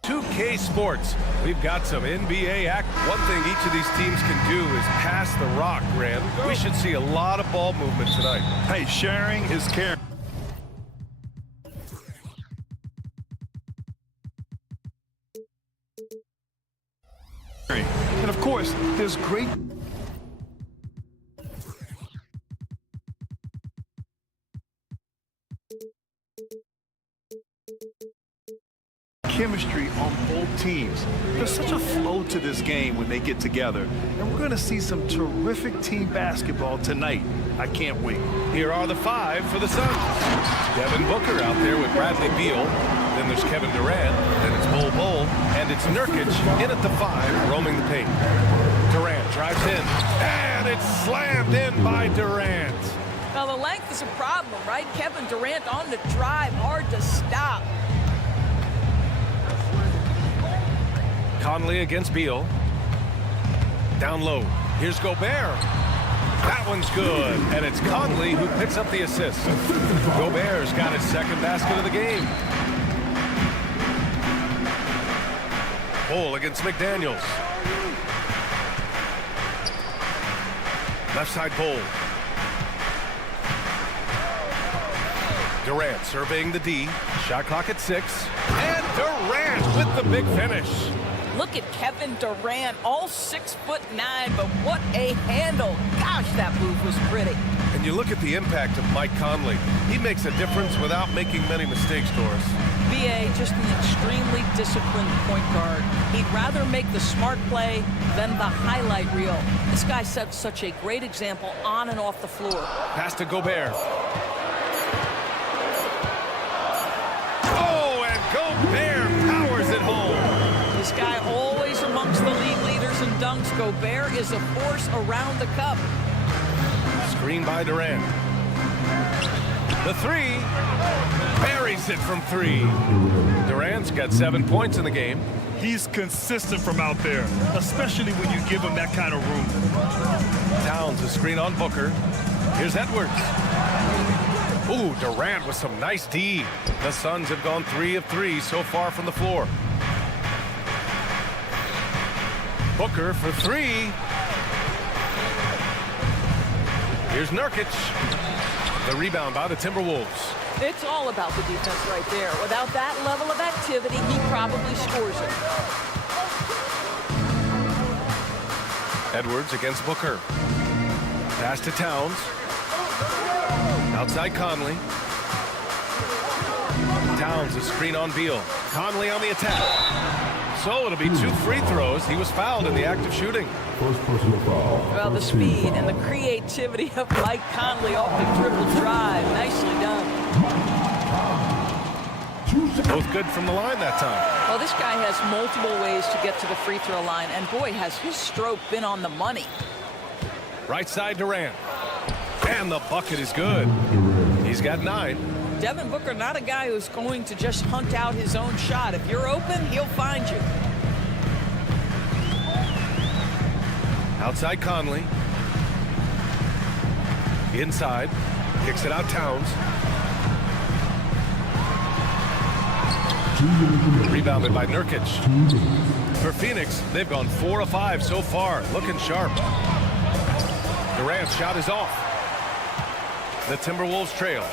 2K Sports. We've got some NBA act. One thing each of these teams can do is pass the rock, Grant. We should see a lot of ball movement tonight. Hey, sharing is caring. And of course, there's great chemistry on both teams. There's such a flow to this game when they get together, and we're going to see some terrific team basketball tonight. I can't wait. Here are the 5 for the Suns. Devin Booker out there with Bradley Beal. Then there's Kevin Durant. Then it's Bol, and it's Nurkic in at the 5, roaming the paint. Durant drives in, and it's slammed in by Durant. Now the length is a problem, right? Kevin Durant on the drive, hard to stop. Conley against Beal. Down low. Here's Gobert. That one's good. And it's Conley who picks up the assist. Gobert's got his second basket of the game. Bol against McDaniels. Left side Bol. Durant surveying the D. Shot clock at 6. And Durant with the big finish. Look at Kevin Durant, all 6'9", but what a handle. Gosh, that move was pretty. And you look at the impact of Mike Conley. He makes a difference without making many mistakes, Doris. B.A. just an extremely disciplined point guard. He'd rather make the smart play than the highlight reel. This guy sets such a great example on and off the floor. Pass to Gobert. Oh, and Gobert powers it home. This guy always amongst the league leaders in dunks. Gobert is a force around the cup. Screen by Durant. The 3. Buries it from 3. Durant's got 7 points in the game. He's consistent from out there, especially when you give him that kind of room. Towns a screen on Booker. Here's Edwards. Ooh, Durant with some nice D. The Suns have gone 3 of 3 so far from the floor. Booker for 3. Here's Nurkic. The rebound by the Timberwolves. It's all about the defense right there. Without that level of activity, he probably scores it. Edwards against Booker. Pass to Towns. Outside Conley. Towns a screen on Beal. Conley on the attack. So it'll be 2 free throws. He was fouled in the act of shooting. First personal foul. Well, the speed and the creativity of Mike Conley off the dribble drive. Nicely done. Both good from the line that time. Well, this guy has multiple ways to get to the free throw line, and boy, has his stroke been on the money. Right side Durant. And the bucket is good. He's got 9. Devin Booker, not a guy who's going to just hunt out his own shot. If you're open, he'll find you. Outside Conley. Inside. Kicks it out Towns. Rebounded by Nurkic. For Phoenix, they've gone 4 of 5 so far. Looking sharp. Durant's shot is off. The Timberwolves trail.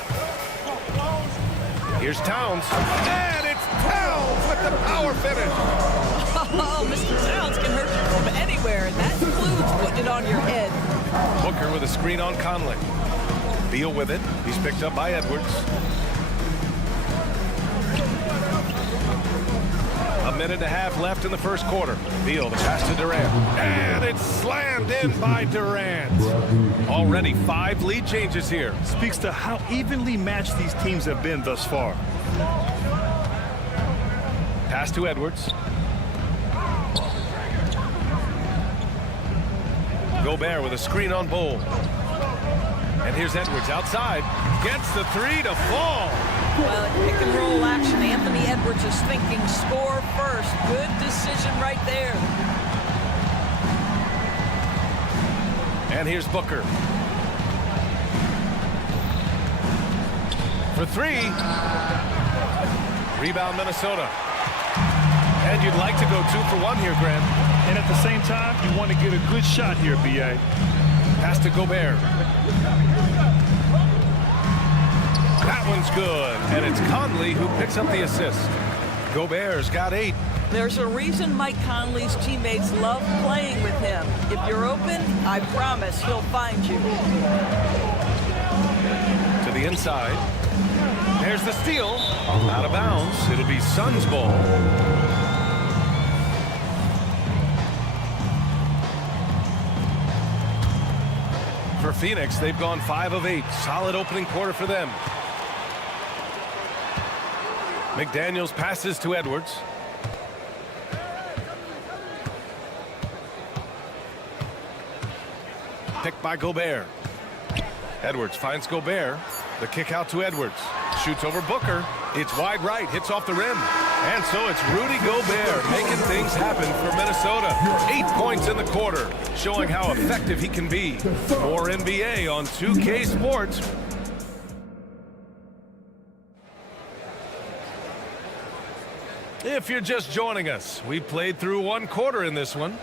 Here's Towns. And it's Towns with the power finish. Oh, Mr. Towns can hurt you from anywhere, and that includes putting it on your head. Booker with a screen on Conley. Beal with it. He's picked up by Edwards. A minute and a half left in the first quarter. Beal, the pass to Durant. And it's slammed in by Durant. Already 5 lead changes here. Speaks to how evenly matched these teams have been thus far. Pass to Edwards. Gobert with a screen on Bol. And here's Edwards outside. Gets the 3 to fall. Well, in pick and roll action, Anthony Edwards is thinking score first. Good decision right there. And here's Booker. For 3. Rebound Minnesota. And you'd like to go 2 for 1 here, Grant. And at the same time, you want to get a good shot here, B.A. Pass to Gobert. That one's good. And it's Conley who picks up the assist. Gobert's got 8. There's a reason Mike Conley's teammates love playing with him. If you're open, I promise he'll find you. To the inside. There's the steal. Out of bounds. It'll be Suns ball. For Phoenix, they've gone 5 of 8. Solid opening quarter for them. McDaniels passes to Edwards. Picked by Gobert. Edwards finds Gobert. The kick out to Edwards. Shoots over Booker. It's wide right. Hits off the rim. And so it's Rudy Gobert making things happen for Minnesota. 8 points in the quarter, showing how effective he can be. More NBA on 2K Sports. If you're just joining us, we played through 1 quarter in this one.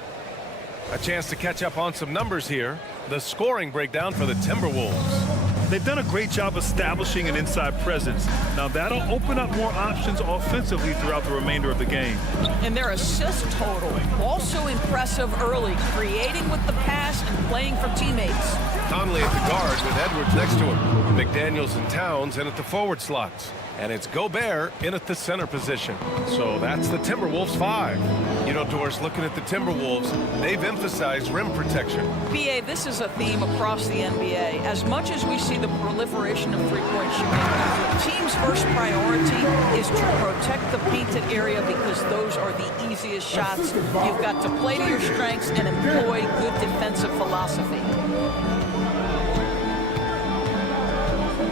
A chance to catch up on some numbers here. The scoring breakdown for the Timberwolves. They've done a great job establishing an inside presence. Now that'll open up more options offensively throughout the remainder of the game. And their assist total, also impressive early, creating with the pass and playing for teammates. Conley at the guard with Edwards next to him. McDaniels and Towns in at the forward slots. And it's Gobert in at the center position. So that's the Timberwolves 5. You know, Doris, looking at the Timberwolves, they've emphasized rim protection. B.A., this is a theme across the NBA. As much as we see the proliferation of three-point shooting, team's first priority is to protect the painted area because those are the easiest shots. You've got to play to your strengths and employ good defensive philosophy.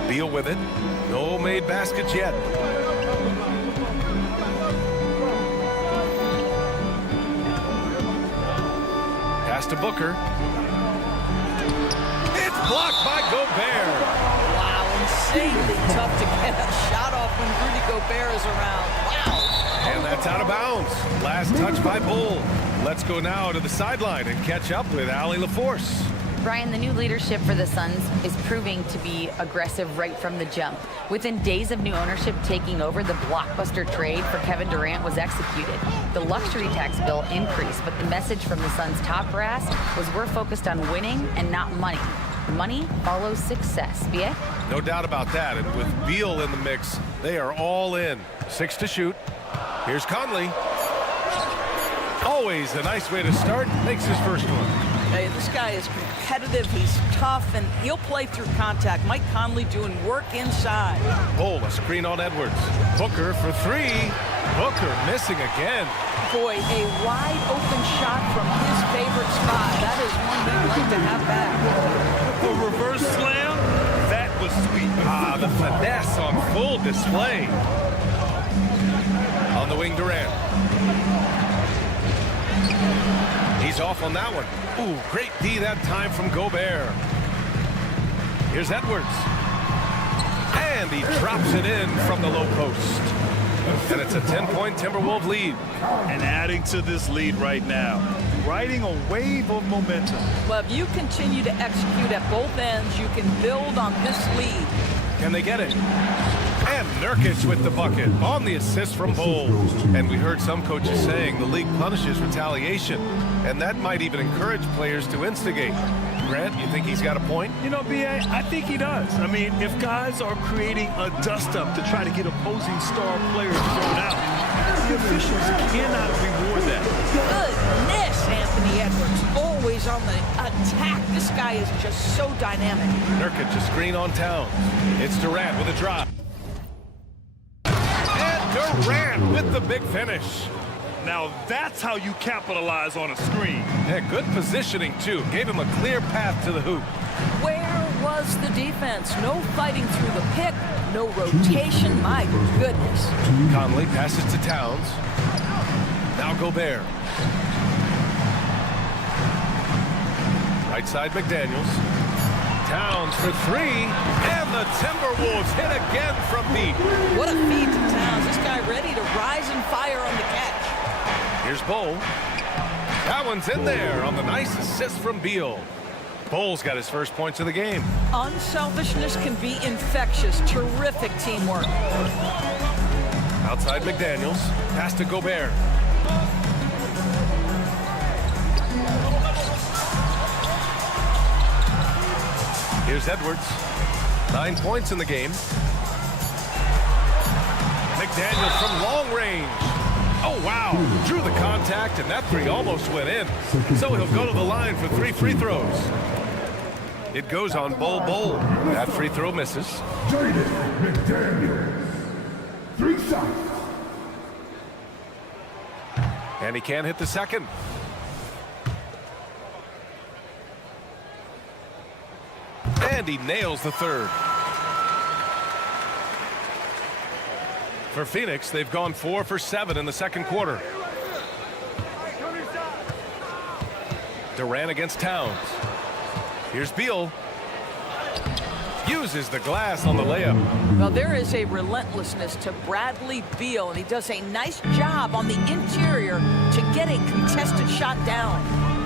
Beal with it. No made baskets yet. Pass to Booker. It's blocked by Gobert. Wow, insanely tough to get a shot off when Rudy Gobert is around. Wow. And that's out of bounds. Last touch by Bull. Let's go now to the sideline and catch up with Allie LaForce. Brian, the new leadership for the Suns is proving to be aggressive right from the jump. Within days of new ownership taking over, the blockbuster trade for Kevin Durant was executed. The luxury tax bill increased, but the message from the Suns' top brass was we're focused on winning and not money. Money follows success. B.A.? No doubt about that. And with Beal in the mix, they are all in. 6 to shoot. Here's Conley. Always a nice way to start. Makes his first one. Hey, this guy is competitive, he's tough, and he'll play through contact. Mike Conley doing work inside. Bull, a screen on Edwards. Booker for 3. Booker missing again. Boy, a wide open shot from his favorite spot. That is one we'd like to have back. The reverse slam, that was sweet. Ah, the finesse on full display. On the wing, Durant. He's off on that one. Ooh, great D that time from Gobert. Here's Edwards. And he drops it in from the low post. And it's a 10-point Timberwolves lead. And adding to this lead right now, riding a wave of momentum. Well, if you continue to execute at both ends, you can build on this lead. Can they get it? And Nurkic with the bucket on the assist from Bull. And we heard some coaches saying the league punishes retaliation, and that might even encourage players to instigate. Grant, you think he's got a point? You know, B.A., I think he does. I mean, if guys are creating a dust-up to try to get opposing star players thrown out, the officials cannot reward that. Goodness, Anthony Edwards, always on the attack. This guy is just so dynamic. Nurkic, a screen on Towns. It's Durant with a drive. And Durant with the big finish. Now that's how you capitalize on a screen. Yeah, good positioning, too. Gave him a clear path to the hoop. Where was the defense? No fighting through the pick, no rotation. My goodness. Conley passes to Towns. Now Gobert. Right side McDaniels. Towns for 3. And the Timberwolves hit again from deep. What a feed to Towns. This guy ready to rise and fire on the catch. Here's Bull. That one's in there on the nice assist from Beal. Bull's got his first points of the game. Unselfishness can be infectious. Terrific teamwork. Outside McDaniels. Pass to Gobert. Here's Edwards. 9 points in the game. McDaniels from long range. Oh, wow. Drew the contact, and that three almost went in. So he'll go to the line for 3 free throws. It goes on Bull. That free throw misses. Jaden McDaniels. 3 shots. And he can't hit the second. And he nails the third. For Phoenix, they've gone 4 for 7 in the second quarter. Durant against Towns. Here's Beal. Uses the glass on the layup. Well, there is a relentlessness to Bradley Beal, and he does a nice job on the interior to get a contested shot down.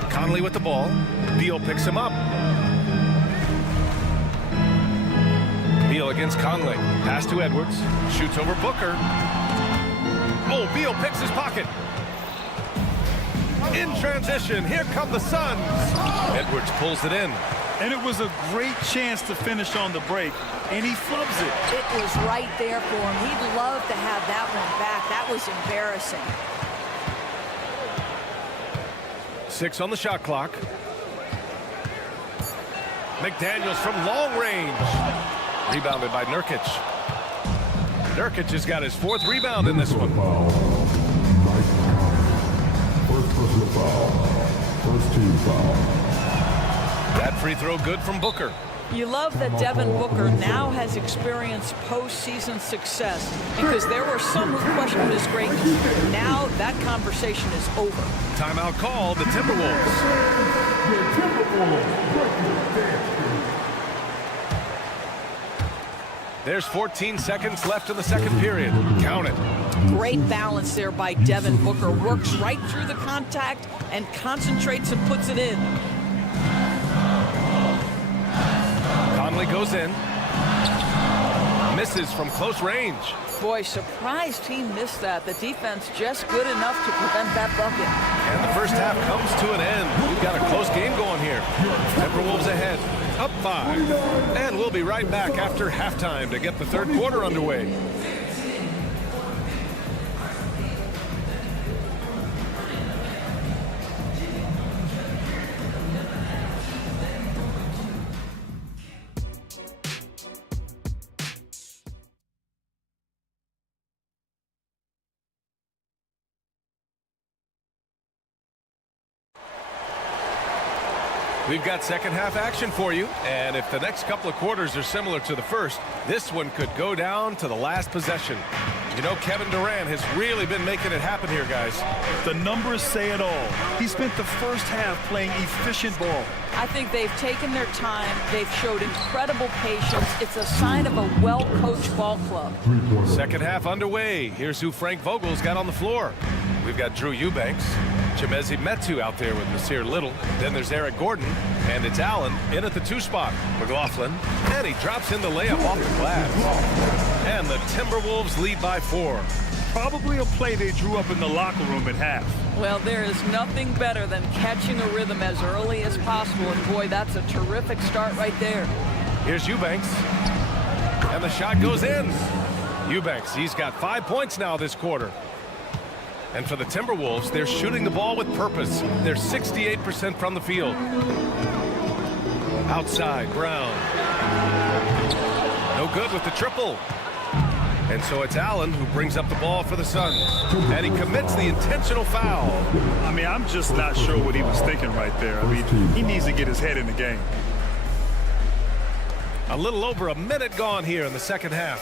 Conley with the ball. Beal picks him up. Beal against Conley. Pass to Edwards. Shoots over Booker. Oh, Beal picks his pocket. In transition, here come the Suns. Edwards pulls it in. And it was a great chance to finish on the break, and he flubs it. It was right there for him. He'd love to have that one back. That was embarrassing. 6 on the shot clock. McDaniels from long range. Rebounded by Nurkic. Nurkic has got his 4th rebound in this one. First personal foul. First team foul. That free throw good from Booker. You love that Devin Booker now has experienced postseason success, because there were some who questioned his greatness. Now that conversation is over. Timeout call, the Timberwolves. There's 14 seconds left in the second period. Count it. Great balance there by Devin Booker. Works right through the contact and concentrates and puts it in. Conley goes in. Misses from close range. Boy, surprised he missed that. The defense just good enough to prevent that bucket. And the first half comes to an end. We've got a close game going here. Timberwolves ahead, up 5. And we'll be right back after halftime to get the third quarter underway. We've got second half action for you, and if the next couple of quarters are similar to the first, this one could go down to the last possession. You know, Kevin Durant has really been making it happen here, guys. The numbers say it all. He spent the first half playing efficient ball. I think they've taken their time. They've showed incredible patience. It's a sign of a well-coached ball club. Second half underway. Here's who Frank Vogel's got on the floor. We've got Drew Eubanks, Chimezie Metu out there with Nasir Little. Then there's Eric Gordon, and it's Allen in at the 2 spot. McLaughlin, and he drops in the layup off the glass. And the Timberwolves lead by 4. Probably a play they drew up in the locker room at half. Well, there is nothing better than catching a rhythm as early as possible, and boy, that's a terrific start right there. Here's Eubanks, and the shot goes in. Eubanks, he's got 5 points now this quarter. And for the Timberwolves, they're shooting the ball with purpose. They're 68% from the field. Outside, Brown. No good with the triple. And so it's Allen who brings up the ball for the Suns. And he commits the intentional foul. I mean, I'm just not sure what he was thinking right there. I mean, he needs to get his head in the game. A little over a minute gone here in the second half.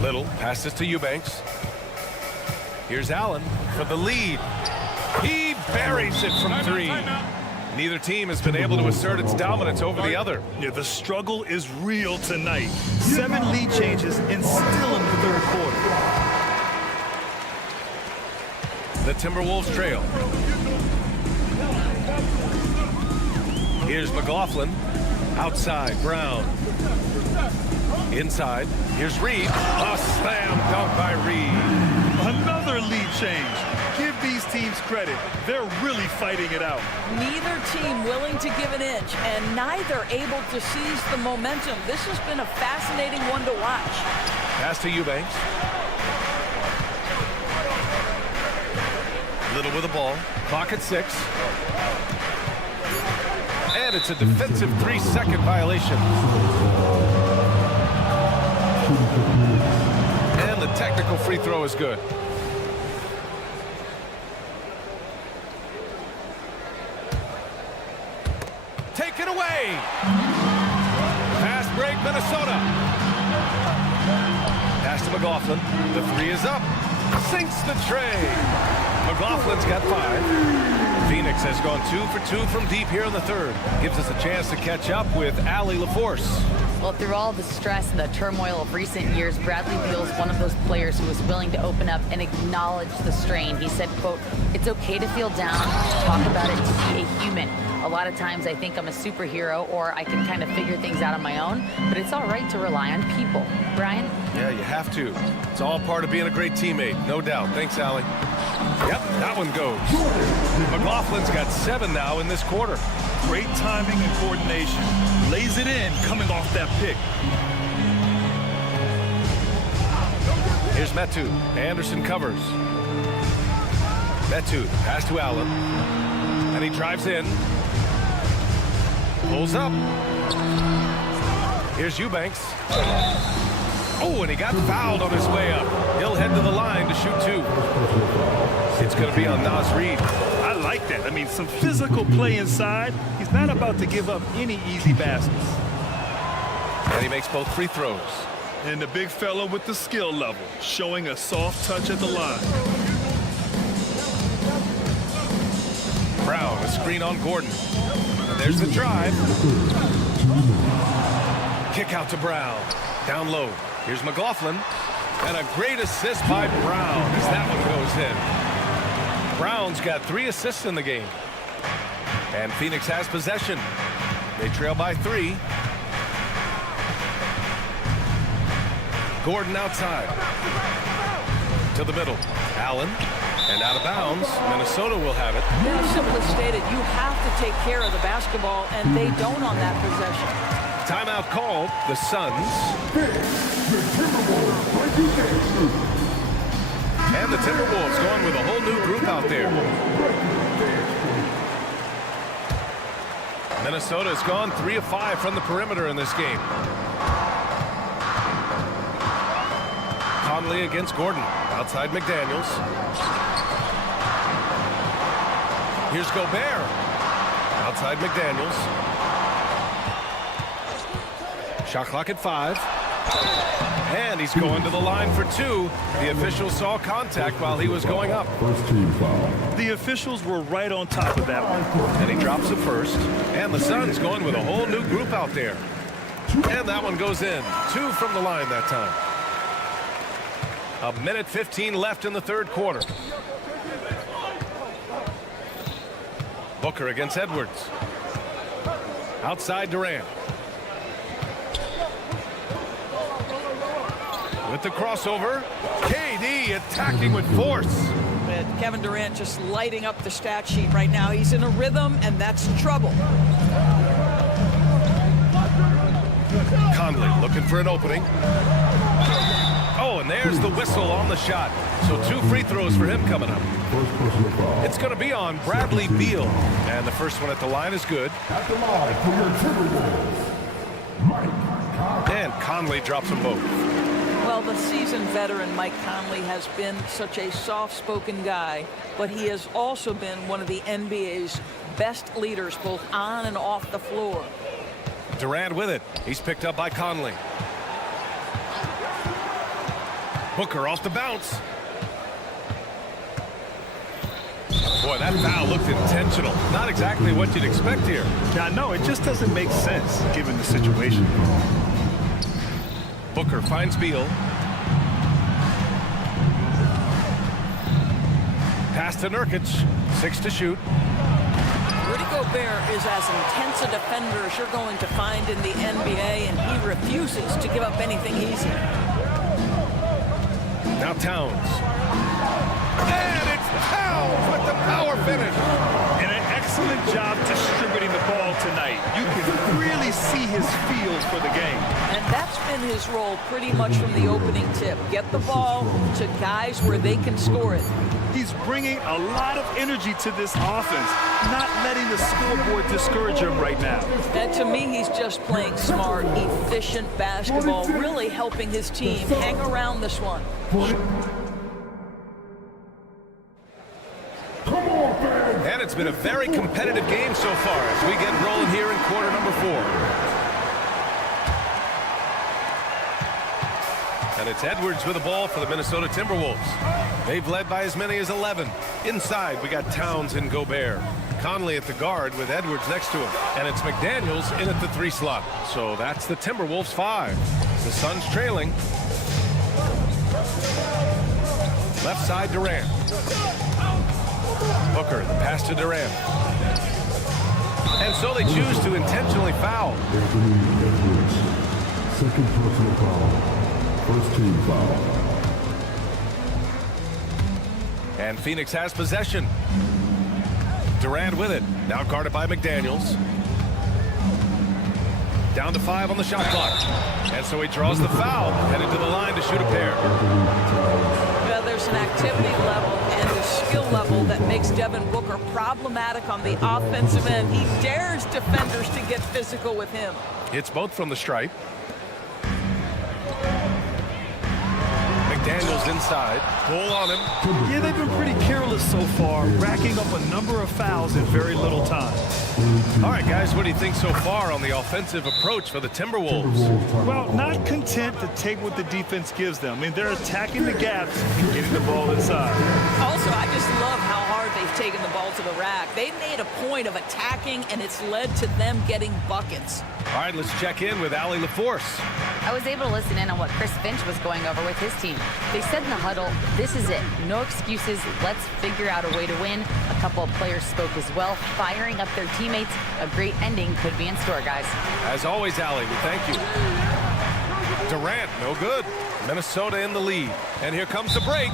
Little passes to Eubanks. Here's Allen for the lead. He buries it from 3. Neither team has been able to assert its dominance over the other. Yeah, the struggle is real tonight. 7 lead changes and still in the third quarter. the Timberwolves trail. Here's McLaughlin. Outside, Brown. Inside, here's Reed. A slam dunk by Reed. Another lead change. Give these teams credit. They're really fighting it out. Neither team willing to give an inch, and neither able to seize the momentum. This has been a fascinating one to watch. Pass to Eubanks. Little with the ball. Clock at 6. And it's a defensive 3-second violation. And the technical free throw is good. Taken away. Fast break, Minnesota. Pass to McLaughlin. The 3 is up. Sinks the tray. McLaughlin's got 5. Phoenix has gone 2 for 2 from deep here in the third. Gives us a chance to catch up with Allie LaForce. Well, through all the stress and the turmoil of recent years, Bradley Beal is one of those players who is willing to open up and acknowledge the strain. He said, quote, "It's okay to feel down, talk about it, to be a human. A lot of times I think I'm a superhero or I can kind of figure things out on my own, but it's all right to rely on people." Brian? Yeah, you have to. It's all part of being a great teammate, no doubt. Thanks, Allie. Yep, that one goes. McLaughlin's got 7 now in this quarter. Great timing and coordination. Lays it in coming off that pick. Here's Metu. Anderson covers. Metu, pass to Allen. And he drives in. Pulls up. Here's Eubanks. Oh, and he got fouled on his way up. He'll head to the line to shoot 2. It's going to be on Naz Reid. I like that. I mean, some physical play inside. He's not about to give up any easy baskets. And he makes both free throws. And the big fella with the skill level, showing a soft touch at the line. Brown, a screen on Gordon. And there's the drive. Kick out to Brown. Down low. Here's McLaughlin. And a great assist by Brown as that one goes in. Brown's got 3 assists in the game. And Phoenix has possession. They trail by 3. Gordon outside. To the middle. Allen. And out of bounds. Minnesota will have it. Yeah, simply stated, you have to take care of the basketball, and they don't on that possession. Timeout called. The Suns. And the Timberwolves going with a whole new group out there. Minnesota has gone 3 of 5 from the perimeter in this game. Conley against Gordon. Outside McDaniels. Here's Gobert. Outside McDaniels. Shot clock at 5. And he's going to the line for 2. The official saw contact while he was going up. First team foul. The officials were right on top of that one. And he drops it first. And the Suns going with a whole new group out there. And that one goes in. 2 from the line that time. 1:15 left in the third quarter. Booker against Edwards. Outside Durant. With the crossover, KD attacking with force. And Kevin Durant just lighting up the stat sheet right now. He's in a rhythm, and that's trouble. Conley looking for an opening. Oh, and there's the whistle on the shot. So 2 free throws for him coming up. It's going to be on Bradley Beal. And the first one at the line is good. At the line for your Timberwolves, Mike. And Conley drops them both. Well, the seasoned veteran Mike Conley has been such a soft-spoken guy, but he has also been one of the NBA's best leaders, both on and off the floor. Durant with it. He's picked up by Conley. Booker off the bounce. Boy, that foul looked intentional. Not exactly what you'd expect here. Now, no, it just doesn't make sense given the situation. Booker finds Beal. Pass to Nurkic. 6 to shoot. Rudy Gobert is as intense a defender as you're going to find in the NBA, and he refuses to give up anything easy. Now Towns. And it's Towns with the power finish. And an excellent job distributing the ball tonight. You can really see his feel for the game. And that's been his role pretty much from the opening tip. Get the ball to guys where they can score it. He's bringing a lot of energy to this offense, not letting the scoreboard discourage him right now. And to me, he's just playing smart, efficient basketball, really helping his team hang around this one. And it's been a very competitive game so far as we get rolling here in quarter number 4. And it's Edwards with the ball for the Minnesota Timberwolves. They've led by as many as 11. Inside, we got Towns and Gobert. Conley at the guard with Edwards next to him. And it's McDaniels in at the 3 slot. So that's the Timberwolves 5. The Suns trailing. Left side, Durant. Booker, the pass to Durant. And so they choose to intentionally foul. Edwards, second personal foul. First team foul. And Phoenix has possession. Durant with it. Now guarded by McDaniels. Down to 5 on the shot clock. And so he draws the foul, headed to the line to shoot a pair. Yeah, there's an activity level and a skill level that makes Devin Booker problematic on the offensive end. He dares defenders to get physical with him. Hits both from the stripe. McDaniels inside. Pull on him. Yeah, they've been pretty careless so far, racking up a number of fouls in very little time. All right, guys, what do you think so far on the offensive approach for the Timberwolves? Well, not content to take what the defense gives them. I mean, they're attacking the gaps and getting the ball inside. Also, I just love how hard they've taken the ball to the rack. They've made a point of attacking, and it's led to them getting buckets. All right, let's check in with Allie LaForce. I was able to listen in on what Chris Finch was going over with his team. They said in the huddle, this is it. No excuses. Let's figure out a way to win. A couple of players spoke as well, firing up their teammates. A great ending could be in store, guys. As always, Allie, we thank you. Durant, no good. Minnesota in the lead. And here comes the break.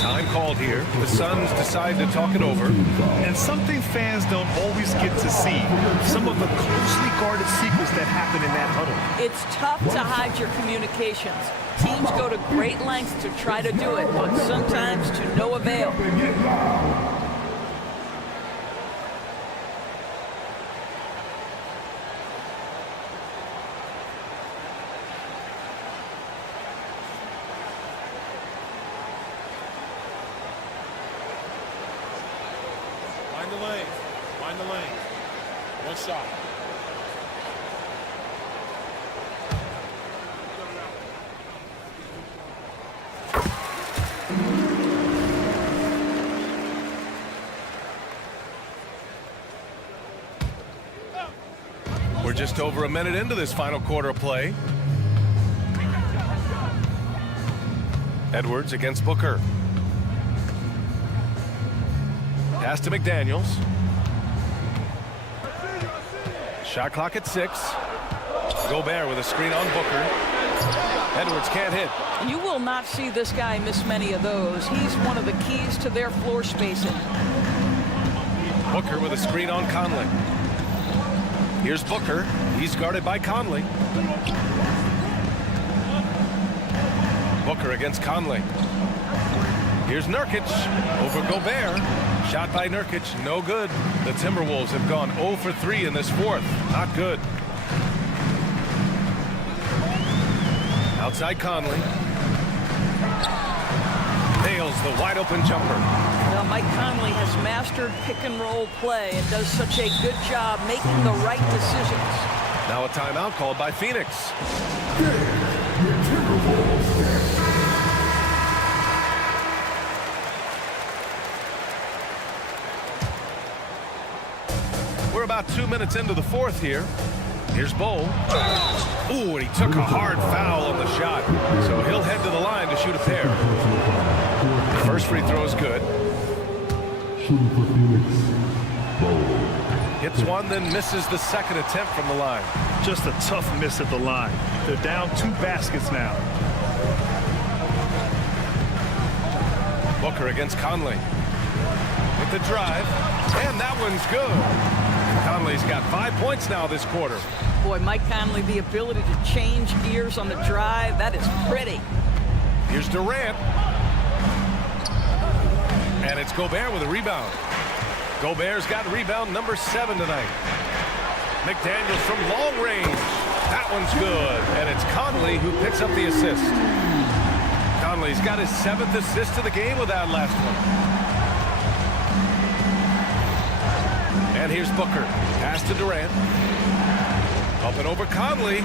Time called here. The Suns decide to talk it over. And something fans don't always get to see. Some of the closely guarded secrets that happen in that huddle. It's tough to hide your communications. Teams go to great lengths to try to do it, but sometimes to no avail. Find the lane. Find the lane. One shot. We're just over a minute into this final quarter of play. Edwards against Booker. Pass to McDaniels. Shot clock at 6. Gobert with a screen on Booker. Edwards can't hit. You will not see this guy miss many of those. He's one of the keys to their floor spacing. Booker with a screen on Conley. Here's Booker. He's guarded by Conley. Booker against Conley. Here's Nurkic over Gobert. Shot by Nurkic, no good. The Timberwolves have gone 0 for 3 in this fourth. Not good. Outside Conley. Nails the wide open jumper. Well, Mike Conley has mastered pick and roll play and does such a good job making the right decisions. Now a timeout called by Phoenix. We're about 2 minutes into the fourth here. Here's Bull. Ooh, and he took a hard foul on the shot. So he'll head to the line to shoot a pair. First free throw is good. Shooting for Phoenix. Bowl. Hits one, then misses the second attempt from the line. Just a tough miss at the line. They're down 2 baskets now. Booker against Conley. With the drive, and that one's good. Conley's got 5 points now this quarter. Boy, Mike Conley, the ability to change gears on the drive, that is pretty. Here's Durant. And it's Gobert with a rebound. Gobert's got rebound number 7 tonight. McDaniels from long range. That one's good. And it's Conley who picks up the assist. Conley's got his 7th assist of the game with that last one. And here's Booker. Pass to Durant. Up and over Conley.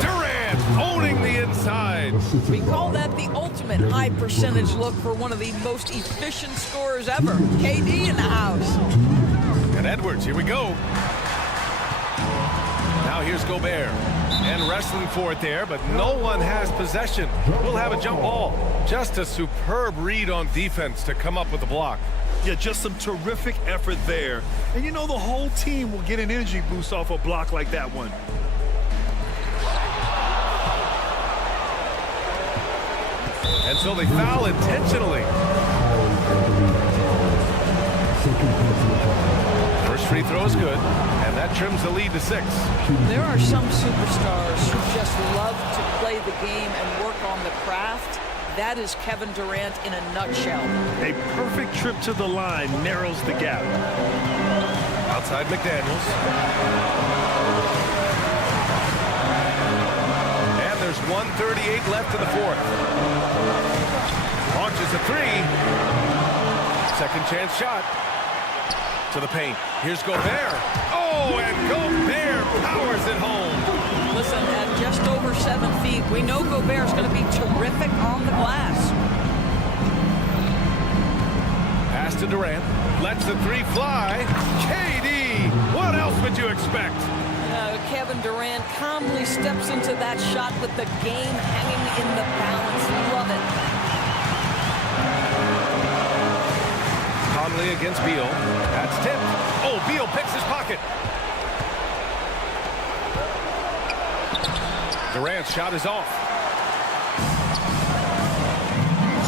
Durant owning the inside. We call that the ultimate high percentage look for one of the most efficient scorers ever. KD in the house. And Edwards, here we go. Now here's Gobert. And wrestling for it there, but no one has possession. We'll have a jump ball. Just a superb read on defense to come up with the block. Yeah, just some terrific effort there. And you know the whole team will get an energy boost off a block like that one. And so they foul intentionally. First free throw is good, and that trims the lead to 6. There are some superstars who just love to play the game and work on the craft. That is Kevin Durant in a nutshell. A perfect trip to the line narrows the gap. Outside McDaniels. And there's 1:38 left in the 4th. Launches a 3. Second chance shot. To the paint. Here's Gobert. Oh, and Gobert powers it home. Listen, at just over 7 feet, we know Gobert's going to be terrific on the glass. Pass to Durant. Lets the 3 fly. KD, what else would you expect? Kevin Durant calmly steps into that shot with the game hanging in the balance. Love it. Conley against Beal. That's tipped. Oh, Beal picks his pocket. Durant's shot is off.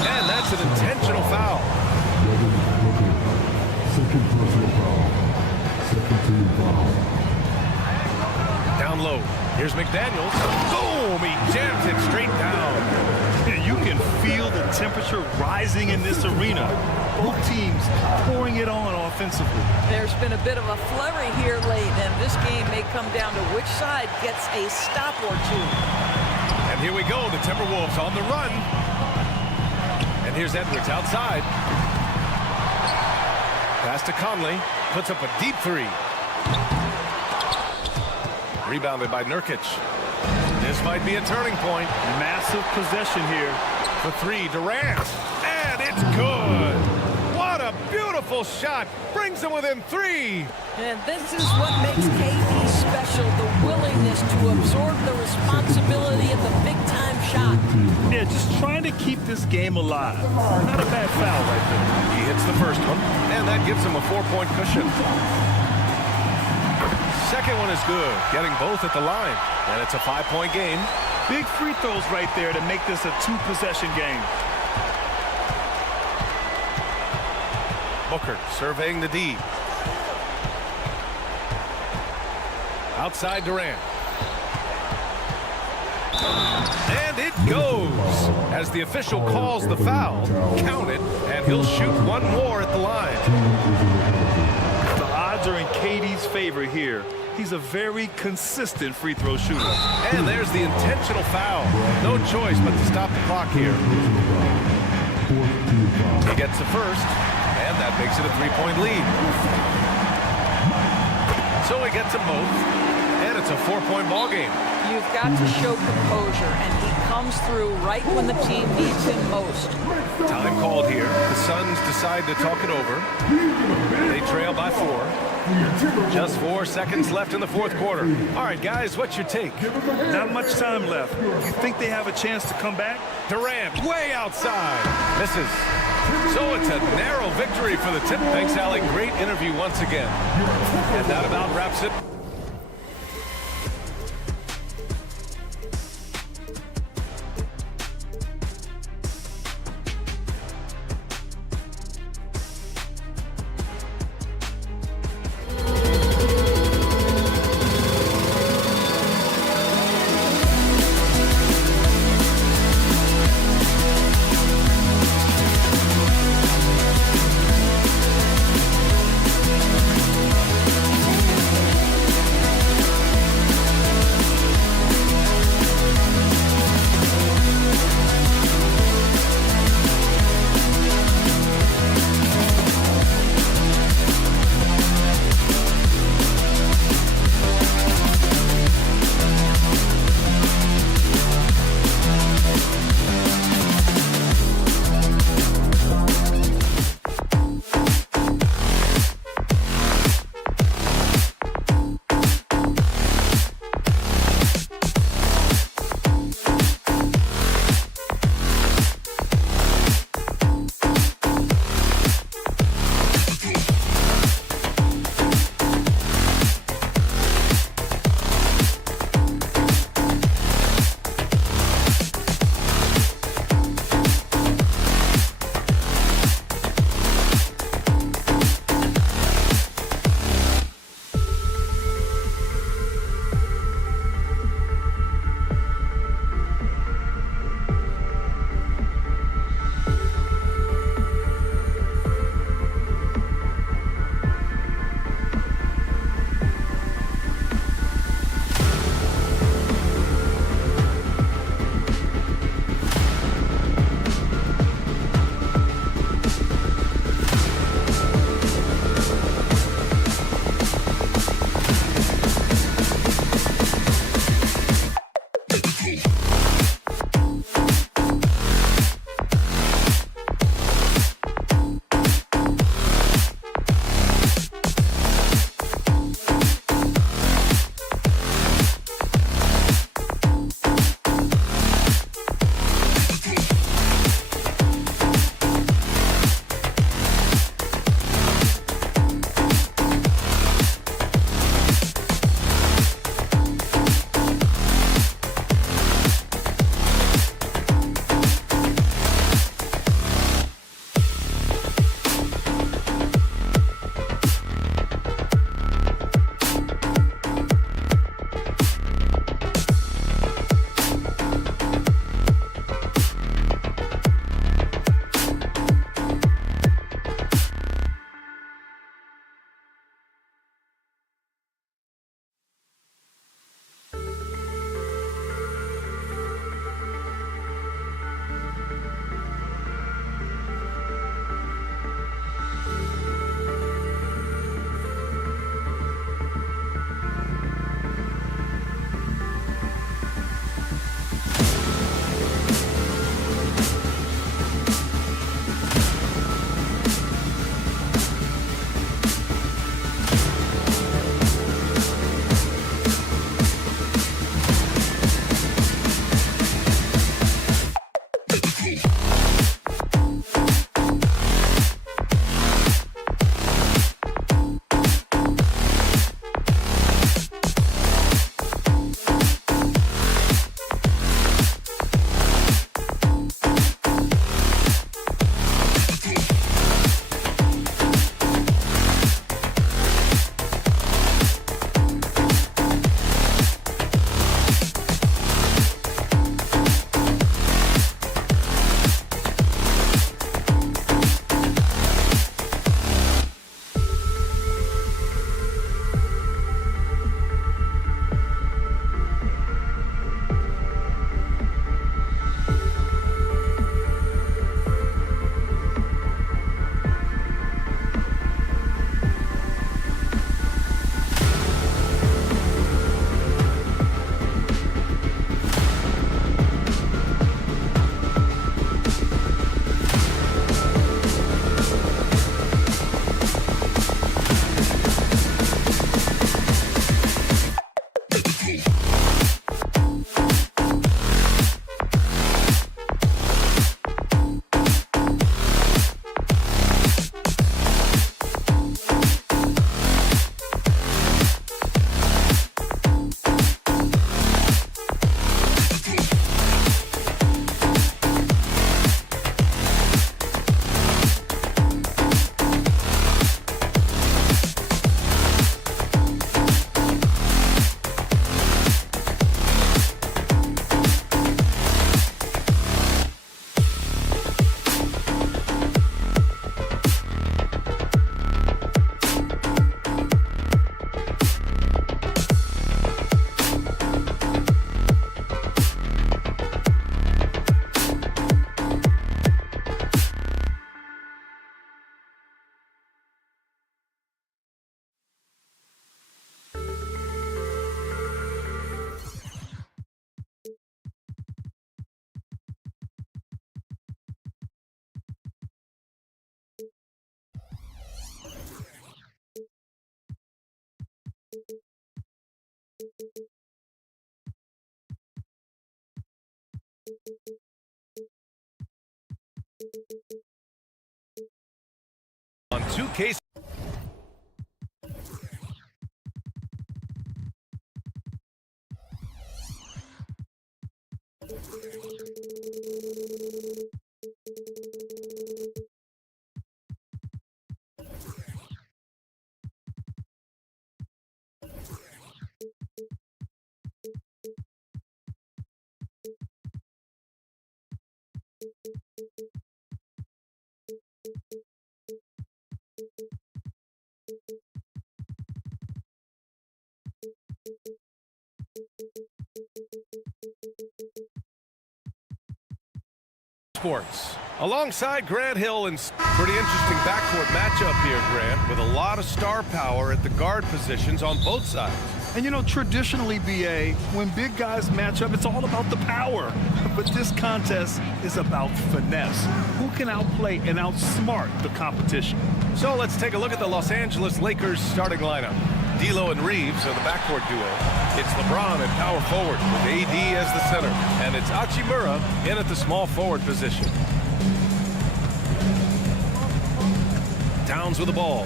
And that's an intentional foul. Second personal foul. Second team foul. Down low. Here's McDaniels. Boom! He jams it straight down. And you can feel the temperature rising in this arena. Both teams pouring it on offensively. There's been a bit of a flurry here late, and this game may come down to which side gets a stop or 2. And here we go. The Timberwolves on the run. And here's Edwards outside. Pass to Conley. Puts up a deep 3. Rebounded by Nurkic. This might be a turning point. Massive possession here. For 3, Durant. And it's good. What a beautiful shot. Brings them within 3. And this is what makes KD special, the willingness to absorb the responsibility of the big-time shot. Yeah, just trying to keep this game alive. Not a bad foul right there. He hits the first one, and that gives him a 4-point cushion. Second one is good, getting both at the line. And it's a 5-point game. Big free throws right there to make this a 2-possession game. Booker surveying the D. Outside Durant. And it goes. As the official calls the foul, count it, and he'll shoot one more at the line. The odds are in KD's favor here. He's a very consistent free throw shooter. And there's the intentional foul. No choice but to stop the clock here. He gets the first, and that makes it a 3-point lead. So he gets them both, and it's a 4-point ball game. You've got to show composure, and he comes through right when the team needs him most. Time called here. The Suns decide to talk it over. They trail by 4. Just 4 seconds left in the 4th quarter. All right, guys, what's your take? Not much time left. You think they have a chance to come back? Durant way outside. Misses. So it's a narrow victory for the Tip. Thanks, Alec. Great interview once again. And that about wraps it. On 2K. Sports. Alongside Grant Hill, and pretty interesting backcourt matchup here, Grant, with a lot of star power at the guard positions on both sides. And you know, traditionally, B.A., when big guys match up, it's all about the power. But this contest is about finesse. Who can outplay and outsmart the competition? So let's take a look at the Los Angeles Lakers starting lineup. D'Lo and Reeves are the backcourt duo. It's LeBron at power forward with AD as the center. And it's Hachimura in at the small forward position. Towns with the ball.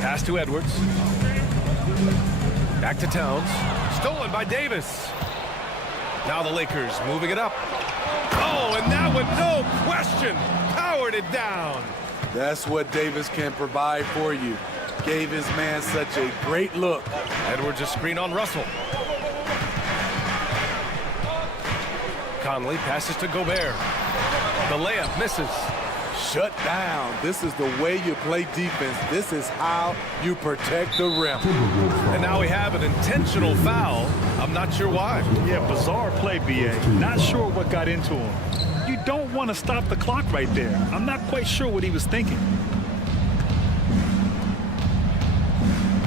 Pass to Edwards. Back to Towns. Stolen by Davis. Now the Lakers moving it up. Oh, and that one, no question, powered it down. That's what Davis can provide for you. Gave his man such a great look. Edwards a screen on Russell. Conley passes to Gobert. The layup misses. Shut down. This is the way you play defense. This is how you protect the rim. And now we have an intentional foul. I'm not sure why. Yeah, bizarre play, B.A. Not sure what got into him. You don't want to stop the clock right there. I'm not quite sure what he was thinking.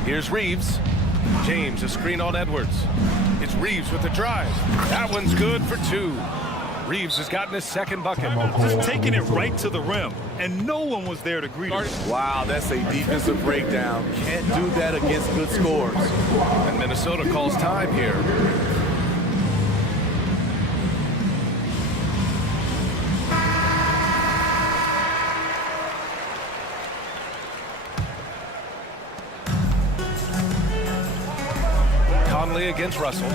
Here's Reeves. James a screen on Edwards. It's Reeves with the drive. That one's good for two. Reeves has gotten his second bucket. Just taking it right to the rim, and no one was there to greet him. Wow, that's a defensive breakdown. Can't do that against good scores. And Minnesota calls time here. Conley against Russell.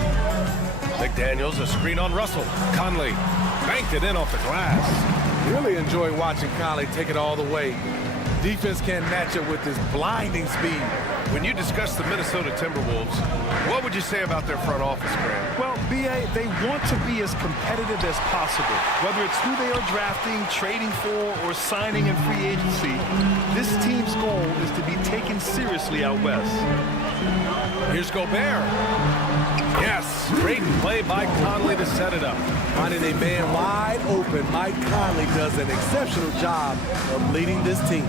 McDaniels a screen on Russell. Conley banked it in off the glass. Really enjoy watching Conley take it all the way. Defense can't match it with his blinding speed. When you discuss the Minnesota Timberwolves, what would you say about their front office, Grant? Well, B.A., they want to be as competitive as possible. Whether it's who they are drafting, trading for, or signing in free agency, this team's goal is to be taken seriously out west. Here's Gobert. Yes, great play by Conley to set it up. Finding a man wide open, Mike Conley does an exceptional job of leading this team.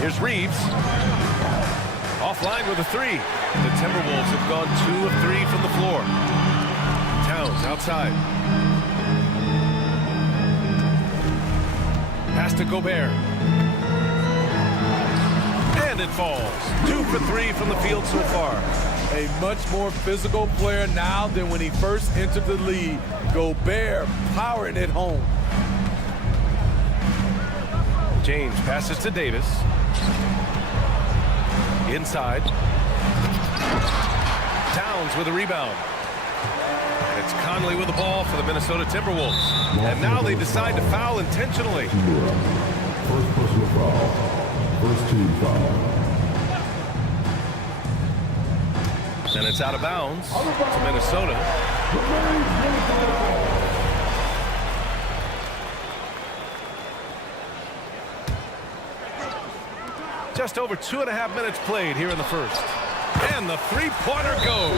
Here's Reeves. Offline with a three. The Timberwolves have gone 2 of 3 from the floor. Towns outside. Pass to Gobert. And it falls. 2 for 3 from the field so far. A much more physical player now than when he first entered the league. Gobert powering it home. James passes to Davis. Inside. Towns with a rebound. And it's Conley with the ball for the Minnesota Timberwolves. And now they decide to foul intentionally. First personal foul. First team foul. And it's out of bounds to Minnesota. Just over 2.5 minutes played here in the first. And the three-pointer goes.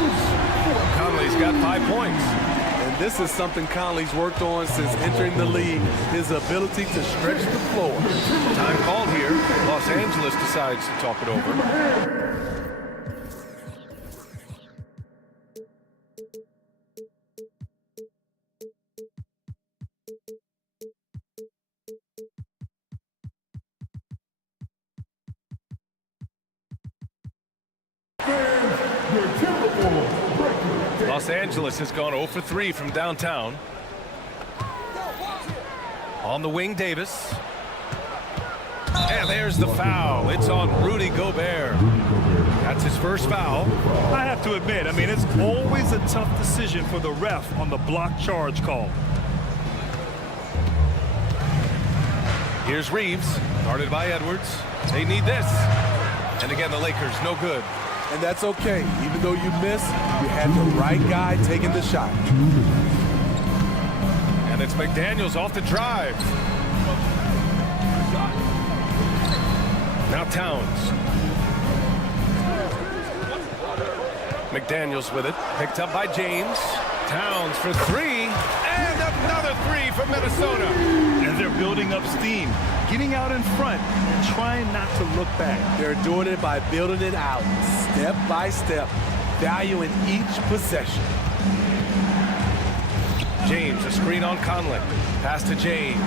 Conley's got 5 points. And this is something Conley's worked on since entering the league, his ability to stretch the floor. Time called here. Los Angeles decides to talk it over. Los Angeles has gone 0 for 3 from downtown. On the wing, Davis. And there's the foul. It's on Rudy Gobert. That's his first foul. I have to admit, I mean, it's always a tough decision for the ref on the block charge call. Here's Reeves, guarded by Edwards. They need this. And again, the Lakers, no good. And that's okay. Even though you missed, you had the right guy taking the shot. And it's McDaniels off the drive. Now Towns. McDaniels with it. Picked up by James. Towns for 3. And another 3 for Minnesota. And they're building up steam, getting out in front, and trying not to look back. They're doing it by building it out, step by step, valuing each possession. James, a screen on Conley. Pass to James.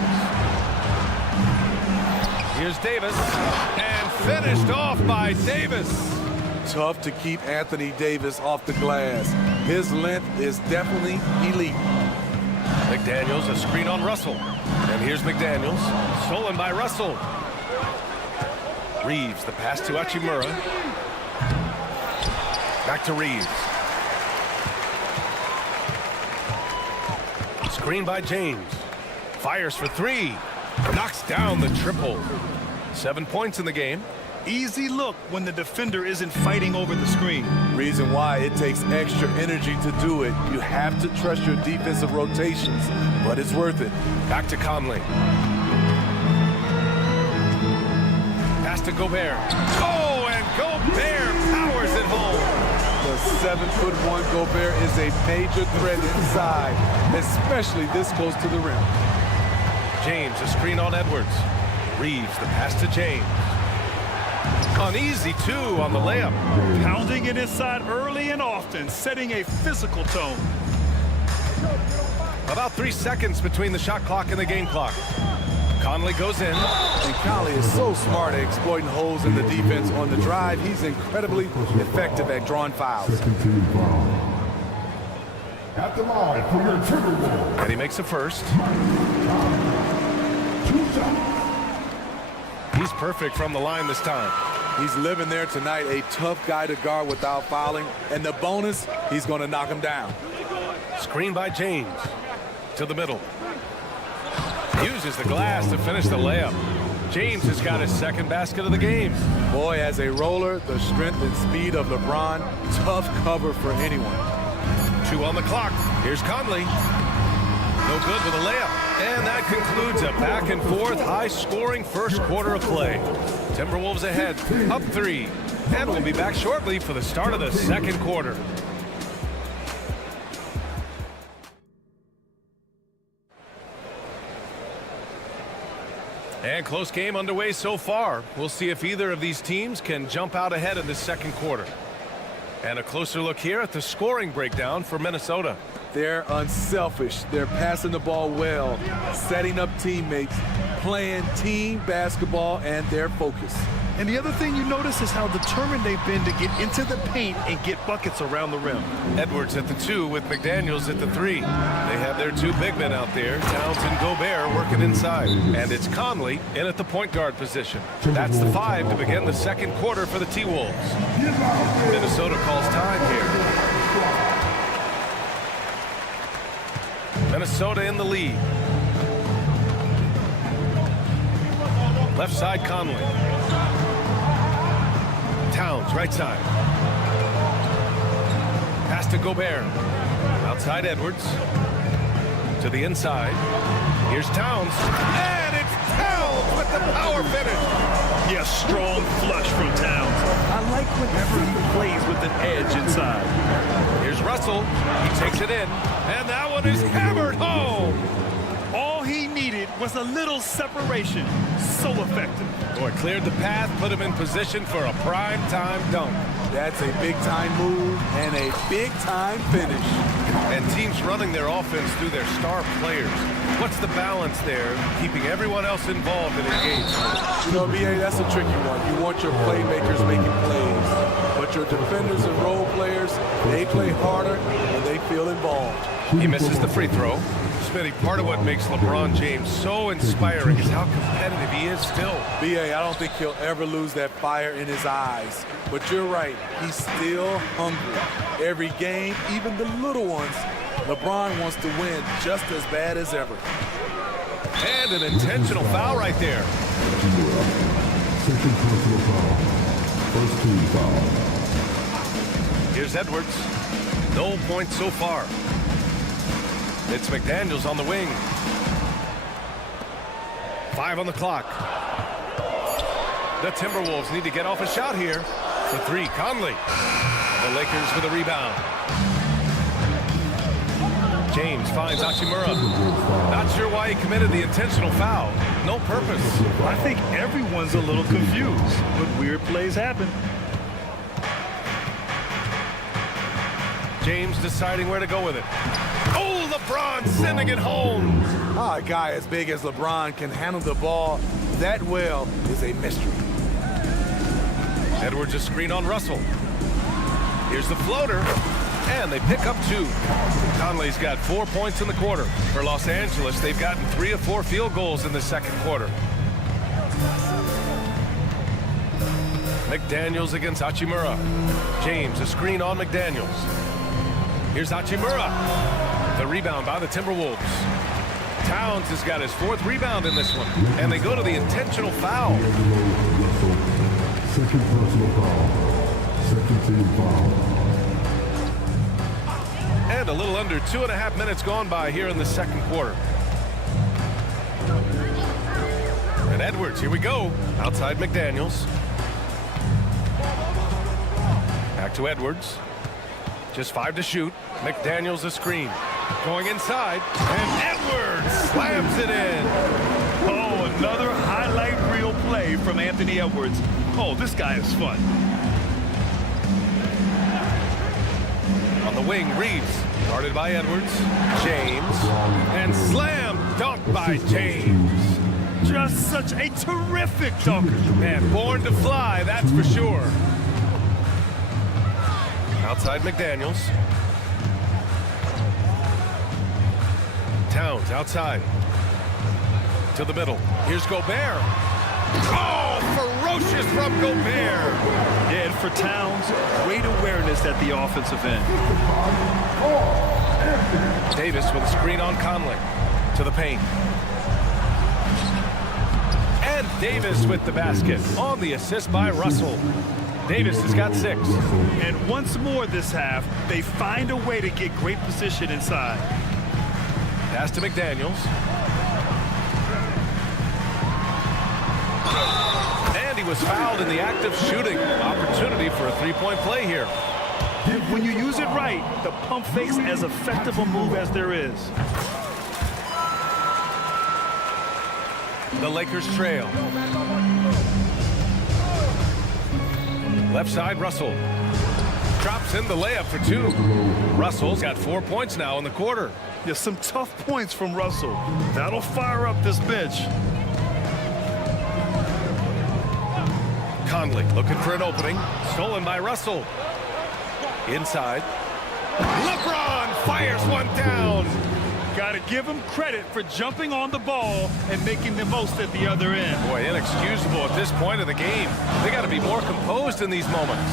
Here's Davis. And finished off by Davis. Tough to keep Anthony Davis off the glass. His length is definitely elite. McDaniels, a screen on Russell. And here's McDaniels. Stolen by Russell. Reeves, the pass to Hachimura. Back to Reeves. Screen by James. Fires for 3. Knocks down the triple. 7 points in the game. Easy look when the defender isn't fighting over the screen. Reason why it takes extra energy to do it. You have to trust your defensive rotations, but it's worth it. Back to Conley. Pass to Gobert. Oh, and Gobert powers it home. The 7'1" Gobert is a major threat inside, especially this close to the rim. James, a screen on Edwards. Reeves, the pass to James. Uneasy 2 on the layup. Pounding it inside early and often, setting a physical tone. About 3 seconds between the shot clock and the game clock. Conley goes in. And Conley is so smart at exploiting holes in the defense on the drive. He's incredibly effective at drawing fouls. At the line for your triple ball. And he makes a first. He's perfect from the line this time. He's living there tonight, a tough guy to guard without fouling. And the bonus, he's going to knock him down. Screen by James. To the middle. Uses the glass to finish the layup. James has got his second basket of the game. Boy, as a roller, the strength and speed of LeBron, tough cover for anyone. 2 on the clock. Here's Conley. No good with a layup. And that concludes a back-and-forth, high-scoring first quarter of play. Timberwolves ahead, up 3. And we'll be back shortly for the start of the second quarter. And close game underway so far. We'll see if either of these teams can jump out ahead in the second quarter. And a closer look here at the scoring breakdown for Minnesota. They're unselfish. They're passing the ball well, setting up teammates, playing team basketball, and their focus. And the other thing you notice is how determined they've been to get into the paint and get buckets around the rim. Edwards at the 2 with McDaniels at the 3. They have their 2 big men out there, Towns and Gobert, working inside. And it's Conley in at the point guard position. That's the 5 to begin the second quarter for the T-Wolves. Minnesota calls time here. Minnesota in the lead. Left side, Conley. Towns, right side. Pass to Gobert. Outside Edwards. To the inside. Here's Towns. And it's Towns with the power finish. Yes, strong flush from Towns. I like whenever he plays with an edge inside. Here's Russell. He takes it in. And that one is hammered home. All he needed was a little separation. So effective. Boy, cleared the path, put him in position for a prime-time dunk. That's a big-time move and a big-time finish. And teams running their offense through their star players. What's the balance there, keeping everyone else involved and engaged? You know, B.A., that's a tricky one. You want your playmakers making plays, but your defenders and role players, they play harder and they feel involved. He misses the free throw. Smitty, part of what makes LeBron James so inspiring is how competitive he is still. B.A., I don't think he'll ever lose that fire in his eyes. But you're right, he's still hungry. Every game, even the little ones, LeBron wants to win just as bad as ever. And an intentional foul right there. Second personal foul. First team foul. Here's Edwards. No points so far. It's McDaniels on the wing. 5 on the clock. The Timberwolves need to get off a shot here. The 3, Conley. The Lakers with a rebound. James finds Hachimura. Not sure why he committed the intentional foul. No purpose. I think everyone's a little confused, but weird plays happen. James deciding where to go with it. Oh, LeBron sending it home. A guy as big as LeBron can handle the ball that well is a mystery. Edwards a screen on Russell. Here's the floater, and they pick up 2. Conley's got 4 points in the quarter. For Los Angeles, they've gotten 3 of 4 field goals in the second quarter. McDaniels against Hachimura. James a screen on McDaniels. Here's Hachimura. The rebound by the Timberwolves. Towns has got his 4th rebound in this one. And they go to the intentional foul. Second personal foul. Second team foul. And a little under 2.5 minutes gone by here in the second quarter. And Edwards, here we go. Outside McDaniels. Back to Edwards. Just 5 to shoot. McDaniels a screen. Going inside. And Edwards slams it in. Oh, another highlight reel play from Anthony Edwards. Oh, this guy is fun. On the wing, Reeves. Guarded by Edwards. James. And slam dunk by James. Just such a terrific dunker. Man, born to fly, that's for sure. Outside McDaniels. Towns outside. To the middle. Here's Gobert. Oh, ferocious from Gobert. Yeah, and for Towns, great awareness at the offensive end. Davis with a screen on Conley. To the paint. And Davis with the basket. On the assist by Russell. Davis has got 6. And once more this half, they find a way to get great position inside. Pass to McDaniels. And he was fouled in the act of shooting. Opportunity for a 3-point play here. When you use it right, the pump fake's as effective a move as there is. The Lakers trail. Left side, Russell. Drops in the layup for 2. Russell's got 4 points now in the quarter. Yeah, some tough points from Russell. That'll fire up this bench. Conley looking for an opening. Stolen by Russell. Inside. LeBron fires one down. Got to give him credit for jumping on the ball and making the most at the other end. Boy, inexcusable at this point of the game. They got to be more composed in these moments.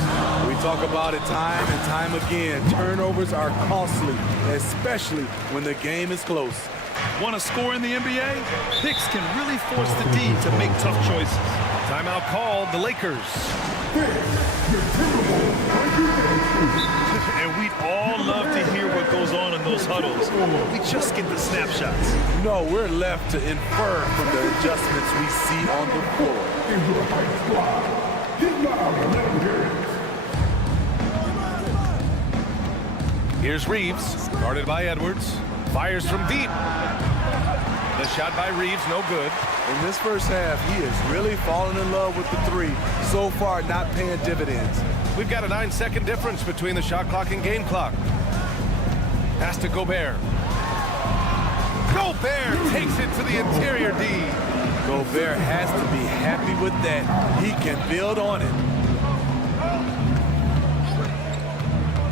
We talk about it time and time again. Turnovers are costly, especially when the game is close. Want to score in the NBA? Picks can really force the D to make tough choices. Timeout called, the Lakers. And we'd all love to hear what goes on in those huddles. We just get the snapshots. No, we're left to infer from the adjustments we see on the floor. Here's Reeves, guarded by Edwards. Fires from deep. The shot by Reeves, no good. In this first half, he is really falling in love with the 3. So far, not paying dividends. We've got a 9-second difference between the shot clock and game clock. Pass to Gobert. Gobert takes it to the interior D. Gobert has to be happy with that. He can build on it.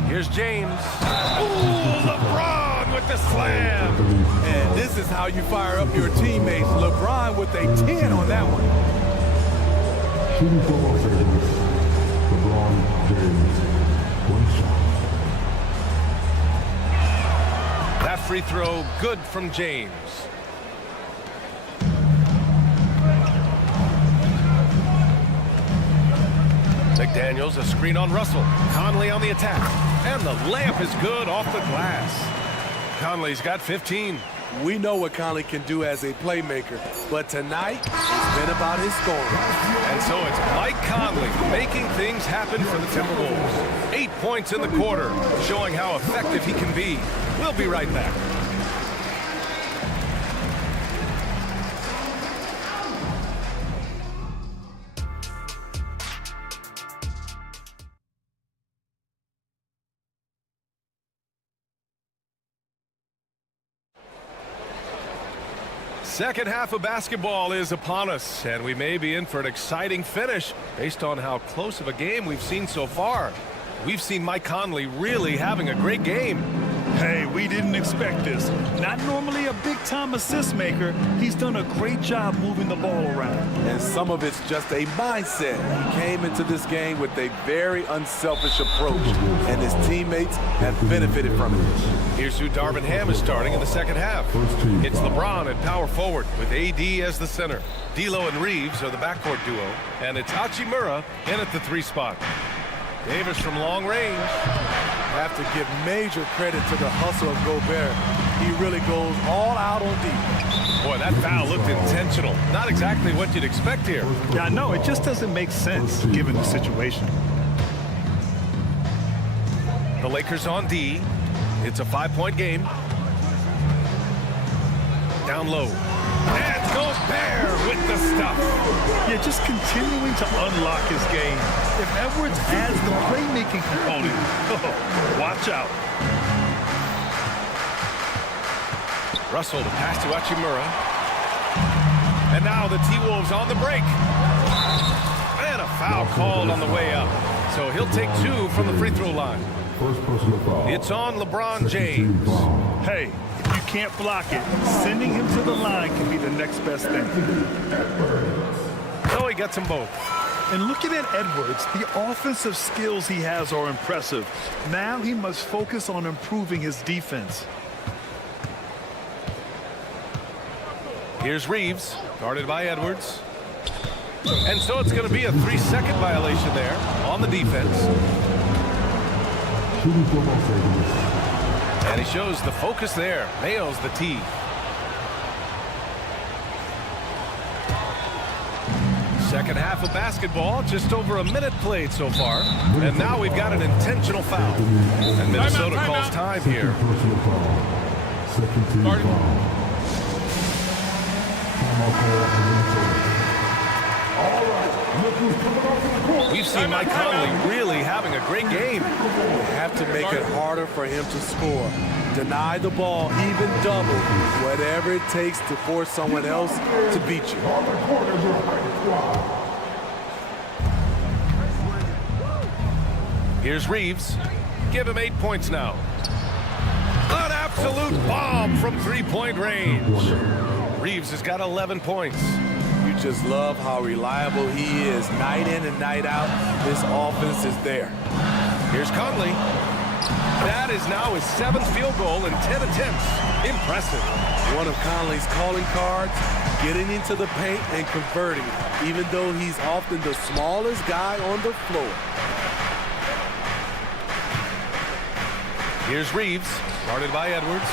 Here's James. Ooh, LeBron with the slam. And this is how you fire up your teammates. LeBron with a 10 on that one. Shooting for Los Angeles, LeBron James. One shot. That free throw good from James. McDaniels, a screen on Russell. Conley on the attack. And the layup is good off the glass. Conley's got 15. We know what Conley can do as a playmaker, but tonight it's been about his scoring. And so it's Mike Conley making things happen for the Timberwolves. 8 points in the quarter, showing how effective he can be. We'll be right back. Second half of basketball is upon us, and we may be in for an exciting finish based on how close of a game we've seen so far. We've seen Mike Conley really having a great game. Hey, we didn't expect this. Not normally a big-time assist maker. He's done a great job moving the ball around. And some of it's just a mindset. He came into this game with a very unselfish approach, and his teammates have benefited from it. Here's who Darvin Ham is starting in the second half. It's LeBron at power forward with AD as the center. D'Lo and Reeves are the backcourt duo, and it's Hachimura in at the 3 spot. Davis from long range. Have to give major credit to the hustle of Gobert. He really goes all out on defense. Boy, that foul looked intentional. Not exactly what you'd expect here. Yeah, I know. It just doesn't make sense given the situation. The Lakers on D. It's a 5-point game. Down low. And Gobert with the stuff. Yeah, just continuing to unlock his game. If Edwards adds the playmaking component, watch out. Russell to pass to Hachimura. And now the T-Wolves on the break. And a foul called on the way up. So he'll take 2 from the free throw line. First personal foul. It's on LeBron James. Hey, if you can't block it, sending him to the line can be the next best thing. So he gets them both. And looking at Edwards, the offensive skills he has are impressive. Now he must focus on improving his defense. Here's Reeves, guarded by Edwards. And so it's going to be a 3-second violation there on the defense. And he shows the focus there. Nails the tee. Second half of basketball, just over a minute played so far. And now we've got an intentional foul. And Minnesota calls time here. Second team foul. We've seen Mike Conley really having a great game. You have to make it harder for him to score. Deny the ball, even double, whatever it takes to force someone else to beat you. Here's Reeves. Give him 8 points now. An absolute bomb from 3-point range. Reeves has got 11 points. You just love how reliable he is night in and night out. This offense is there. Here's Conley. That is now his 7th field goal in 10 attempts. Impressive. One of Conley's calling cards, getting into the paint and converting, even though he's often the smallest guy on the floor. Here's Reeves, guarded by Edwards.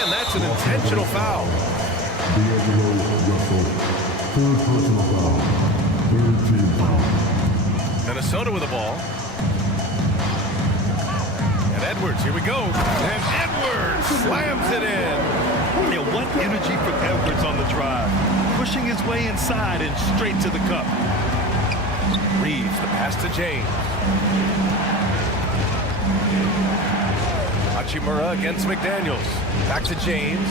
And that's an intentional foul. Third personal foul. Third team foul. Minnesota with the ball. And Edwards, here we go. And Edwards slams it in. Yeah, what energy from Edwards on the drive. Pushing his way inside and straight to the cup. Reeves, the pass to James. Hachimura against McDaniels. Back to James.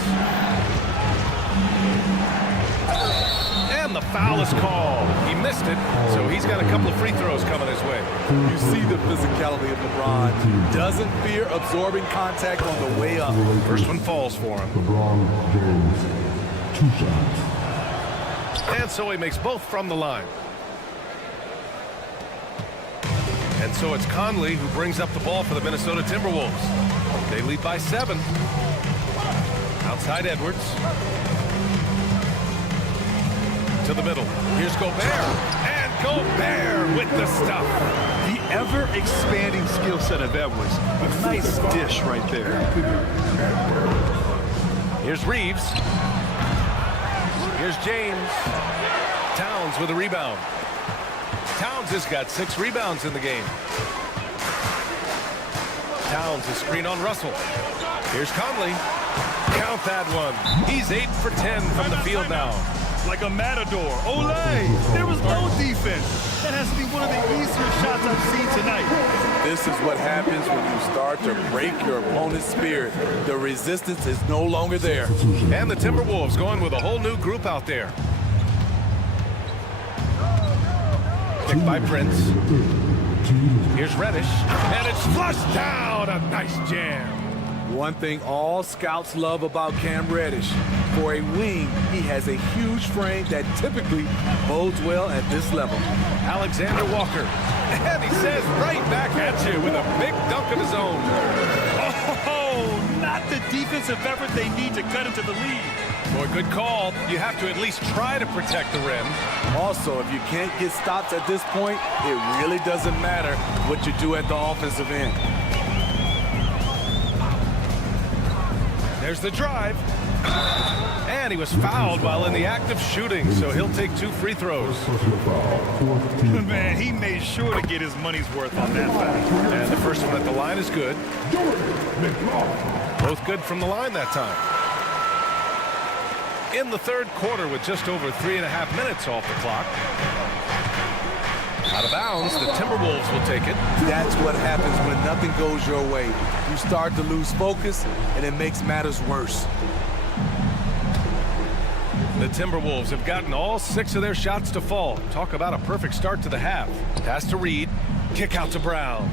And the foul is called. He missed it, so he's got a couple of free throws coming his way. You see the physicality of LeBron. Doesn't fear absorbing contact on the way up. First one falls for him. LeBron James, 2 shots. And so he makes both from the line. And so it's Conley who brings up the ball for the Minnesota Timberwolves. They lead by 7. Outside Edwards. To the middle. Here's Gobert. And Gobert with the stuff. The ever-expanding skill set of Edwards. A nice dish right there. Here's Reeves. Here's James. Towns with a rebound. Towns has got 6 rebounds in the game. Towns is screen on Russell. Here's Conley. Count that one. He's 8 for 10 from the field now. Like a matador. Olay! There was no defense. That has to be one of the easier shots I've seen tonight. This is what happens when you start to break your opponent's spirit. The resistance is no longer there. And the Timberwolves going with a whole new group out there. Picked by Prince. Here's Reddish. And it's flushed down. A nice jam. One thing all scouts love about Cam Reddish. For a wing, he has a huge frame that typically bodes well at this level. Alexander Walker. And he says right back at you with a big dunk of his own. Oh, not the defensive effort they need to cut into the lead. Boy, good call. You have to at least try to protect the rim. Also, if you can't get stops at this point, it really doesn't matter what you do at the offensive end. There's the drive. And he was fouled while in the act of shooting, so he'll take 2 free throws. Man, he made sure to get his money's worth on that foul. And the first one at the line is good. Both good from the line that time. In the third quarter with just over 3.5 minutes off the clock. Out of bounds, the Timberwolves will take it. That's what happens when nothing goes your way. You start to lose focus, and it makes matters worse. The Timberwolves have gotten all 6 of their shots to fall. Talk about a perfect start to the half. Pass to Reed. Kick out to Brown.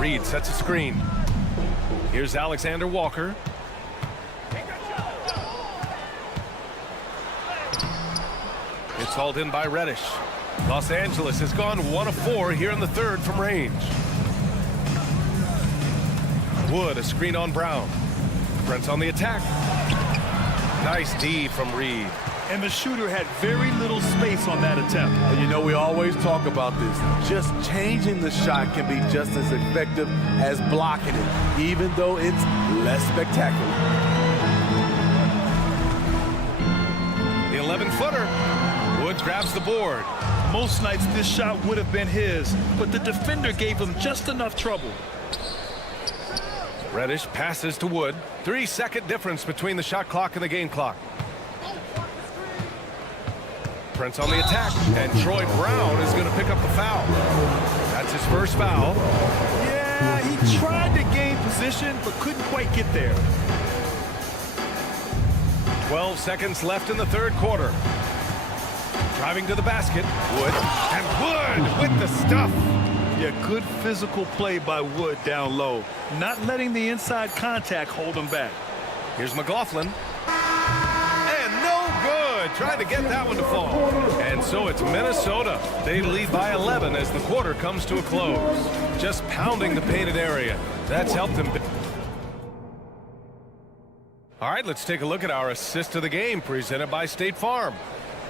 Reed sets a screen. Here's Alexander Walker. It's hauled in by Reddish. Los Angeles has gone 1 of 4 here in the third from range. Wood, a screen on Brown. Brent's on the attack. Nice D from Reed. And the shooter had very little space on that attempt. And you know, we always talk about this. Just changing the shot can be just as effective as blocking it, even though it's less spectacular. The 11-footer. Wood grabs the board. Most nights this shot would have been his, but the defender gave him just enough trouble. Reddish passes to Wood. 3-second difference between the shot clock and the game clock. Prince on the attack, and Troy Brown is going to pick up the foul. That's his first foul. Yeah, he tried to gain position, but couldn't quite get there. 12 seconds left in the third quarter. Driving to the basket, Wood, and Wood with the stuff. Yeah, good physical play by Wood down low, not letting the inside contact hold him back. Here's McLaughlin. And no good. Trying to get that one to fall. And so it's Minnesota. They lead by 11 as the quarter comes to a close. Just pounding the painted area. That's helped them. All right, let's take a look at our assist of the game presented by State Farm.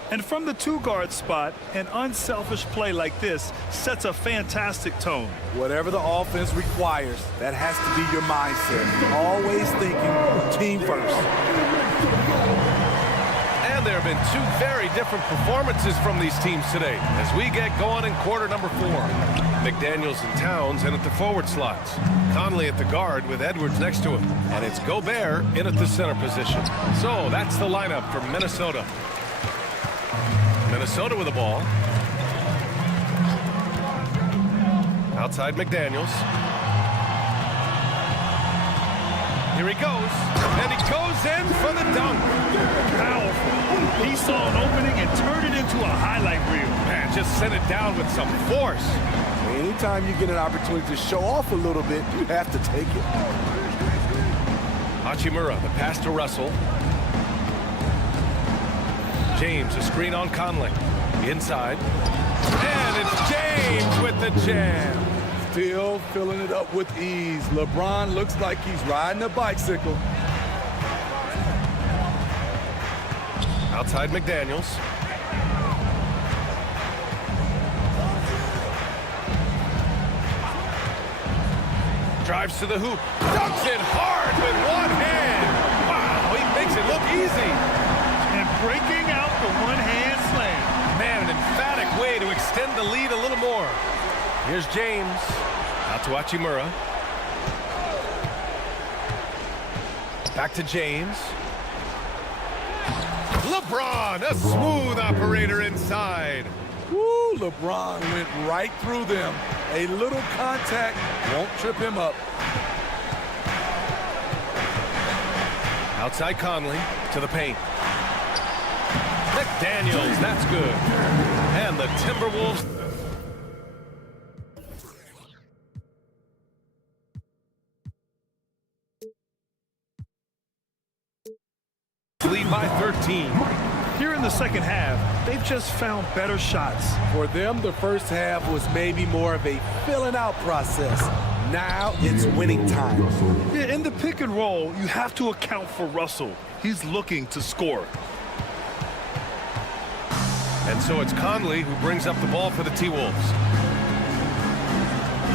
And from the 2-guard spot, an unselfish play like this sets a fantastic tone. Whatever the offense requires, that has to be your mindset. Always thinking team first. And there have been 2 very different performances from these teams today as we get going in quarter number 4. McDaniels and Towns in at the forward slots. Conley at the guard with Edwards next to him. And it's Gobert in at the center position. So that's the lineup for Minnesota. Minnesota with the ball. Outside McDaniels. Here he goes, and he goes in for the dunk. Powerful. He saw an opening and turned it into a highlight reel. Man, just sent it down with some force. Anytime you get an opportunity to show off a little bit, you have to take it. Hachimura, the pass to Russell. James, a screen on Conley. Inside. And it's James with the jam. Still filling it up with ease. LeBron looks like he's riding a bicycle. Outside McDaniels. Drives to the hoop. Dunks it hard with one hand. Wow, he makes it look easy. And breaking out the one-hand slam. Man, an emphatic way to extend the lead a little more. Here's James. Out to Hachimura. Back to James. LeBron, a smooth operator inside. Woo, LeBron went right through them. A little contact won't trip him up. Outside Conley to the paint. McDaniels, that's good. And the Timberwolves lead by 13. Here in the second half, they've just found better shots. For them, the first half was maybe more of a filling out process. Now it's winning time. Yeah, in the pick and roll, you have to account for Russell. He's looking to score. And so it's Conley who brings up the ball for the T-Wolves.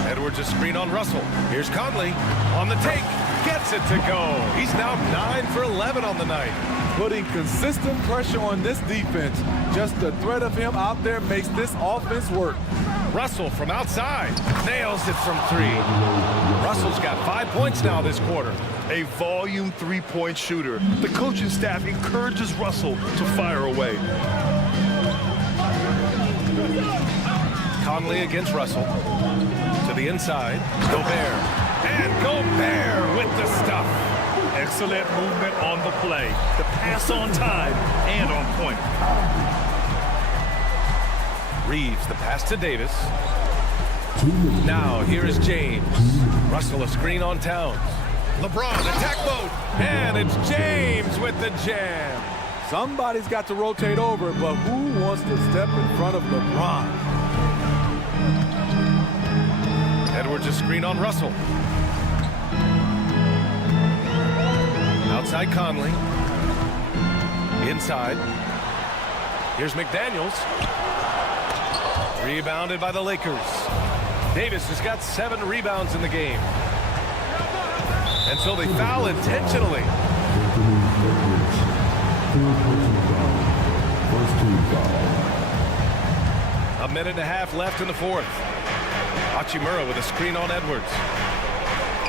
Edwards a screen on Russell. Here's Conley on the take. Gets it to go. He's now 9 for 11 on the night. Putting consistent pressure on this defense. Just the threat of him out there makes this offense work. Russell from outside. Nails it from 3. Russell's got 5 points now this quarter. A volume three-point shooter. The coaching staff encourages Russell to fire away. Conley against Russell. To the inside. Gobert. And Gobert with the stuff. Excellent movement on the play. The pass on time and on point. Reeves, the pass to Davis. Now here is James. Russell a screen on Towns. LeBron, attack mode. And it's James with the jam. Somebody's got to rotate over, but who wants to step in front of LeBron? Edwards a screen on Russell. Outside Conley. Inside. Here's McDaniels. Rebounded by the Lakers. Davis has got 7 rebounds in the game. And so they foul intentionally. A minute and a half left in the fourth. Hachimura with a screen on Edwards.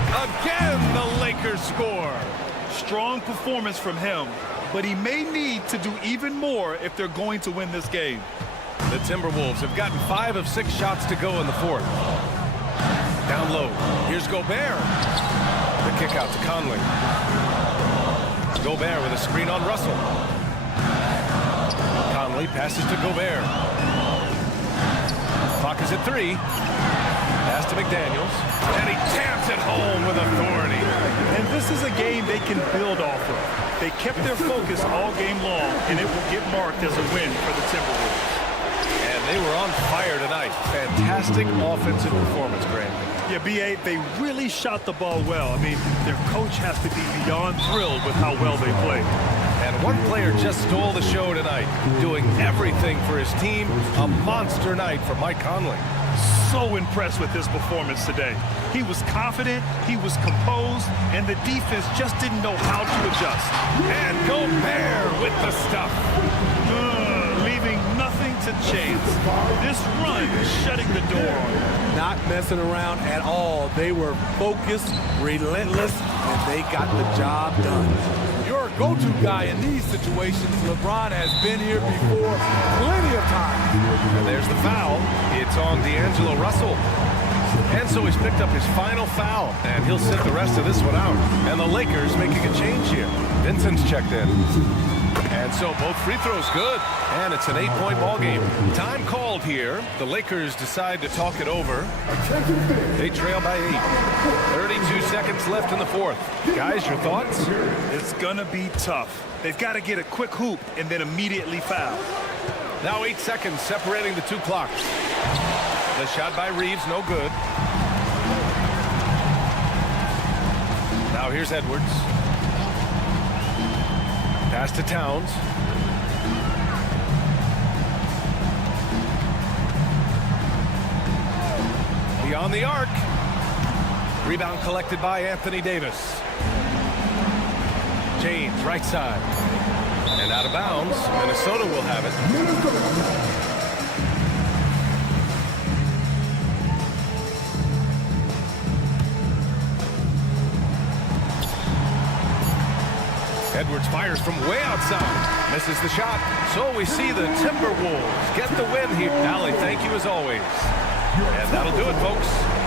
Again, the Lakers score. Strong performance from him, but he may need to do even more if they're going to win this game. The Timberwolves have gotten 5 of 6 shots to go in the fourth. Down low. Here's Gobert. The kick out to Conley. Gobert with a screen on Russell. Conley passes to Gobert. Clock is at 3. Pass to McDaniels. And he taps it home with authority. And this is a game they can build off of. They kept their focus all game long, and it will get marked as a win for the Timberwolves. And they were on fire tonight. Fantastic offensive performance, Grant. Yeah, B.A., they really shot the ball well. I mean, their coach has to be beyond thrilled with how well they played. And one player just stole the show tonight, doing everything for his team. A monster night for Mike Conley. So impressed with his performance today. He was confident, he was composed, and the defense just didn't know how to adjust. And Gobert with the stuff. Leaving nothing to chance. This run is shutting the door on him. Not messing around at all. They were focused, relentless, and they got the job done. Your go-to guy in these situations, LeBron has been here before plenty of times. And there's the foul. It's on D'Angelo Russell. And so he's picked up his final foul, and he'll sit the rest of this one out. And the Lakers making a change here. Vincent's checked in. And so both free throws good, and it's an 8-point ball game. Time called here. The Lakers decide to talk it over. They trail by 8. 32 seconds left in the fourth. Guys, your thoughts? It's going to be tough. They've got to get a quick hoop and then immediately foul. Now 8 seconds separating the two clocks. The shot by Reeves, no good. Now here's Edwards. Pass to Towns. Beyond the arc. Rebound collected by Anthony Davis. James, right side. And out of bounds. Minnesota will have it. Edwards fires from way outside. Misses the shot. So we see the Timberwolves get the win here. Allie, thank you as always. And that'll do it, folks.